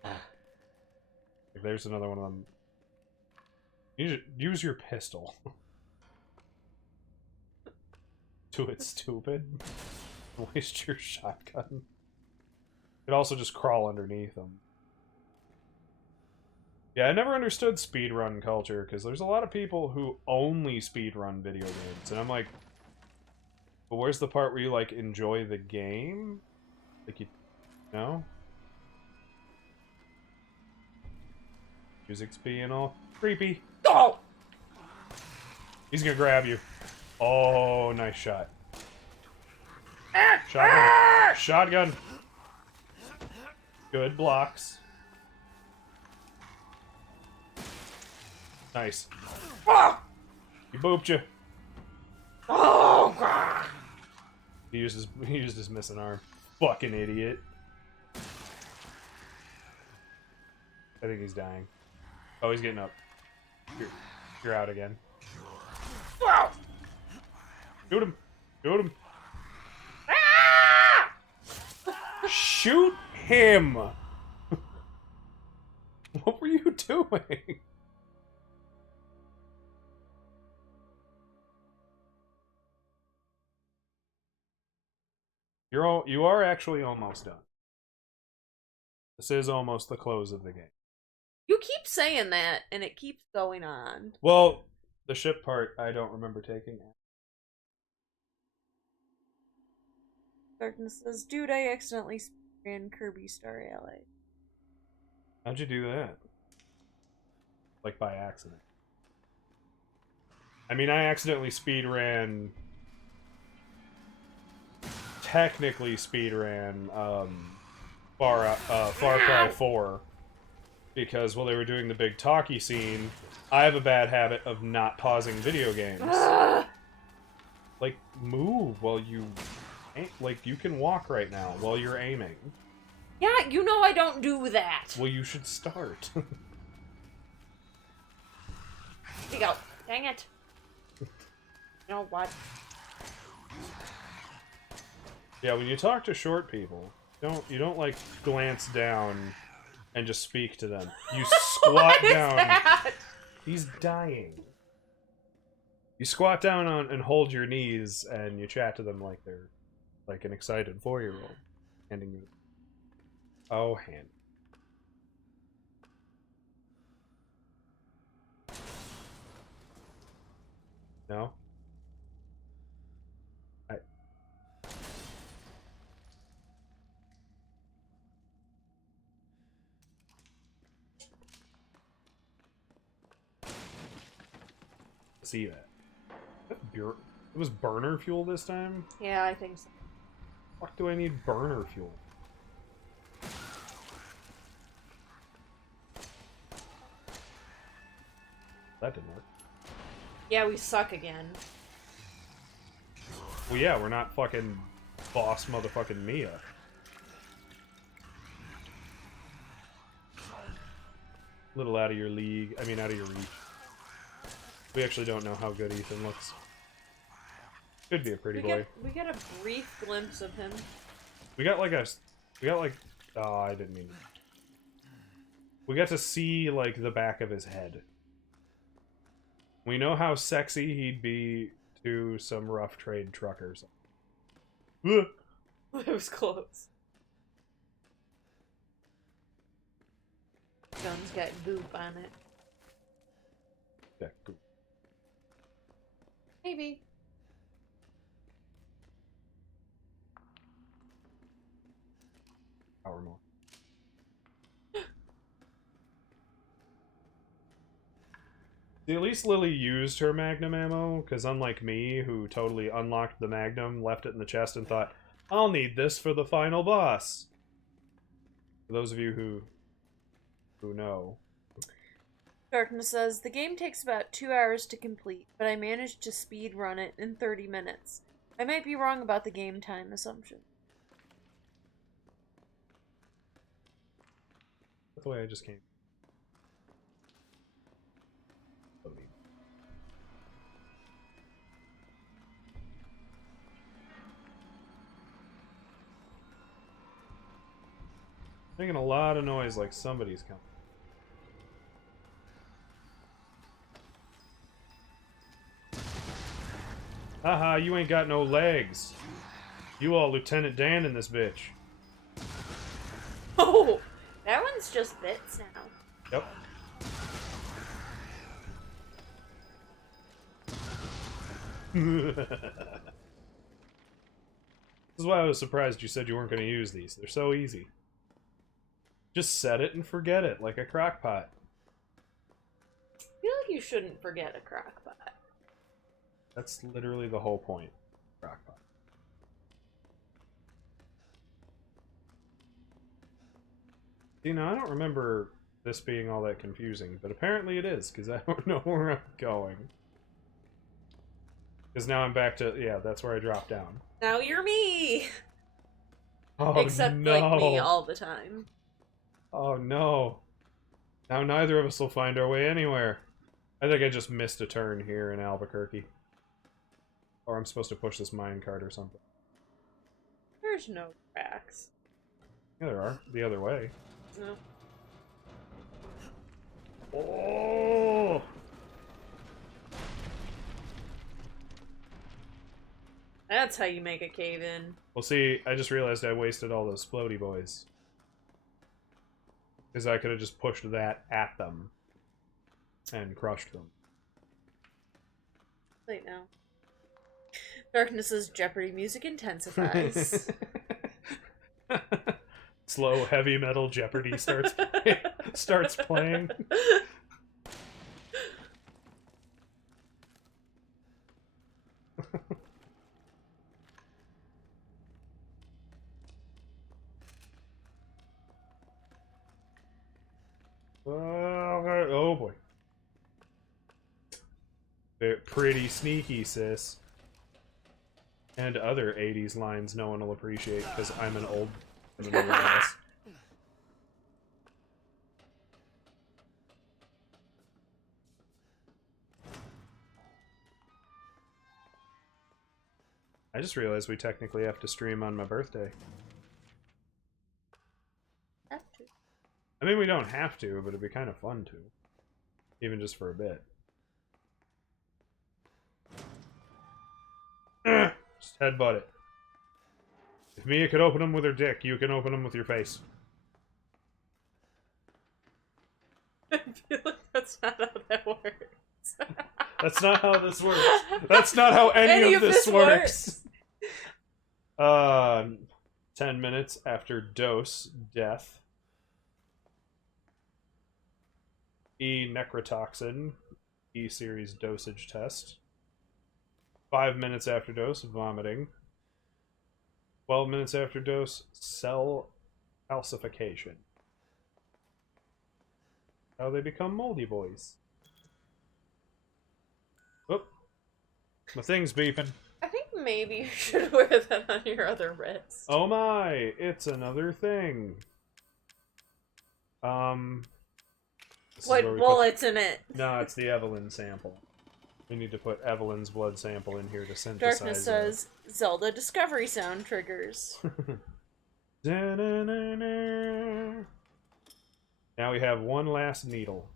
Like, there's another one of them. Use your pistol. Do it, stupid. Waste your shotgun. You could also just crawl underneath them. Yeah, I never understood speedrun culture, because there's a lot of people who only speedrun video games, and I'm like, but where's the part where you, like, enjoy the game? Like, you know? Music's being all creepy. Oh! He's gonna grab you. Oh, nice shot. Shotgun. Shotgun. Good blocks. Nice. He booped you. Oh, God. He used his missing arm. Fucking idiot. I think he's dying. Oh, he's getting up. You're out again. Shoot him. Shoot him. Shoot him. What were you doing? You are actually almost done. This is almost the close of the game. You keep saying that, and it keeps going on. Well, the ship part, I don't remember taking it. Darkness says, dude, I accidentally ran Kirby Star Alley. How'd you do that? Like, by accident. I mean, I accidentally speedran... Technically speedran, Far Cry 4. Because while they were doing the big talkie scene, I have a bad habit of not pausing video games. Like, move while you... Like, you can walk right now while you're aiming. Yeah, you know I don't do that. Well, you should start. Here you go. Dang it. You know what? Yeah, when you talk to short people, you don't like glance down and just speak to them. You squat down. That? He's dying. You squat down and hold your knees and you chat to them like they're like an excited 4-year-old. Handing you. Oh, hand. No? See that. It was burner fuel this time? Yeah, I think so. Fuck do I need burner fuel? That didn't work. Yeah, we suck again. Well, yeah, we're not fucking boss motherfucking Mia. Little out of your league. I mean, out of your reach. We actually don't know how good Ethan looks. Could be a pretty boy. We got a brief glimpse of him. We got like... Oh, I didn't mean... We got to see, like, the back of his head. We know how sexy he'd be to some rough trade truckers. It was close. Gun's got goop on it. Yeah, goop. Maybe. Power more. See, at least Lily used her magnum ammo, because unlike me, who totally unlocked the magnum, left it in the chest, and thought, I'll need this for the final boss. For those of you who know. Darkness says, the game takes about 2 hours to complete, but I managed to speed run it in 30 minutes. I might be wrong about the game time assumption. That's the way I just came. Making a lot of noise like somebody's coming. Haha, you ain't got no legs. You all Lieutenant Dan in this bitch. Oh, that one's just bits now. Yep. This is why I was surprised you said you weren't going to use these. They're so easy. Just set it and forget it, like a crock pot. I feel like you shouldn't forget a crock pot. That's literally the whole point. Crock pot. See, now I don't remember this being all that confusing, but apparently it is, because I don't know where I'm going. Because now I'm back to, yeah, that's where I dropped down. Now you're me! Oh, Except, no. like, me all the time. Oh, no. Now neither of us will find our way anywhere. I think I just missed a turn here in Albuquerque. Or I'm supposed to push this minecart or something. There's no tracks. Yeah, there are. The other way. No. Oh! That's how you make a cave in. Well, see, I just realized I wasted all those Splody boys. Because I could have just pushed that at them. And crushed them. Wait, now. Darkness's Jeopardy music intensifies. Slow heavy metal Jeopardy starts playing. Oh boy. They're pretty sneaky, sis. And other 80s lines no one will appreciate because I'm an old ass. I just realized we technically have to stream on my birthday. Have to. I mean, we don't have to, but it'd be kind of fun to. Even just for a bit. Just headbutt it. If Mia could open them with her dick, you can open them with your face. I feel like that's not how that works. That's not how this works. That's not how any of this works. 10 minutes after dose, death. E necrotoxin, E series dosage test. 5 minutes after dose, vomiting. 12 minutes after dose, cell calcification. How they become moldy boys. Whoop. My thing's beeping. I think maybe you should wear that on your other wrist. Oh my, it's another thing. What bullets in it? No, it's the Evelyn sample. We need to put Evelyn's blood sample in here to synthesize. Darkness says Zelda discovery sound triggers. Now we have one last needle.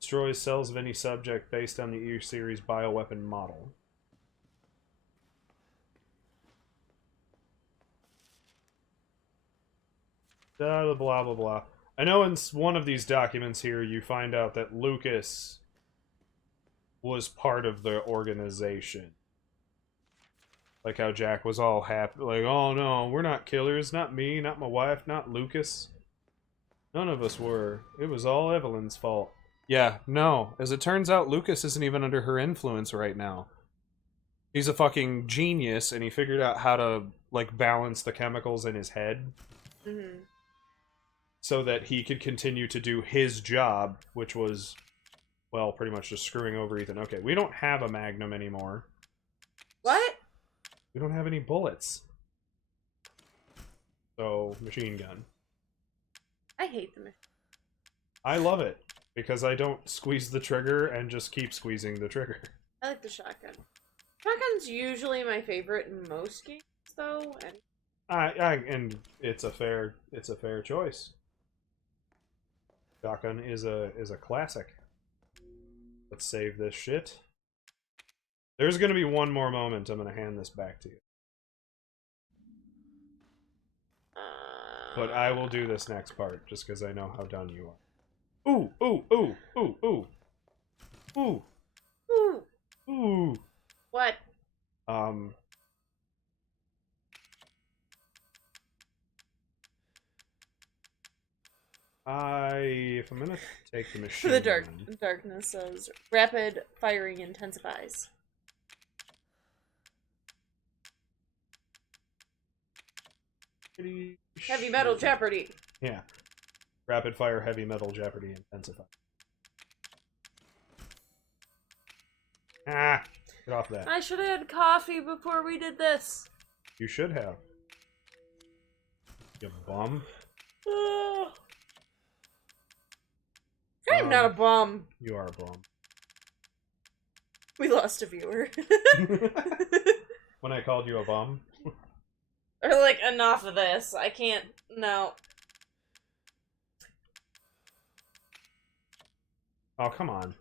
Destroys cells of any subject based on the E-Series bioweapon model. Blah, blah, blah, blah. I know in one of these documents here you find out that Lucas was part of the organization. Like how Jack was all happy, like, oh no, we're not killers, not me, not my wife, not Lucas. None of us were. It was all Evelyn's fault. Yeah, no. As it turns out, Lucas isn't even under her influence right now. He's a fucking genius, and he figured out how to, like, balance the chemicals in his head. Mm-hmm. So that he could continue to do his job, which was, well, pretty much just screwing over Ethan. Okay, we don't have a Magnum anymore. What? We don't have any bullets. So, machine gun. I hate the machine. I love it, because I don't squeeze the trigger and just keep squeezing the trigger. I like the shotgun. Shotgun's usually my favorite in most games, though. And it's a fair choice. Shotgun is a classic. Let's save this shit. There's gonna be one more moment. I'm gonna hand this back to you. But I will do this next part, just because I know how done you are. Ooh, ooh, ooh, ooh, ooh. Ooh. Ooh. Ooh. What? If I'm gonna take the machine The gun, darkness says rapid firing intensifies. Heavy metal jeopardy. Yeah. Rapid fire heavy metal jeopardy intensify. Ah! Get off that. I should have had coffee before we did this. You should have. You bum. I'm not a bum. You are a bum. We lost a viewer. When I called you a bum? Or like, enough of this. I can't. No. Oh, come on.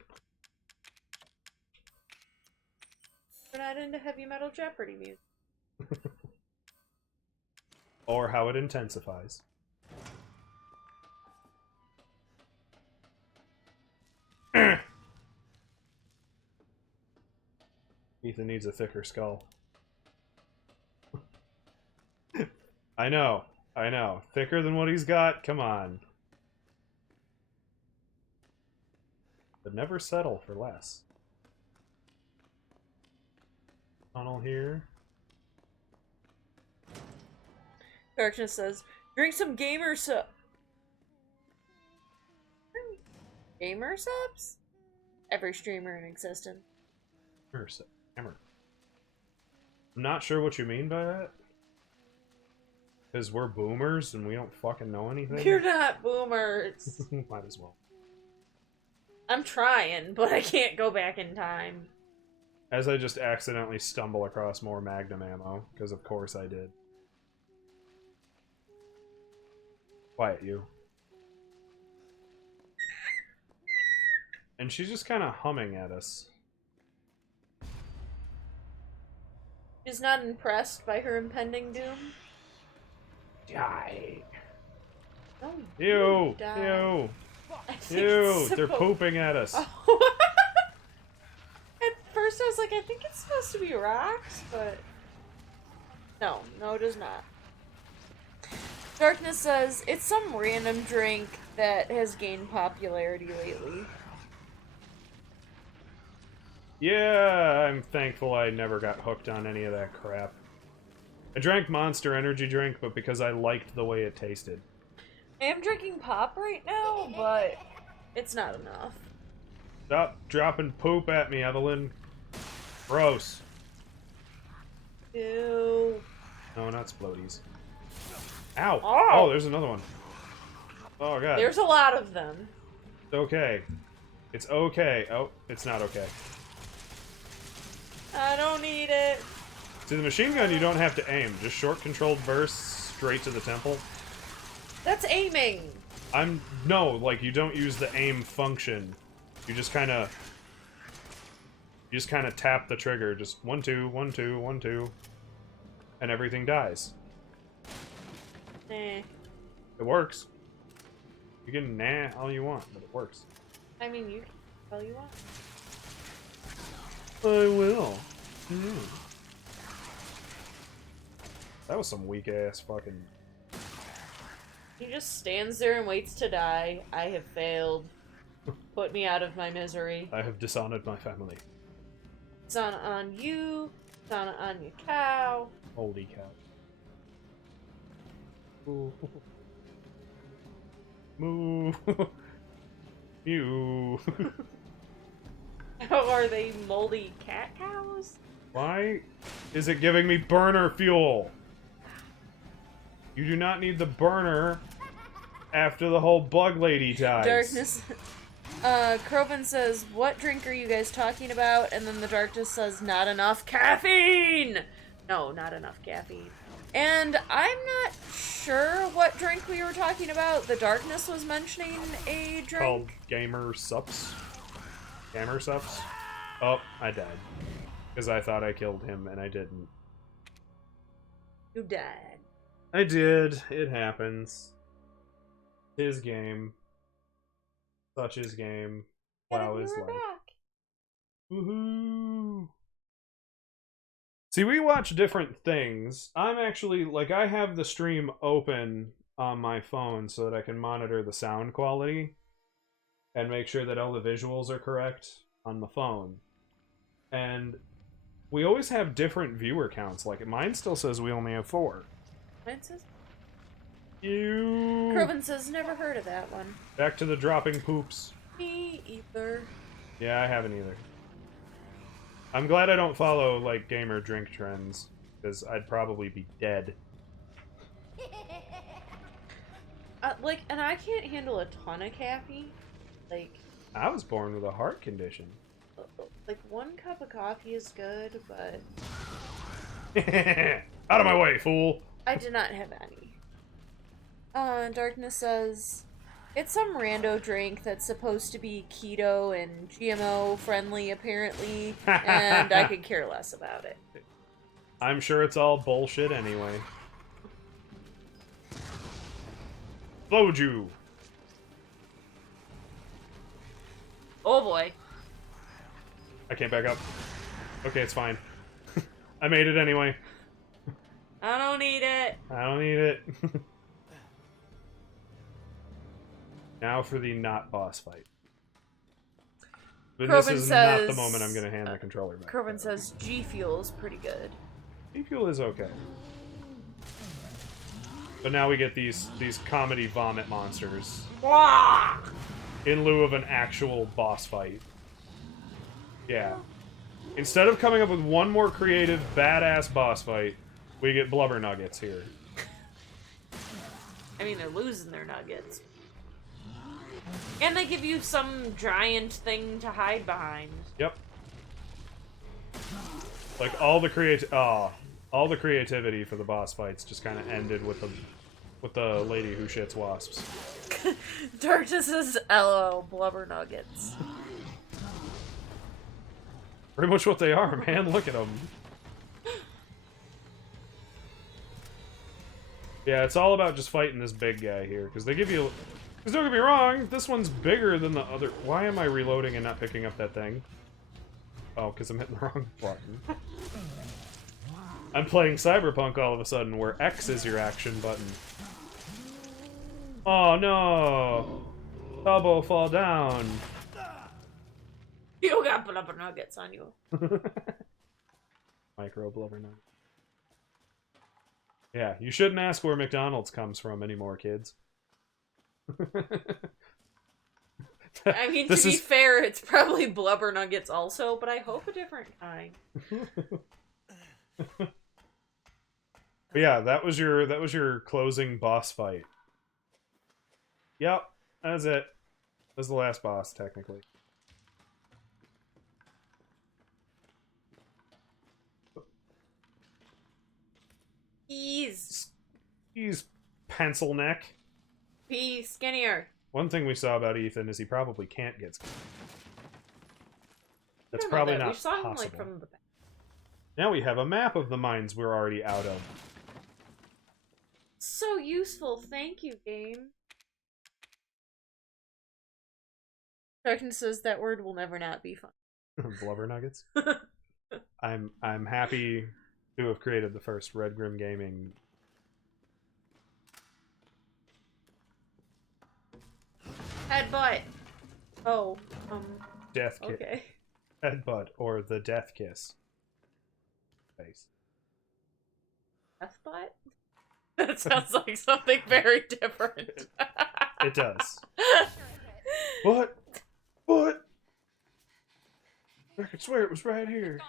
We're not into heavy metal jeopardy music. Or how it intensifies. Ethan needs a thicker skull. I know. Thicker than what he's got? Come on. But never settle for less. Tunnel here. Darkness says, drink some gamer sub. Gamer subs? Every streamer in existence. Hammer. I'm not sure what you mean by that. Because we're boomers and we don't fucking know anything? You're not boomers. Might as well. I'm trying, but I can't go back in time. As I just accidentally stumble across more Magnum ammo, because of course I did. Quiet, you. And she's just kind of humming at us. She's not impressed by her impending doom. Die. Oh, Ew! die. Ew! I think Ew! it's They're supposed- pooping at us. Oh. At first I was like, I think it's supposed to be rocks, but... No, it is not. Darkness says, it's some random drink that has gained popularity lately. Yeah, I'm thankful I never got hooked on any of that crap. I drank Monster Energy drink, but because I liked the way it tasted. I am drinking pop right now, but it's not enough. Stop dropping poop at me, Evelyn. Gross. Ew. No, not Splodies. Ow! Oh. Oh, there's another one. Oh, God. There's a lot of them. It's okay. It's okay. Oh, it's not okay. I don't need it. To the machine gun, you don't have to aim. Just short controlled bursts straight to the temple. That's aiming. No, like, you don't use the aim function. You just kind of tap the trigger. Just 1, 2, 1, 2, 1, 2. And everything dies. Eh. It works. You can nah all you want, but it works. I mean, you can all you want. I will. That was some weak ass fucking. He just stands there and waits to die. I have failed. Put me out of my misery. I have dishonored my family. Dishonor on you. Dishonor on your cow. Holy cow. Ooh. Moo. Mew. How are they moldy cat cows? Why is it giving me burner fuel? You do not need the burner after the whole bug lady dies. Darkness. Krovan says, what drink are you guys talking about? And then the Darkness says, not enough caffeine! No, not enough caffeine. And I'm not sure what drink we were talking about. The Darkness was mentioning a drink. Called Gamer Sups. Gamer Sups? Oh, I died. Because I thought I killed him, and I didn't. You died. I did. It happens. His game. Such his game. Wow, his life. Woohoo! See, we watch different things. I'm actually, like, I have the stream open on my phone so that I can monitor the sound quality and make sure that all the visuals are correct on the phone. And we always have different viewer counts. Like, mine still says we only have 4. Mine says... You. Krovan says, never heard of that one. Back to the dropping poops. Me either. Yeah, I haven't either. I'm glad I don't follow, like, gamer drink trends, because I'd probably be dead. Like, and I can't handle a ton of caffeine. Like... I was born with a heart condition. Like, 1 cup of coffee is good, but... Out of my way, fool! I did not have any. Darkness says, it's some rando drink that's supposed to be keto and GMO friendly, apparently, and I could care less about it. I'm sure it's all bullshit anyway. Floju! Oh boy. I can't back up. Okay, it's fine. I made it anyway. I don't need it. I don't need it. Now for the not boss fight. But this is not the moment I'm going to hand the controller back. Krovan says G Fuel's pretty good. G Fuel is okay. But now we get these comedy vomit monsters. In lieu of an actual boss fight. Yeah. Instead of coming up with one more creative, badass boss fight, we get blubber nuggets here. I mean, they're losing their nuggets. And they give you some giant thing to hide behind. Yep. Like all the creativity for the boss fights just kind of ended with the lady who shits wasps. Darkness is LOL blubber nuggets. Pretty much what they are, man. Look at them. Yeah, it's all about just fighting this big guy here, because they give you... Because don't get me wrong, this one's bigger than the other... Why am I reloading and not picking up that thing? Oh, because I'm hitting the wrong button. I'm playing Cyberpunk all of a sudden, where X is your action button. Oh no! Elbow fall down. You got blubber nuggets on you. Micro blubber nugget. Yeah, you shouldn't ask where McDonald's comes from anymore, kids. I mean, to be fair, it's probably blubber nuggets also, but I hope a different kind. But yeah, that was your closing boss fight. Yep, that's it. That was the last boss, technically. He's pencil neck. Be skinnier. One thing we saw about Ethan is he probably can't get skinny. That's I don't know probably that. not We saw him possible. like from the back. Now we have a map of the mines we're already out of. So useful, thank you, game. Darkness says that word will never not be fun. Blubber nuggets. I'm happy who have created the first Redgrim gaming. Headbutt. Oh, Death kiss. okay. Headbutt, or the death kiss. Face. Deathbutt? That sounds like something very different. It does. What? What? I could swear it was right here.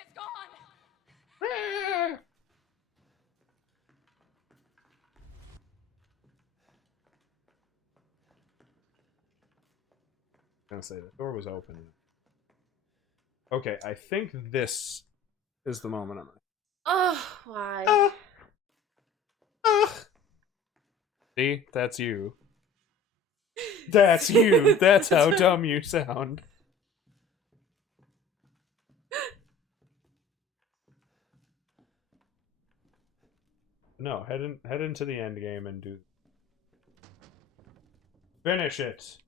It's gone. I'm gonna say the door was open. Okay, I think this is the moment I'm like, Oh, why? see? That's you. That's you. That's how dumb you sound. No, head into the end game and do. Finish it.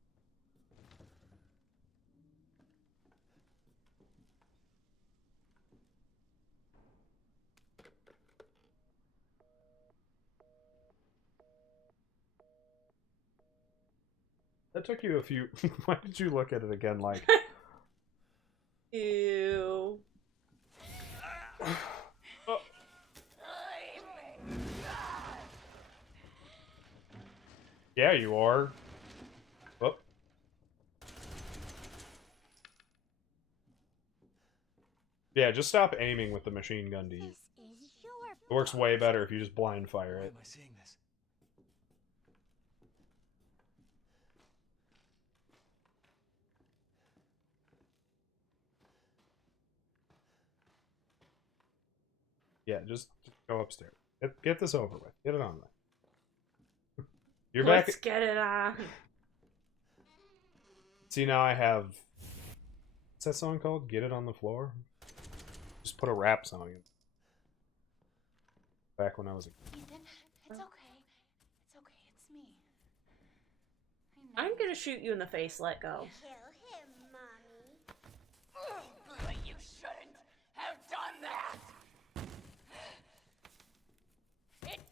That took you a few. Why did you look at it again like? Ew. Oh. Yeah, you are. Oh. Yeah, just stop aiming with the machine gun to use. It works way better if you just blind fire Why it. am I seeing this? Yeah, just go upstairs. Get this over with. Get it on with. You're Let's back. get it on. See, now I have. What's that song called? Get It on the Floor? Just put a rap song in. Back when I was a kid. Ethan, it's okay. It's okay. It's me. I know. I'm gonna shoot you in the face. Let go. Kill him, Mommy. But you shouldn't have done that.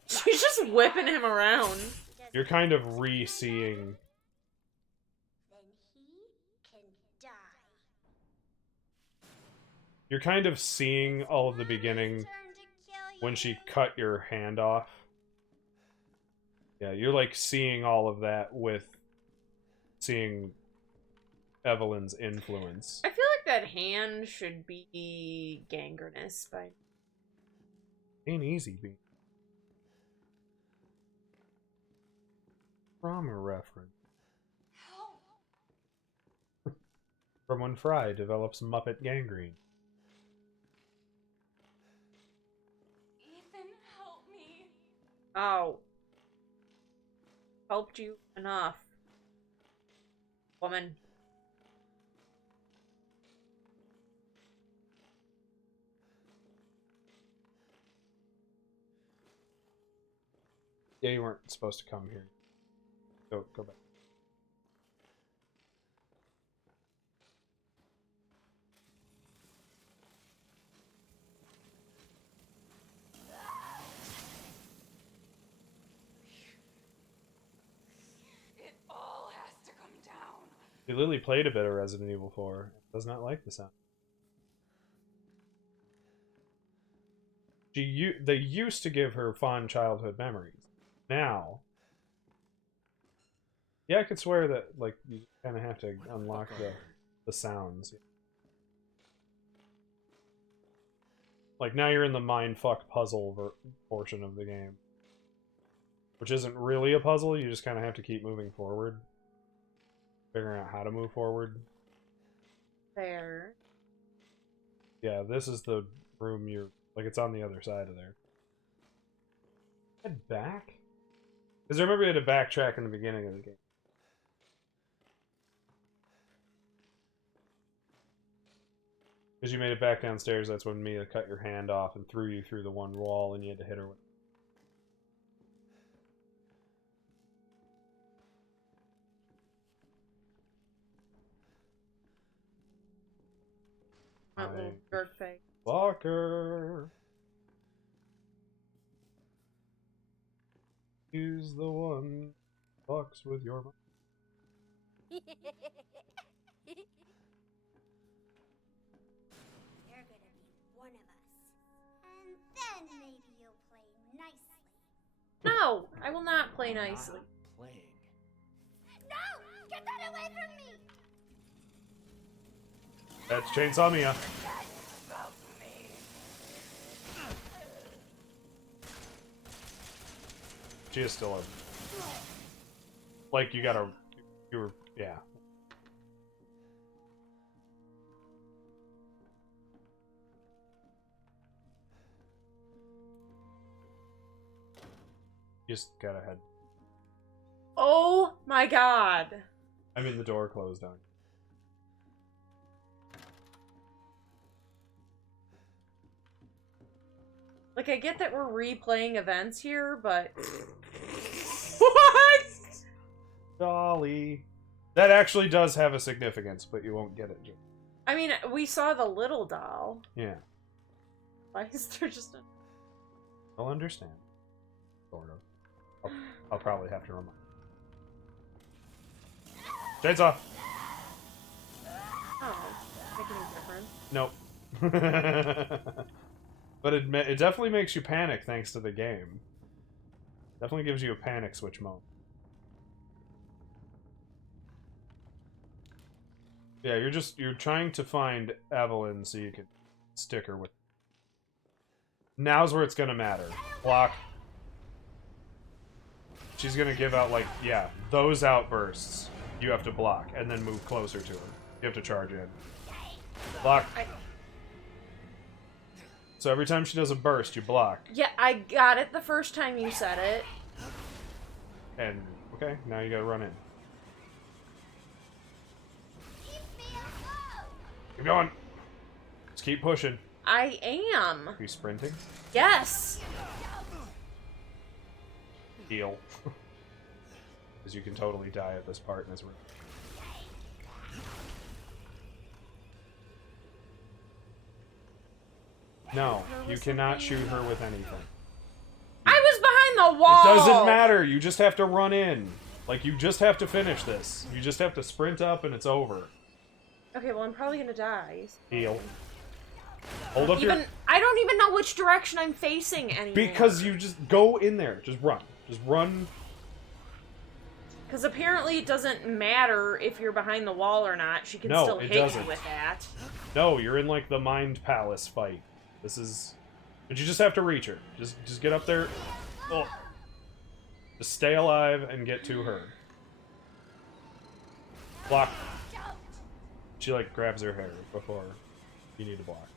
She's just whipping him around. You're kind of re-seeing. Then he can die. You're kind of seeing all of the beginning when she cut your hand off. Yeah, you're like seeing all of that with seeing Evelyn's influence. I feel like that hand should be gangrenous by. Ain't easy being. Trauma reference. From when Fry develops Muppet gangrene. Ethan, help me. Oh. Helped you enough. Woman. Yeah, you weren't supposed to come here. Go back. It all has to come down. See, Lily played a bit of Resident Evil 4. Does not like the sound. They used to give her fond childhood memories. Now, yeah, I could swear that like you kind of have to unlock the sounds. Like now you're in the mindfuck puzzle portion of the game, which isn't really a puzzle. You just kind of have to keep moving forward, figuring out how to move forward. There. Yeah, this is the room you're like. It's on the other side of there. Head back, because I remember you had to backtrack in the beginning of the game. Because you made it back downstairs, that's when Mia cut your hand off and threw you through the one wall and you had to hit her with it. That little jerk face. Fucker. He's the one who fucks with your mind. You're gonna be one of us. And then maybe you'll play nicely. No, I will not play nicely. Playing. No! Get that away from me! That's Chainsaw Mia. She is still a... Like, you gotta... You were... Yeah. Just gotta head. Oh my god. I mean, the door closed on. Like, I get that we're replaying events here, but... What? Dolly. That actually does have a significance, but you won't get it. I mean, we saw the little doll. Yeah. Why is there just a... I'll understand. Sort of. I'll probably have to remind. Chainsaw! Oh, making a difference. Nope. But it definitely makes you panic thanks to the game. Definitely gives you a panic switch mode. Yeah, you're trying to find Evelyn so you can stick her with. Now's where it's gonna matter. Block. She's gonna give out, like, yeah, those outbursts. You have to block, and then move closer to her. You have to charge in. Block. So every time she does a burst, you block. Yeah, I got it the first time you said it. And, okay, now you gotta run in. Keep going. Just keep pushing. I am. Are you sprinting? Yes. Heal. Because you can totally die at this part in this room. No, you cannot shoot her with anything. I was behind the wall! It doesn't matter, you just have to run in. Like, you just have to finish this. You just have to sprint up and it's over. Okay, well, I'm probably gonna die. Heal. Hold up your... I don't even know which direction I'm facing anymore. Because you just go in there. Just run. Just run. Because apparently it doesn't matter if you're behind the wall or not. She can still hit you with that. No, you're in, like, the Mind Palace fight. This is... But you just have to reach her. Just get up there. Oh. Just stay alive and get to her. Block. She, like, grabs her hair before you need to block.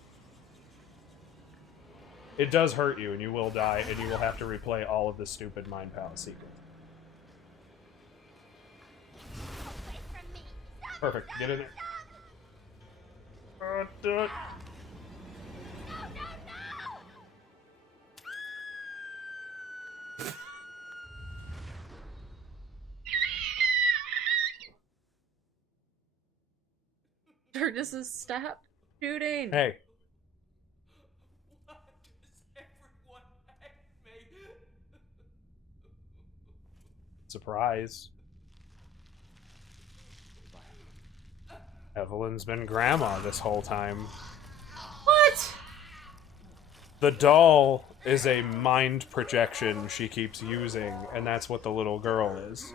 It does hurt you, and you will die, and you will have to replay all of the stupid Mind Palace sequence. Perfect. Get in there. Do it. Darkness is stop shooting. Hey. Why does everyone hate me? Surprise. Evelyn's been grandma this whole time. What? The doll is a mind projection she keeps using, and that's what the little girl is.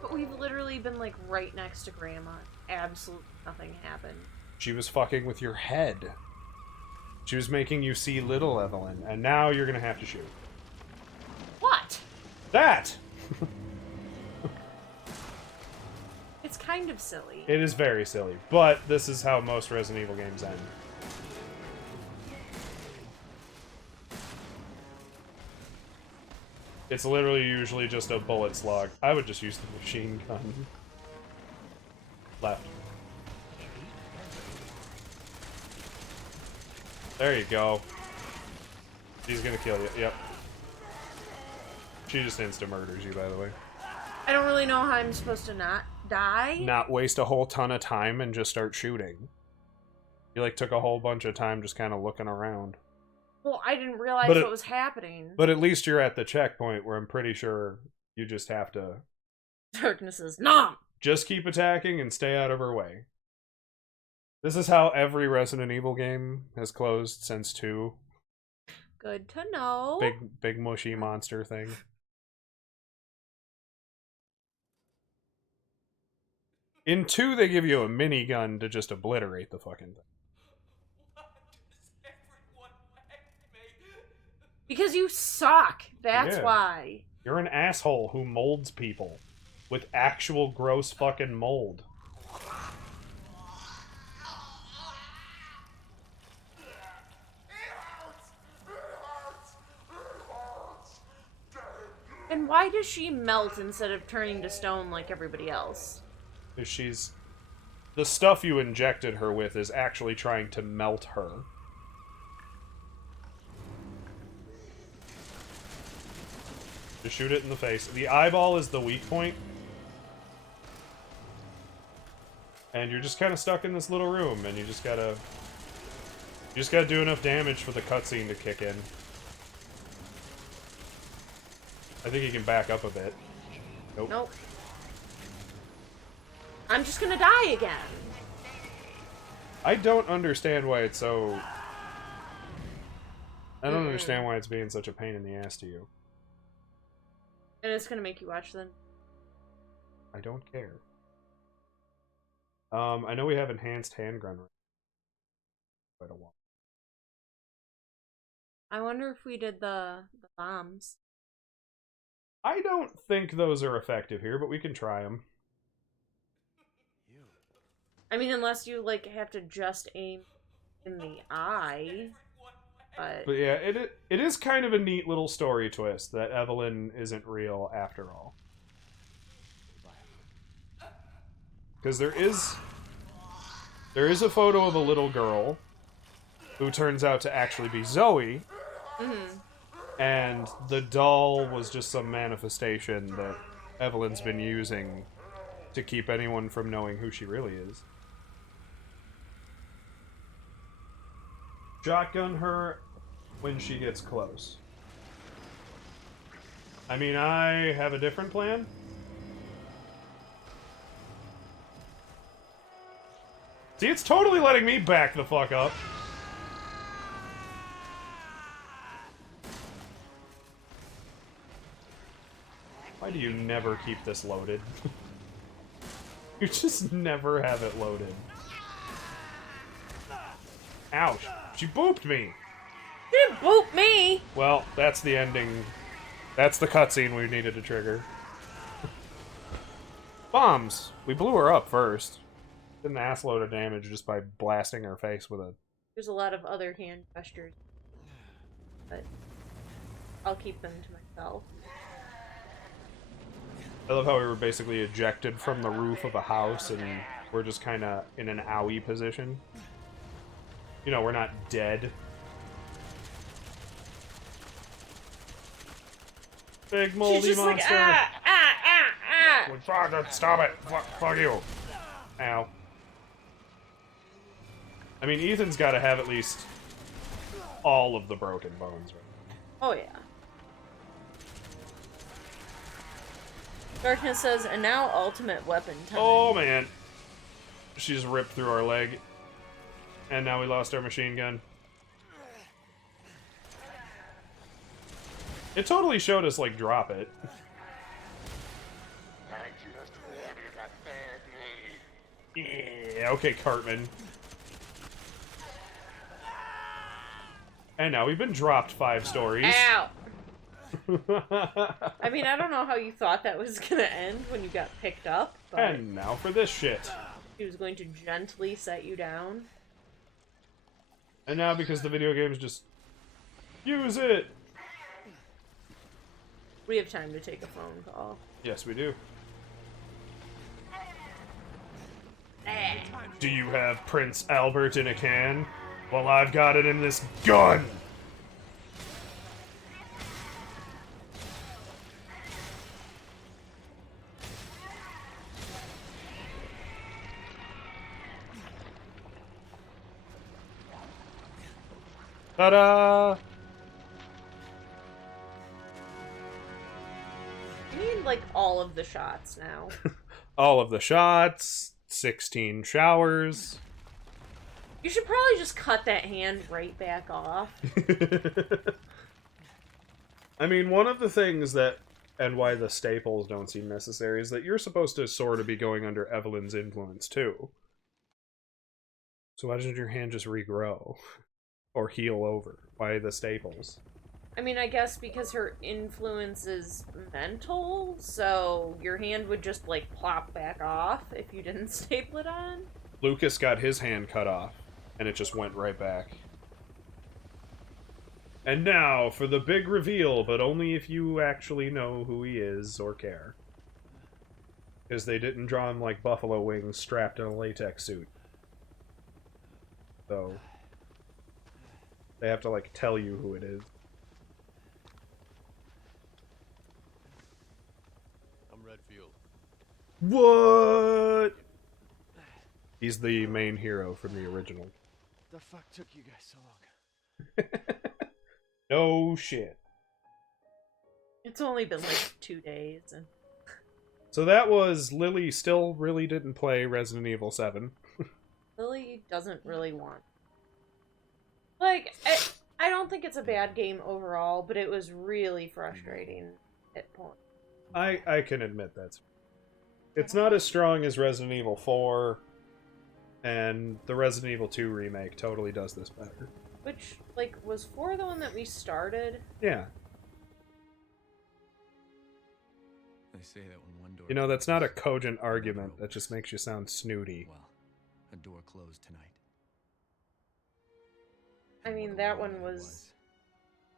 But we've literally been, like, right next to Grandma. Absolutely nothing happened. She was fucking with your head. She was making you see little Evelyn, and now you're gonna have to shoot. What? That! It's kind of silly. It is very silly, but this is how most Resident Evil games end. It's literally usually just a bullet slug. I would just use the machine gun. Left. There you go. She's gonna kill you. Yep. She just insta-murders you, by the way. I don't really know how I'm supposed to not die. Not waste a whole ton of time and just start shooting. You, like, took a whole bunch of time just kind of looking around. Well, I didn't realize But what was happening. But at least you're at the checkpoint where I'm pretty sure you just have to Darkness says, "Nom!" just keep attacking and stay out of her way. This is how every Resident Evil game has closed since 2. Good to know. Big mushy monster thing. In 2, they give you a minigun to just obliterate the fucking thing. Because you suck. That's Yeah. why. You're an asshole who molds people with actual gross fucking mold. And why does she melt instead of turning to stone like everybody else? Because she's... The stuff you injected her with is actually trying to melt her. Just shoot it in the face. The eyeball is the weak point. And you're just kind of stuck in this little room, and you just gotta do enough damage for the cutscene to kick in. I think you can back up a bit. Nope. I'm just gonna die again. I don't understand why it's so... I don't understand why it's being such a pain in the ass to you. And it's gonna make you watch then. I don't care. I know we have enhanced handgun. Quite a while. I wonder if we did the bombs. I don't think those are effective here, but we can try them. I mean, unless you, like, have to just aim in the eye. But yeah, it is kind of a neat little story twist that Evelyn isn't real after all. Because there is a photo of a little girl who turns out to actually be Zoe. Mm-hmm. And the doll was just some manifestation that Evelyn's been using to keep anyone from knowing who she really is. Shotgun her when she gets close. I mean, I have a different plan. See, it's totally letting me back the fuck up. Why do you never keep this loaded? You just never have it loaded. Ouch. She booped me! You didn't boop me! Well, that's the ending. That's the cutscene we needed to trigger. Bombs! We blew her up first. Did an assload of damage just by blasting her face with a... There's a lot of other hand gestures. But I'll keep them to myself. I love how we were basically ejected from the roof of a house and we're just kind of in an owie position. You know, we're not dead. Big moldy She's just monster. like, Fuck, stop it. Fuck you. Ow. I mean, Ethan's got to have at least all of the broken bones, right? Oh, yeah. Darkness says, and now ultimate weapon time. Oh, man. She just ripped through our leg. And now we lost our machine gun. It totally showed us, like, drop it. Yeah, okay, Cartman. And now we've been dropped 5 stories. Ow! I mean, I don't know how you thought that was gonna end when you got picked up, but... And now for this shit. He was going to gently set you down. And now because the video games just... Use it! We have time to take a phone call. Yes, we do. Do you have Prince Albert in a can? Well, I've got it in this gun! Ta-da! You need, like, all of the shots now. All of the shots, 16 showers. You should probably just cut that hand right back off. I mean, one of the things that, and why the staples don't seem necessary, is that you're supposed to sort of be going under Evelyn's influence, too. So why doesn't your hand just regrow? Or heal over? Why the staples? I mean, I guess because her influence is mental, so your hand would just, like, plop back off if you didn't staple it on. Lucas got his hand cut off, and it just went right back. And now for the big reveal, but only if you actually know who he is or care. Because they didn't draw him like buffalo wings strapped in a latex suit. So they have to, like, tell you who it is. I'm Redfield. What? He's the main hero from the original. The fuck took you guys so long? No shit. It's only been, like, 2 days. And... So that was Lily still really didn't play Resident Evil 7. Lily doesn't really want. Like, I don't think it's a bad game overall, but it was really frustrating at points. I can admit that's... It's not as strong as Resident Evil 4, and the Resident Evil 2 remake totally does this better. Which, like, was 4 the one that we started? Yeah. They say that when one door... You know, that's not a cogent argument, that just makes you sound snooty. Well, a door closed tonight. I mean, that one was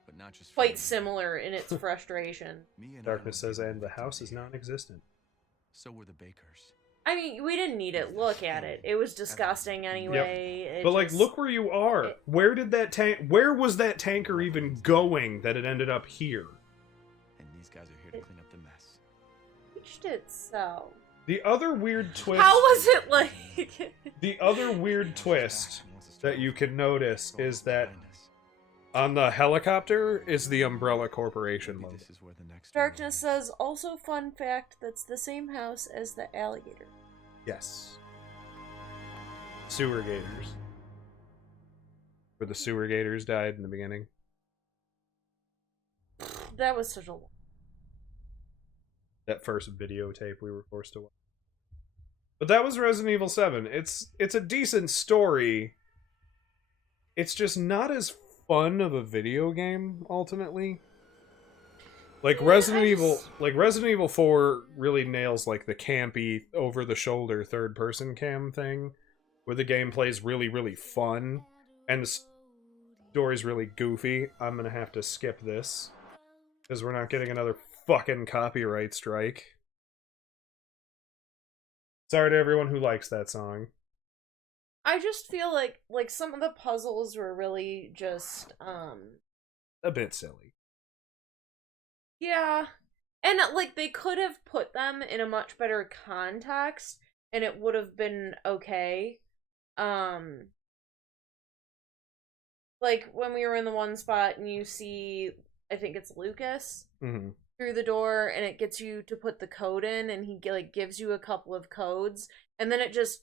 but not just quite similar in its frustration. Darkness says, and the house is non-existent. So were the Bakers. I mean, we didn't need it. Look at it. It was disgusting anyway. Yep. It But, like, just... look where you are. Where did that where was that tanker even going that it ended up here? And these guys are here to clean up the mess. Reached itself. The other weird twist... How was it like... The other weird twist that you can notice is that on the helicopter is the Umbrella Corporation logo. Darkness says, also fun fact, that's the same house as the alligator. Yes. Sewer gators. Where the sewer gators died in the beginning. That was such a... That first videotape we were forced to watch. But that was Resident Evil 7. It's a decent story. It's just not as fun of a video game, ultimately. Like Resident Evil 4 really nails like the campy, over-the-shoulder third-person cam thing, where the gameplay's really, really fun, and the story's really goofy. I'm gonna have to skip this, because we're not getting another fucking copyright strike. Sorry to everyone who likes that song. I just feel like some of the puzzles were really just, A bit silly. yeah. And, like, they could have put them in a much better context, and it would have been okay. Like, when we were in the one spot and you see, I think it's Lucas, through the door, and it gets you to put the code in, and he, like, gives you a couple of codes, and then it just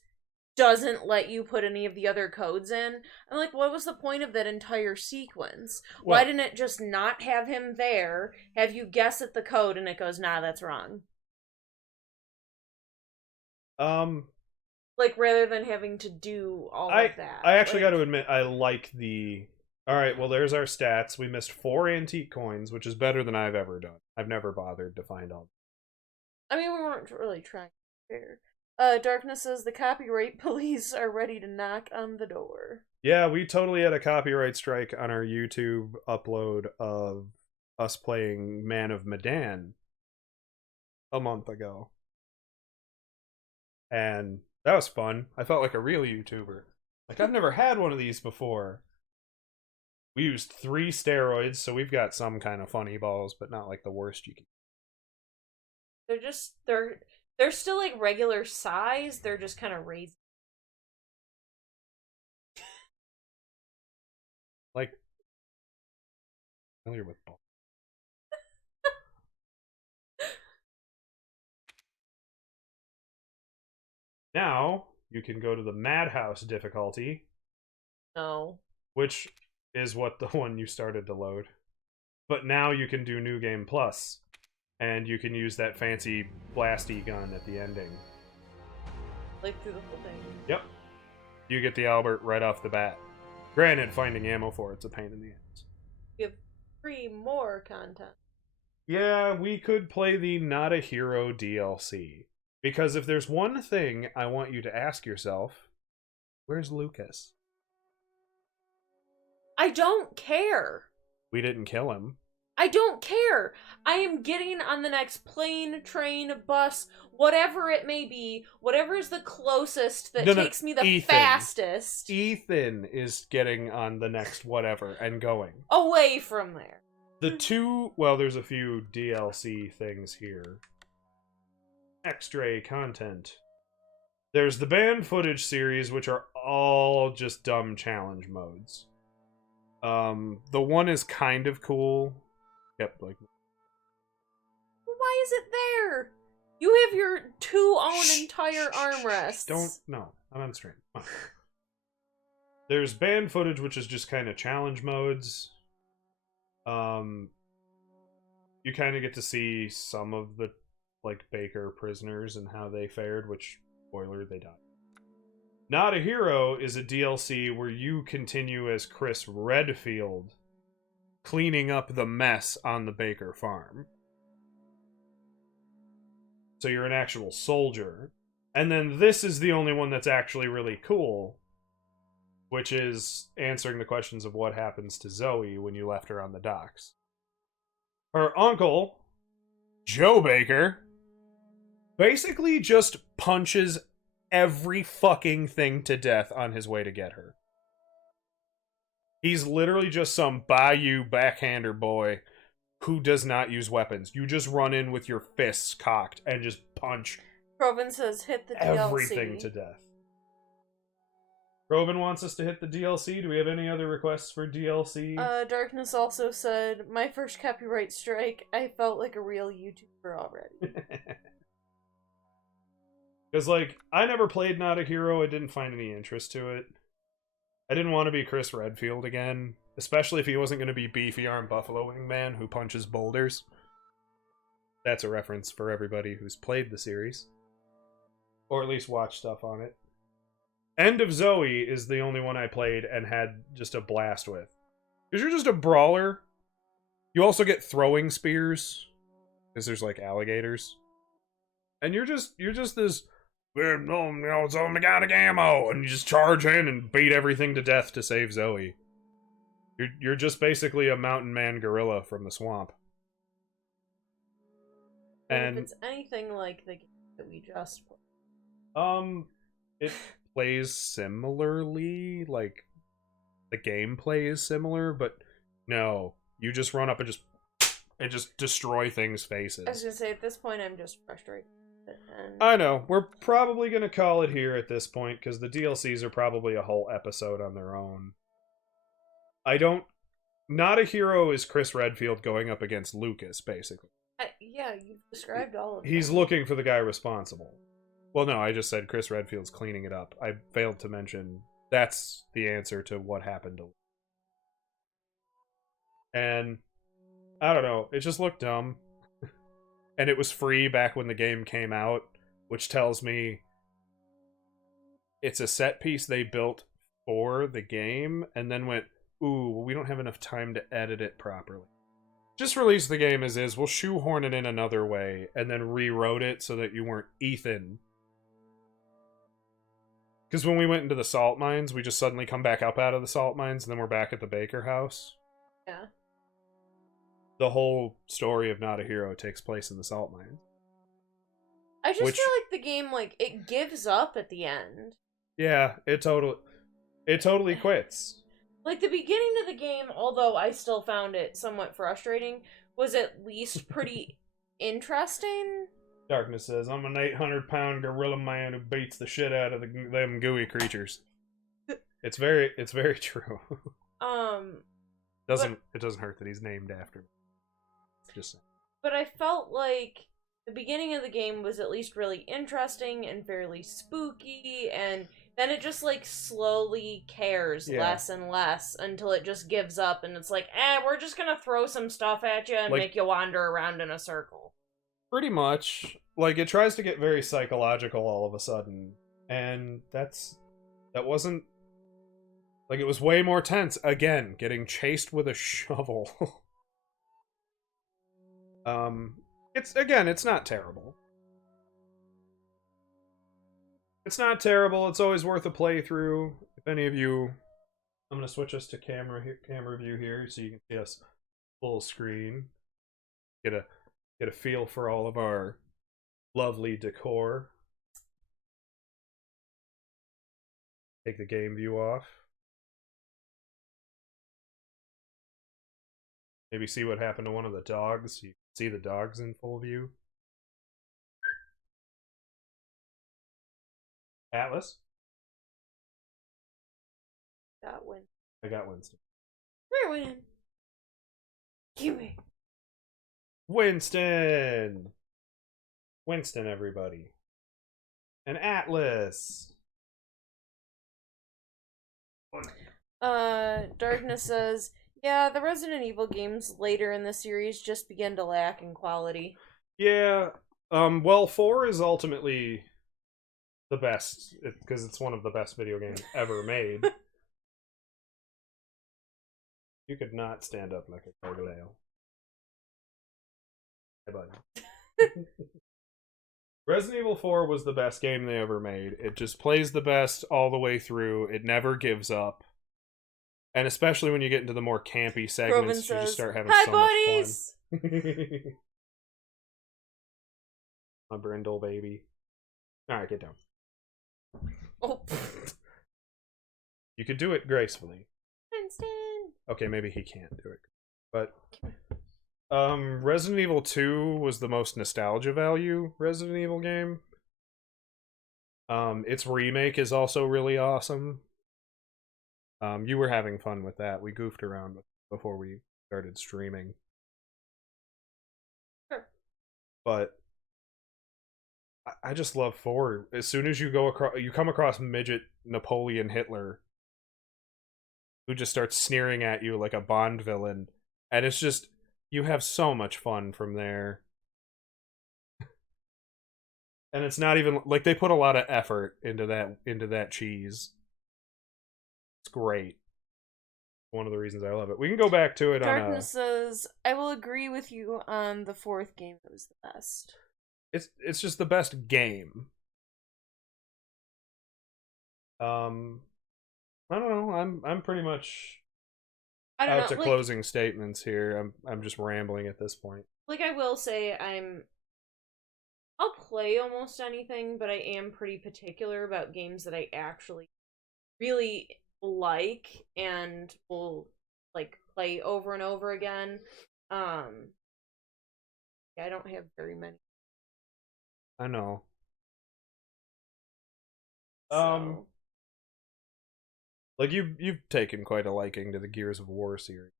doesn't let you put any of the other codes in. I'm like, what was the point of that entire sequence? Well, why didn't it just not have him there, have you guess at the code, and it goes, nah, that's wrong? Like, rather than having to do all of that. I actually got to admit, I like the... Alright, well, there's our stats. We missed 4 antique coins, which is better than I've ever done. I've never bothered to find all. I mean, we weren't really trying to fair. Darkness says the copyright police are ready to knock on the door. Yeah, we totally had a copyright strike on our YouTube upload of us playing Man of Medan a month ago. And that was fun. I felt like a real YouTuber. Like, I've never had one of these before. We used 3 steroids, so we've got some kind of funny balls, but not like the worst you can. They're still like regular size, they're just kind of raised. Like, familiar with balls. Now, you can go to the Madhouse difficulty, No. which is what the one you started to load. But now you can do New Game Plus, and you can use that fancy blasty gun at the ending. Like through the whole thing. Yep. You get the Albert right off the bat. Granted, finding ammo for it's a pain in the ass. We have 3 more content. Yeah, we could play the Not a Hero DLC. Because if there's one thing I want you to ask yourself, where's Lucas? I don't care. We didn't kill him. I don't care. I am getting on the next plane, train, bus, whatever it may be, whatever is the closest that takes me the Ethan. fastest. Ethan is getting on the next whatever and going. Away from there. The two, well, there's a few DLC things here. Extra content. There's the banned footage series, which are all just dumb challenge modes. The one is kind of cool. Yep, like. Why is it there? You have your 2 own entire armrests. No, I'm on stream. Come on. There's banned footage, which is just kind of challenge modes. You kind of get to see some of the like Baker prisoners and how they fared, which, spoiler, they died. Not a Hero is a DLC where you continue as Chris Redfield, cleaning up the mess on the Baker farm. So you're an actual soldier. And then this is the only one that's actually really cool, which is answering the questions of what happens to Zoe when you left her on the docks. Her uncle, Joe Baker, basically just punches every fucking thing to death on his way to get her. He's literally just some bayou backhander boy who does not use weapons. You just run in with your fists cocked and just punch Proven says hit the DLC. everything to death. Proven wants us to hit the DLC. Do we have any other requests for DLC? Darkness also said, my first copyright strike, I felt like a real YouTuber already. Because, like, I never played Not a Hero. I didn't find any interest to it. I didn't want to be Chris Redfield again. Especially if he wasn't going to be Beefy Arm Buffalo Wing Man who punches boulders. That's a reference for everybody who's played the series. Or at least watched stuff on it. End of Zoe is the only one I played and had just a blast with. Because you're just a brawler. You also get throwing spears. Because there's, like, alligators. And you're just this... it's all mechanic ammo! And you just charge in and beat everything to death to save Zoe. You're just basically a mountain man gorilla from the swamp. And if it's anything like the game that we just played. It plays similarly, like, the gameplay is similar, but no. You just run up and just destroy things' faces. I was gonna say, at this point, I'm just frustrated. And... I know. We're probably gonna call it here at this point, because the DLCs are probably a whole episode on their own. Not a Hero is Chris Redfield going up against Lucas, basically. Yeah, you've described all of it. He's looking for the guy responsible. Well, no, I just said Chris Redfield's cleaning it up. I failed to mention that's the answer to what happened to Lucas. And I don't know, it just looked dumb. And it was free back when the game came out, which tells me it's a set piece they built for the game and then went, ooh, well, we don't have enough time to edit it properly. Just release the game as is. We'll shoehorn it in another way and then rewrote it so that you weren't Ethan. Because when we went into the salt mines, we just suddenly come back up out of the salt mines and then we're back at the Baker house. Yeah. The whole story of Not a Hero takes place in the salt mines. I just feel like the game, like, it gives up at the end. Yeah, it totally quits. Like, the beginning of the game, although I still found it somewhat frustrating, was at least pretty interesting. Darkness says, I'm an 800-pound gorilla man who beats the shit out of them gooey creatures. It's very true. It doesn't hurt that he's named after me. Just saying. But I felt like the beginning of the game was at least really interesting and fairly spooky, and then it just like slowly cares less and less until it just gives up and it's like, we're just gonna throw some stuff at you and make you wander around in a circle. Pretty much. Like, it tries to get very psychological all of a sudden, and that wasn't... Like, it was way more tense. Again, getting chased with a shovel. It's not terrible. It's not terrible. It's always worth a playthrough. If any of you... I'm going to switch us to camera view here so you can see us full screen. Get a feel for all of our lovely decor. Take the game view off. Maybe see what happened to one of the dogs. You can see the dogs in full view. Atlas? Got Winston. I got Winston. Where Win? Gimme. Winston! Winston, everybody. And Atlas! Darkness says, yeah, the Resident Evil games later in the series just began to lack in quality. Yeah, well, 4 is ultimately the best, because it's one of the best video games ever made. You could not stand up like a crocodile. Hey, buddy. Resident Evil 4 was the best game they ever made. It just plays the best all the way through. It never gives up. And especially when you get into the more campy segments, you just start having so buddies! much fun. My brindle baby. Alright, get down. Oh. You could do it gracefully. Winston! Okay, maybe he can't do it. But Resident Evil 2 was the most nostalgia value Resident Evil game. Its remake is also really awesome. You were having fun with that. We goofed around before we started streaming. Sure. But I just love 4. As soon as you come across midget Napoleon Hitler, who just starts sneering at you like a Bond villain, and it's just, you have so much fun from there. And it's not even like they put a lot of effort into that cheese. It's great. One of the reasons I love it. We can go back to it. Darkness says, I will agree with you on the 4th game. It was the best. It's just the best game. I don't know. I'm pretty much out to closing statements here. I'm just rambling at this point. Like, I will say I'll play almost anything, but I am pretty particular about games that I actually really like and will like play over and over again. Yeah, I don't have very many. I know. So. Like you've taken quite a liking to the Gears of War series.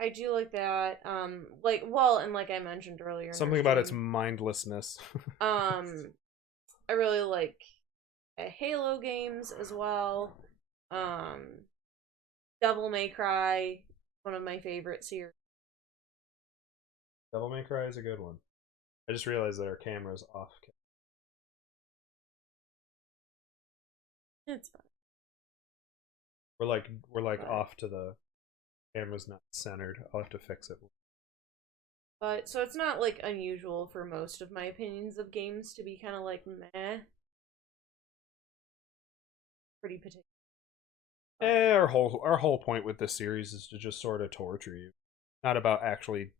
I do like that. And like I mentioned earlier, Something about its mindlessness. I really like Halo games as well. Devil May Cry, one of my favorite series. Devil May Cry is a good one. I just realized that our camera's off. It's fine. We're like off to the camera's not centered. I'll have to fix it. But so it's not like unusual for most of my opinions of games to be kind of like meh. Pretty particular. Our whole point with this series is to just sort of torture you. Not about actually,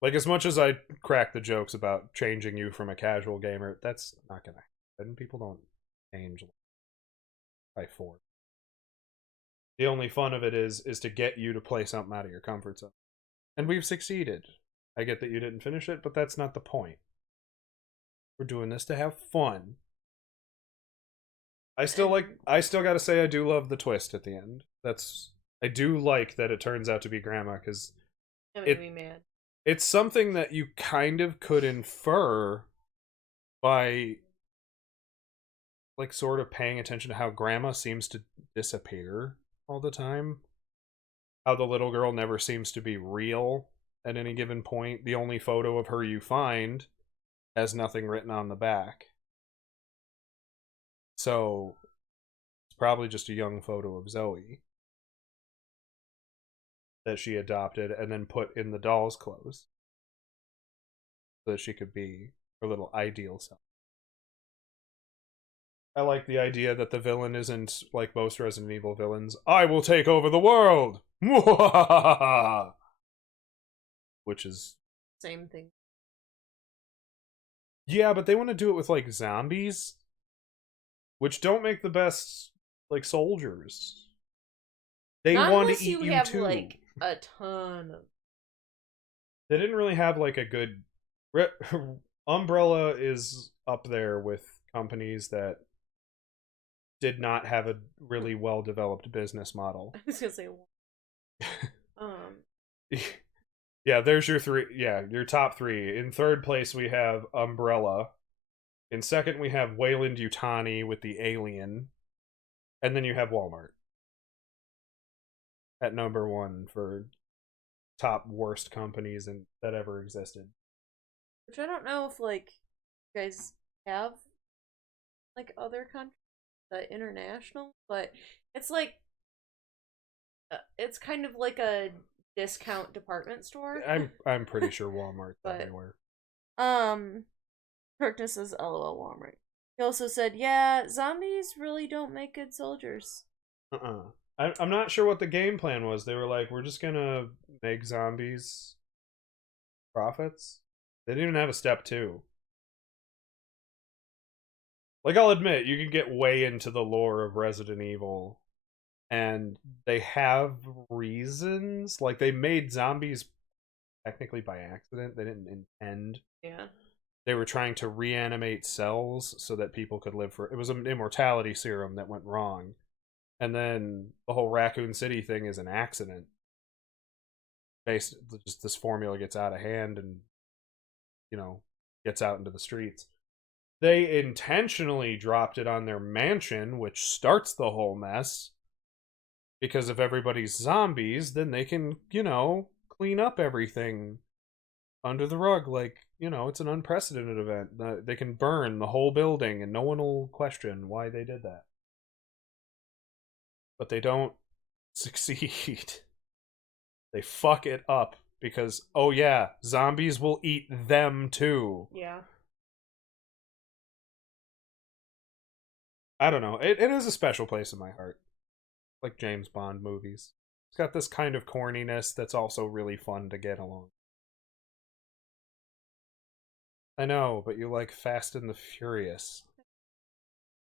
like, as much as I crack the jokes about changing you from a casual gamer, that's not gonna happen. People don't change by force. The only fun of it is to get you to play something out of your comfort zone. And we've succeeded. I get that you didn't finish it, but that's not the point. We're doing this to have fun. I still gotta say I do love the twist at the end. I do like that it turns out to be Grandma, because That made me mad. it's something that you kind of could infer by like sort of paying attention to how grandma seems to disappear all the time. How the little girl never seems to be real at any given point. The only photo of her you find has nothing written on the back. So it's probably just a young photo of Zoe that she adopted and then put in the doll's clothes so that she could be her little ideal self. I like the idea that the villain isn't like most Resident Evil villains. I will take over the world! Which is... Same thing. Yeah, but they want to do it with, like, zombies. Which don't make the best, like, soldiers. They Not want unless to eat you you have, too. like, a ton of... They didn't really have, like, a good... Umbrella is up there with companies that did not have a really well-developed business model. I was gonna say... Yeah, there's your three. Yeah, your top three. In third place, we have Umbrella. In second, we have Wayland Yutani with the Alien. And then you have Walmart. At number one for top worst companies that ever existed. Which I don't know if, like, you guys have, like, other countries, international, but it's like, it's kind of like a discount department store. I'm pretty sure Walmart's everywhere. Darkness says LOL Walmart. He also said, yeah, zombies really don't make good soldiers. I'm not sure what the game plan was. They were like, we're just gonna make zombies profits. They didn't even have a step 2. Like, I'll admit, you can get way into the lore of Resident Evil, and they have reasons. Like, they made zombies technically by accident. They didn't intend. Yeah. They were trying to reanimate cells so that people could live for... It was an immortality serum that went wrong. And then the whole Raccoon City thing is an accident. Basically, just this formula gets out of hand and, you know, gets out into the streets. They intentionally dropped it on their mansion, which starts the whole mess. Because if everybody's zombies, then they can, you know, clean up everything under the rug. Like, you know, it's an unprecedented event. They can burn the whole building and no one will question why they did that. But they don't succeed. They fuck it up because, oh yeah, zombies will eat them too. Yeah. I don't know. It is a special place in my heart. Like James Bond movies. It's got this kind of corniness that's also really fun to get along. I know, but you like Fast and the Furious.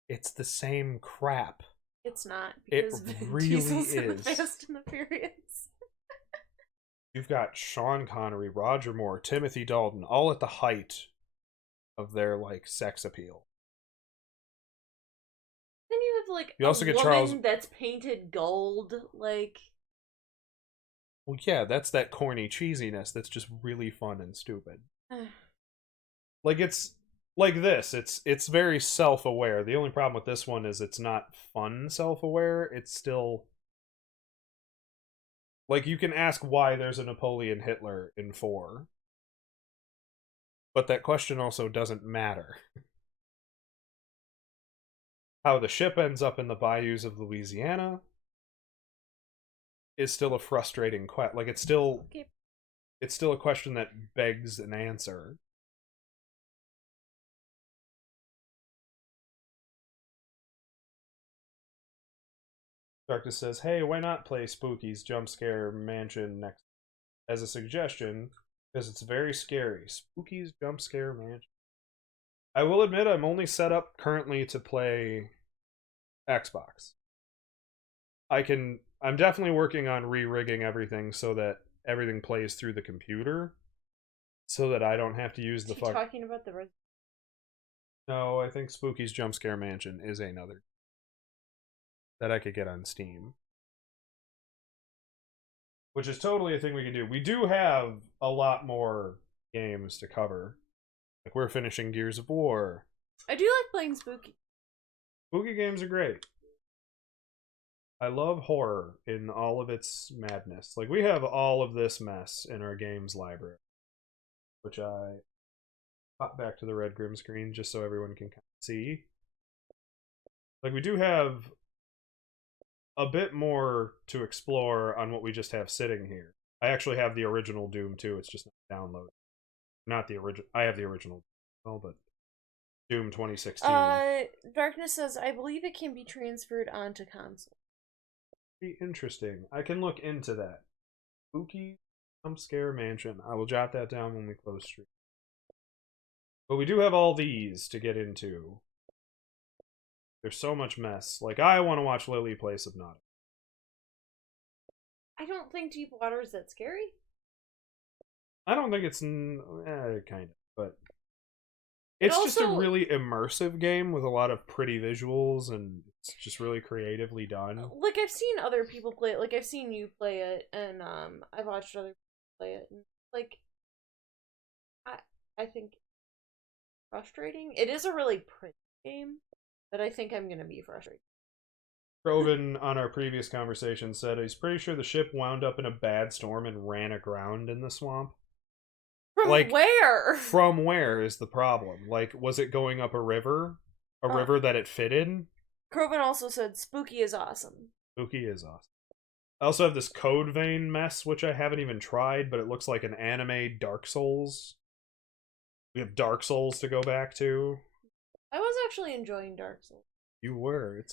It's the same crap. It's not. It Because really Diesel's in is. Fast and the Furious. You've got Sean Connery, Roger Moore, Timothy Dalton, all at the height of their, like, sex appeal. Then you have, like, you also get woman Charles... that's painted gold, like... Well, yeah, that's that corny cheesiness that's just really fun and stupid. Like, it's... Like this, it's very self-aware. The only problem with this one is it's not fun self-aware. It's still... Like, you can ask why there's a Napoleon Hitler in 4. But that question also doesn't matter. How the ship ends up in the bayous of Louisiana is still a frustrating question. Like, it's still a question that begs an answer. Darkness says, hey, why not play Spooky's Jump Scare Mansion next as a suggestion, because it's very scary. Spooky's Jump Scare Mansion. I will admit I'm only set up currently to play Xbox. I'm definitely working on re-rigging everything so that everything plays through the computer, so that I don't have to use the fuck... talking about the... No, I think Spooky's Jump Scare Mansion is another that I could get on Steam. which is totally a thing we can do. We do have a lot more games to cover. Like, we're finishing Gears of War. I do like playing spooky. Spooky games are great. I love horror in all of its madness. Like, we have all of this mess in our games library, which I pop back to the Redgrim screen just so everyone can kind of see. Like, we do have a bit more to explore on what we just have sitting here. I actually have the original Doom too. It's just not downloaded. Not the original. I have the original, but Doom 2016. Darkness says, I believe it can be transferred onto console. Be interesting. I can look into that. Spooky Jump Scare Mansion. I will jot that down when we close stream. But we do have all these to get into. There's so much mess. Like, I want to watch Lily play Subnautica. I don't think Deep Water is that scary. I don't think it's kind of, but it's also, just a really immersive game with a lot of pretty visuals, and it's just really creatively done. Like, I've seen other people play it. Like, I've seen you play it, and I've watched other people play it. And, like, I think it's frustrating. It is a really pretty game, but I think I'm gonna be frustrated. Proven on our previous conversation said he's pretty sure the ship wound up in a bad storm and ran aground in the swamp. From where? From where is the problem? Like, was it going up a river? A river that it fit in? Croven also said spooky is awesome. Spooky is awesome. I also have this Code Vein mess, which I haven't even tried, but it looks like an anime Dark Souls. We have Dark Souls to go back to. I was actually enjoying Dark Souls. You were.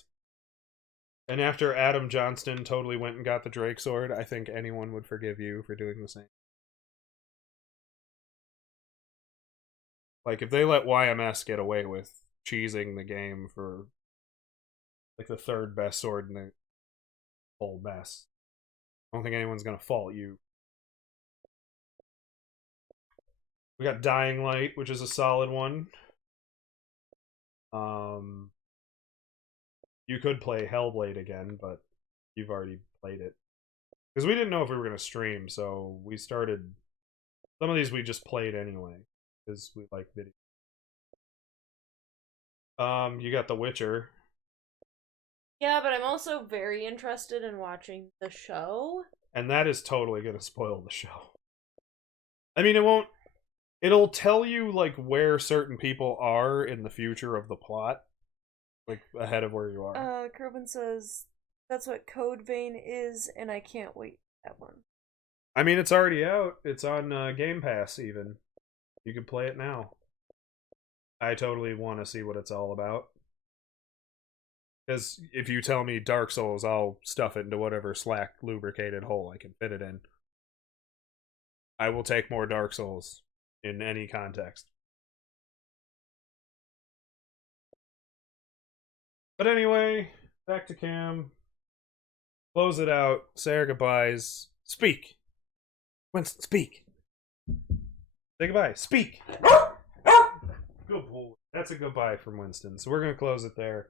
And after Adam Johnston totally went and got the Drake Sword, I think anyone would forgive you for doing the same. Like, if they let YMS get away with cheesing the game for, like, the third best sword in the whole mess, I don't think anyone's gonna fault you. We got Dying Light, which is a solid one. You could play Hellblade again, but you've already played it. Because we didn't know if we were going to stream, so we started... Some of these we just played anyway, because we like video. You got The Witcher. Yeah, but I'm also very interested in watching the show. And that is totally going to spoil the show. I mean, it won't... It'll tell you, like, where certain people are in the future of the plot. Like, ahead of where you are. Kervin says, that's what Code Vein is, and I can't wait for that one. I mean, it's already out. It's on Game Pass, even. You can play it now. I totally want to see what it's all about. Because if you tell me Dark Souls, I'll stuff it into whatever slack, lubricated hole I can fit it in. I will take more Dark Souls in any context. But anyway, back to Cam. Close it out. Say our goodbyes. Speak. Winston, speak. Say goodbye. Speak. Good boy. That's a goodbye from Winston. So we're going to close it there.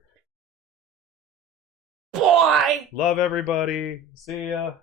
Boy! Love everybody. See ya.